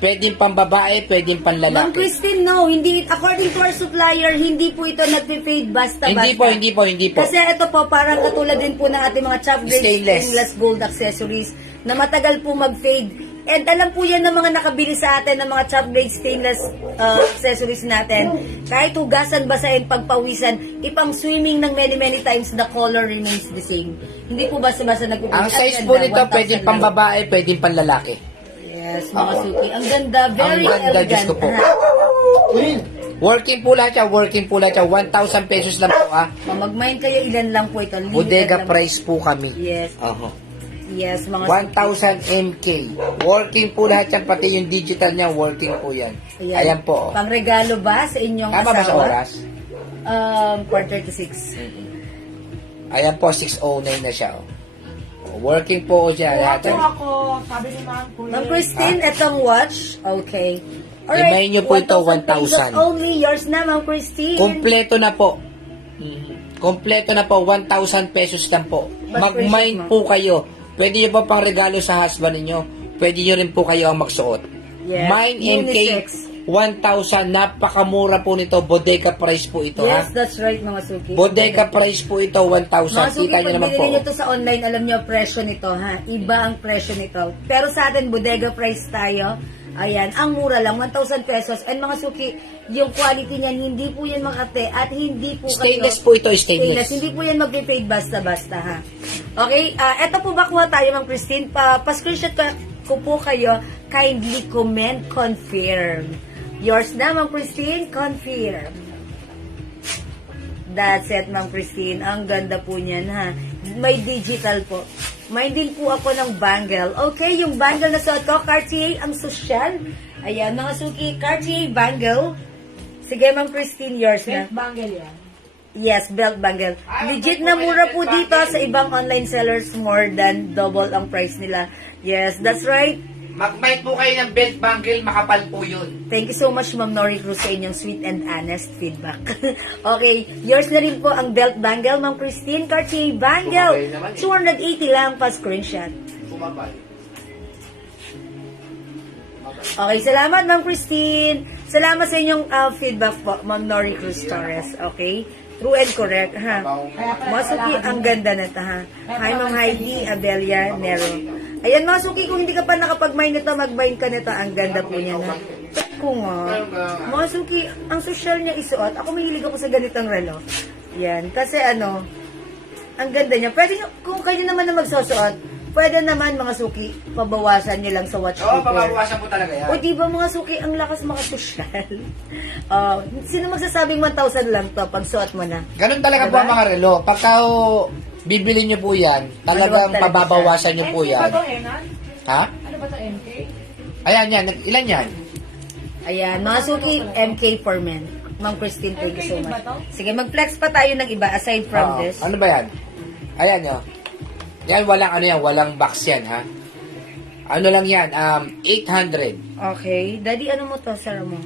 Pwedeng pambabae, pwedeng Ma'am panlalaki. Christine, no, hindi, according to our supplier, hindi po ito nagpe-fade basta-basta. Hindi po. Kasi ito po, parang katulad din po ng ating mga chop grade Stainless. gold accessories na matagal po mag-fade. And alam po yan ng mga nakabili sa atin ng mga chop grade stainless accessories natin. Kahit hugasan, basahin, pagpawisan, ipang swimming ng many times, the color remains the same. Hindi po basta-basta nagpupuli. Ang size po nito, pwedeng pambabae, pwedeng panlalaki. Yes, mga suki. Ang ganda, very Ang ganda, elegant. Diyos ko po. Working po lahat yan, 1,000 pesos lang po Mag-mine kayo, ilan lang po ito. Limited Bodega lang. price po kami. Yes. Yes, mga 1,000 MK. Working po lahat yan, pati yung digital niya, working po yan. Ayan po. Pang-regalo ba sa inyong Tama asawa? ba sa oras? 4:36. Ayan po, 6:09 na siya. Working po siya. Lahat yan. Ako, sabi ni Ma'am Kuya. Ma'am Christine, itong watch. Okay. Imayin niyo po ito, 1,000 pesos 1,000. only. Yours na, Ma'am Christine. Kompleto na po. Kompleto na po, 1,000 pesos lang po. Mag-mine po kayo. Pwede nyo pa pang regalo sa husband ninyo. Pwede nyo rin po kayo ang magsuot. Yes. Mine MK, Unisex. 1,000. Napakamura po nito. Bodega price po ito, Yes, that's right, mga suki. Bodega price po ito, 1,000. Mga suki, Kita nyo pag naman po. binili nyo to sa online, alam nyo, presyo nito, ha? Iba ang presyo nito. Pero sa atin, bodega price tayo. Ayan, ang mura lang, 1,000 pesos. And mga suki, yung quality niyan, hindi po yan makate at hindi po Stainless kayo, po ito, stainless. Hindi po yan mag-fade basta-basta, ha? Okay, eto po ba kuha tayo, Ma'am Christine? Pa-screenshot ko po kayo, kindly comment, confirm. Yours na, Ma'am Christine, confirm. That's it, Ma'am Christine. Ang ganda po niyan, ha? May digital po. May din po ako ng bangle. Okay, yung bangle na suot ko, Cartier, ang social. Ayan, mga suki, Cartier bangle. Sige, Ma'am Christine, yours na. Belt bangle yan. Yes, belt bangle. Legit na mura po dito sa ibang online sellers, more than double ang price nila. Yes, that's right. Mag-mine po kayo ng belt bangle, makapal po yun. Thank you so much, Ma'am Nori Cruz, sa inyong sweet and honest feedback. Okay, yours na rin po ang belt bangle, Ma'am Christine. Cartier bangle. 280 lang pa screenshot. Okay, salamat, Ma'am Christine. Salamat sa inyong feedback po, Ma'am Nori Cruz Torres. Okay? True and correct, ha? Mga suki, ang ganda na ito, ha? Hi, Ma'am Heidi Abelia Nero. Ayan, mga suki, kung hindi ka pa nakapag-mine nito, mag-mine ka nito. Ang ganda po niya, ha? Ko nga. Mga suki, ang social niya isuot. Ako mahilig ako sa ganitong relo. Yan. Kasi ang ganda niya. Pwede nyo, kung kayo naman na magsusuot, pwede naman mga suki, pabawasan nyo lang sa watch Oo, keeper. pababawasan po talaga yan. O di ba mga suki, ang lakas makasosyal. Sino magsasabing 1,000 lang to pag suot mo na? Ganun talaga po Diba? ang mga relo. Pagka bibili nyo po yan, talagang Maluwag talaga pababawasan nyo po MK ba yan. to, Henan? Ha? Ano ba to, MK? Ayan yan. Ilan yan? Ayan, mga suki, MK for men. Ma'am Christine, thank you so MK din ba much. to? Sige, mag-flex pa tayo ng iba aside from Oo. this. Ano ba yan? Ayan nyo. Yan, walang box yan, ha? Ano lang yan? 800. Okay. Daddy, ano mo to, Sarah mo?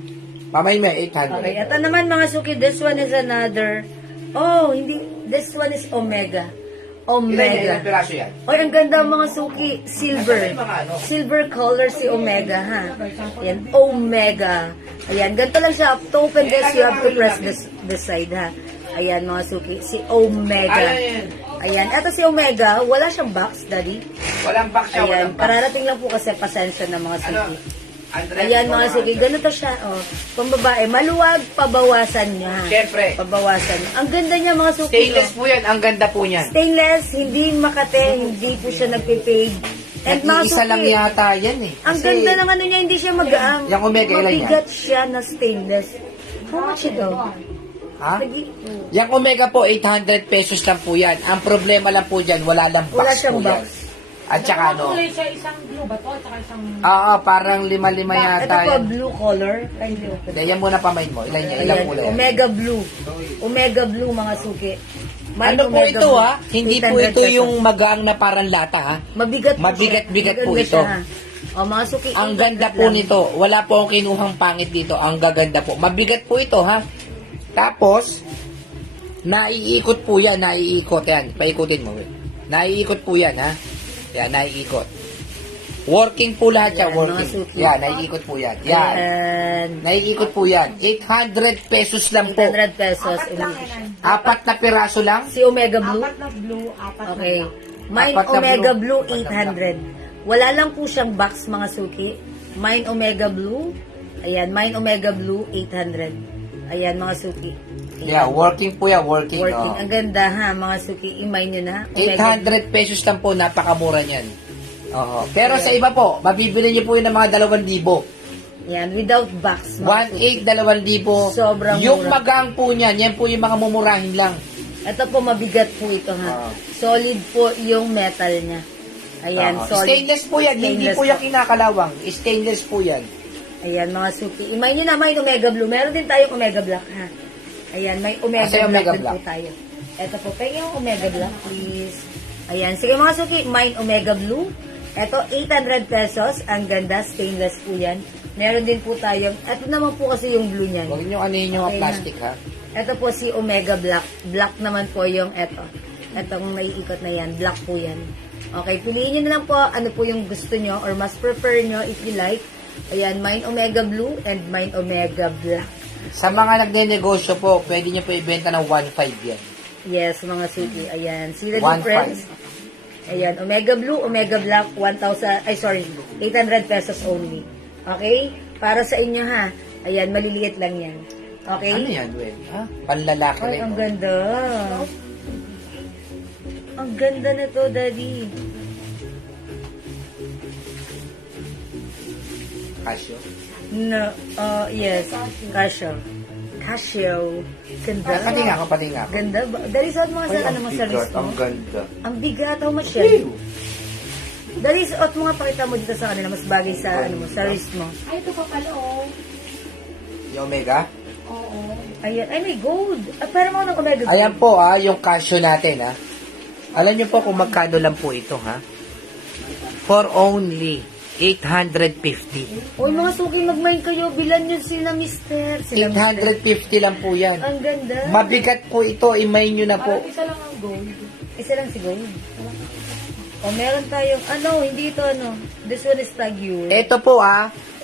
Mamay mo, 800. Okay, ito naman mga suki, this one is another, hindi, this one is Omega. Ilang piraso yan? Oy, ang ganda mga suki, silver. Nasaan yung mga ano? Silver color si Omega, ha? Ayan, Omega. Ayan, ganito lang siya. To open this, you have to press this side, ha? Ayan, mga suki, si Omega. Ayan. Ayan, eto si Omega, wala siyang box, Daddy. Walang box siya, Ayan, walang box. kararating lang po kasi pasensya ng mga Ano? suki. Andres, Ayan mga suki, ganito siya. Oh. Kung babae, maluwag, pabawasan niya. Siyempre. Pabawasan niya. Ang ganda niya mga suki. Stainless Oh. po yan. Ang ganda po niyan. Stainless, hindi makate, hindi po siya nagpipade. And mga Isa lang suki, yata yan eh. ang Kasi ganda ng ano niya, hindi siya magaang. Yung Omega, ilan yan? Mabigat siya na stainless. How much ito? Ha? Yung Omega po, 800 pesos lang po yan. Ang problema lang po dyan, wala lang box Wala siyang po box. yan. At saka ano, Kulay siya, isang blue ba to? At saka isang... parang 5-5 Ito yata po, yan. blue color. Kindly open. Hindi, yan muna pamain mo. Ilan yan? Ilang Ayan, kulay? Omega Blue. Omega Blue, mga suki. May Ano po Omega ito Blue. ha? Hindi po 800 ito pesos. yung magaang na parang lata ha? Mabigat po Mabigat-bigat siya. po Maganda ito. siya, ha? O, mga suki. Ang 800 ganda po lang. nito. Wala po akong kinuhang pangit dito. Ang gaganda po. Mabigat po ito ha. Tapos, naiikot po yan. Naiikot yan. Paikutin mo. Naiikot po yan ha. Yan, naiikot. Working po lahat yan. Yan, mga Working. suki. Yan, naiikot po yan. Yan. And Naiikot po yan. 800 pesos lang po. 800 pesos. Apat lang, Henan. 4 na piraso lang. Si Omega Blue. Apat na blue, apat na Okay. black. Mine Apat na Omega blue. Blue 800. Wala lang po siyang box mga suki. Mine Omega Blue. Ayan, Mine Omega Blue 800. Ayan mga suki. Yeah, working po yan. Working. Working. Oh. Ang ganda ha mga suki. I-mine nyo na. Omega 800 pesos lang po. Napakamura niyan. Oo. Pero sa iba po, mabibili niyo po yun ng mga 2,000. Yan, without box. mga suki. 1,800, 2,000. Sobrang Yung mura. magang po niyan, yan po yung mga mumurahin lang. Ito po, mabigat po ito ha. Ah. Solid po yung metal niya. Ayan, Oo. solid. Stainless po yan. Hindi Stainless po yung kinakalawang. Stainless po yan. Ayan, mga suki. I-mine nyo na, mine Omega Blue. Meron din tayong Omega Black ha. Ayan, may Omega Kasi Black Omega din Black. po tayo. Ito po, pwede yung Omega Black, please. Ayan, sige mga suki, mine Omega Blue. Ito, 800 pesos. Ang ganda, stainless po yan. Meron din po tayong, ito naman po kasi yung blue niyan. Huwag niyo anuhin yung Okay na. plastic ha. Ito po si Omega Black. Black naman po yung ito. Itong naiikot na yan. Black po yan. Okay, piliin nyo na lang po ano po yung gusto nyo or mas prefer nyo if you like. Ayan, mine Omega Blue and mine Omega Black. Sa mga nagne-negosyo po, pwede niyo po ibenta ng 1,500 yan. Yes, mga suki. Ayan, see the 1,500. difference? Ayan, Omega Blue, Omega Black, 800 pesos only. Okay? Para sa inyo ha. Ayan, maliliit lang yan. Okay? Ano yan, Wen? Ha? Panlalaki Ay, rin. ang oh. ganda. Ang ganda na to, Daddy. Casio. No, yes. Casio. Casio. Ganda. Pati nga ako, pati nga ako. Ganda. Dali suot mo nga sa Ay, ano mo sa wrist mo. ang ganda. Ang bigat. How much yan? Dali suot mo nga, pakita mo dito sa kanila. Mas bagay sa ano mo, sa wrist mo. Ay, ito pa pala, oh. Yung Omega? Oo. Ayan. Ay, may gold. Parang mo ng Omega gold. Ayan po yung Casio natin Alam niyo po kung magkano lang po ito For only 850. Uy, mga suki, mag-mine kayo. Bilan nyo sila, mister. Sila, mister. 850 lang po yan. Ang ganda. Mabigat po ito, imay nyo na po. Parang isa lang ang gold. Isa lang si gold. O, meron tayong, hindi ito, This one is Tagure. Ito po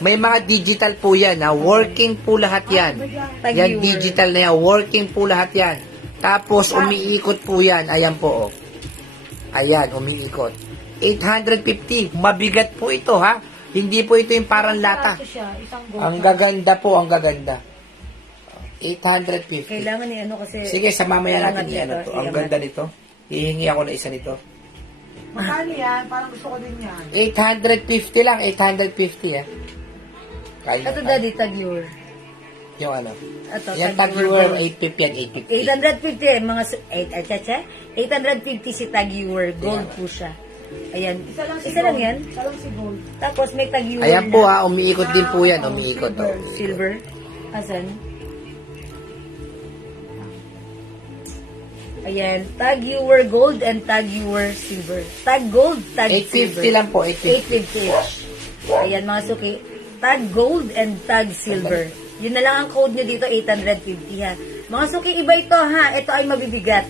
may mga digital po yan Working po lahat yan. Yan Tagure. digital na yan. Working po lahat yan. Tapos umiikot po yan. Ayan po Ayan, umiikot. 850. Mabigat po ito Hindi po ito yung parang lata. Ito siya, isang gold. Ang gaganda po, ang gaganda. 850. Kailangan ni kasi... Sige, sa mamaya natin Kailangan i-ano ito, to. Ang iangat. ganda nito. Hihingi ako na isa nito. Magkano yan? Parang gusto ko din yan. 850 lang, 850 eh. Kaya Ito daddy, tag-viewer. yung ano. Ito, Yung tag-viewer. tag-viewer, 850 yan, 850. 850, mga 850 si tag-viewer. Gold po siya. Ayan. Isa lang yan. Isa lang si Gold. Tapos may tag-viewer Ayan po na. umiikot din po yan, umiikot. Oh. Silver. Asan? Ayan. Tag-viewer gold and tag-viewer silver. Tag gold, tag 850 silver. lang po, 850. 850 each. Ayan mga suki. Tag gold and tag silver. Yun na lang ang code nyo dito, 850 ha. Mga suki, iba ito ha. Ito ay mabibigat.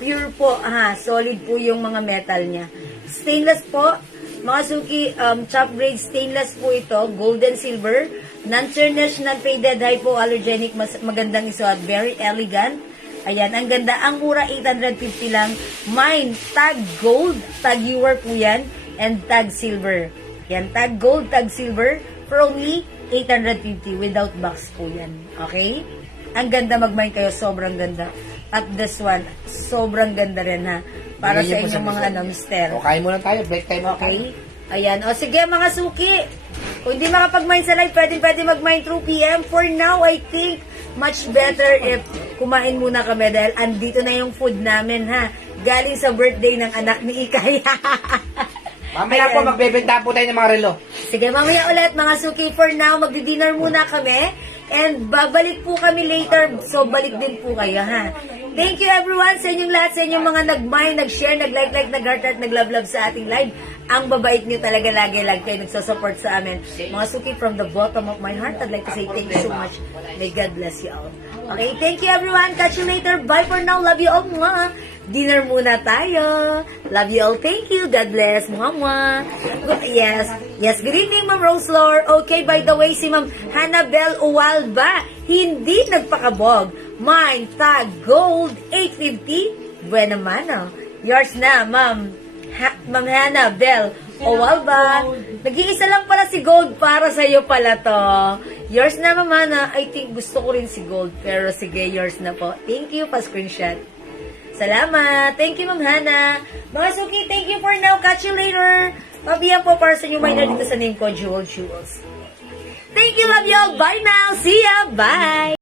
Pure po ha. Solid po yung mga metal niya. Stainless po. Mga suki, chop grade stainless po ito. Gold and silver. Non-tarnished, non-faded, hypoallergenic. Magandang isuot. Very elegant. Ayan, ang ganda. Ang mura, 850 lang. Mine, tag gold. Tag viewer po yan. And tag silver. Yan, tag gold, tag silver. For only 850 without box po yan. Okay? Ang ganda mag-mine kayo. Sobrang ganda. At this one, sobrang ganda rin ha. Para sa Bigyan mo inyong mga mister. mister. O, kain muna tayo, break time na tayo. Okay? Ayan. O sige mga suki. Kung hindi makapag-mine sa live, pwede mag-mine through PM. For now, I think much better if kumain muna kami dahil andito na yung food namin ha. Galing sa birthday ng anak ni Ikay. Mamaya Ayan. po, magbebenta po tayo ng mga relo. Sige, mamaya ulit mga suki. For now, magdi-dinner muna kami. And babalik po kami later. So, balik din po kayo, ha? Thank you everyone sa inyong lahat, sa inyong mga nag-mind, nag-share, nag-like, nag-heart, nag-love sa ating live. Ang babait niyo talaga lagi kayo nagsusupport sa amin. Mga suki, from the bottom of my heart, I'd like to say thank you so much. May God bless you all. Okay, thank you everyone. Catch you later. Bye for now. Love you all. Mwah. Dinner muna tayo. Love you all. Thank you. God bless. Mwah, mwah. Yes. Yes. Good evening, Ma'am Roselor. Okay, by the way, si Ma'am Hannabel Uwalba, hindi nagpakabog. Mine, tag, gold, 850. Buena mano. Yours na, Ma'am. Ma'am Hannabel Uwalba. Nag-iisa lang pala si gold para sa'yo pala to. Yours na, Ma'am Hannah. I think gusto ko rin si gold. Pero sige, yours na po. Thank you, pa-screenshot. Salamat. Thank you, Ma'am Hannah. Mga suki, thank you for now. Catch you later. Pabiyan po para sa inyo minor dito sa name ko, Jewel Jewels. Thank you, love you all. Bye now. See ya. Bye.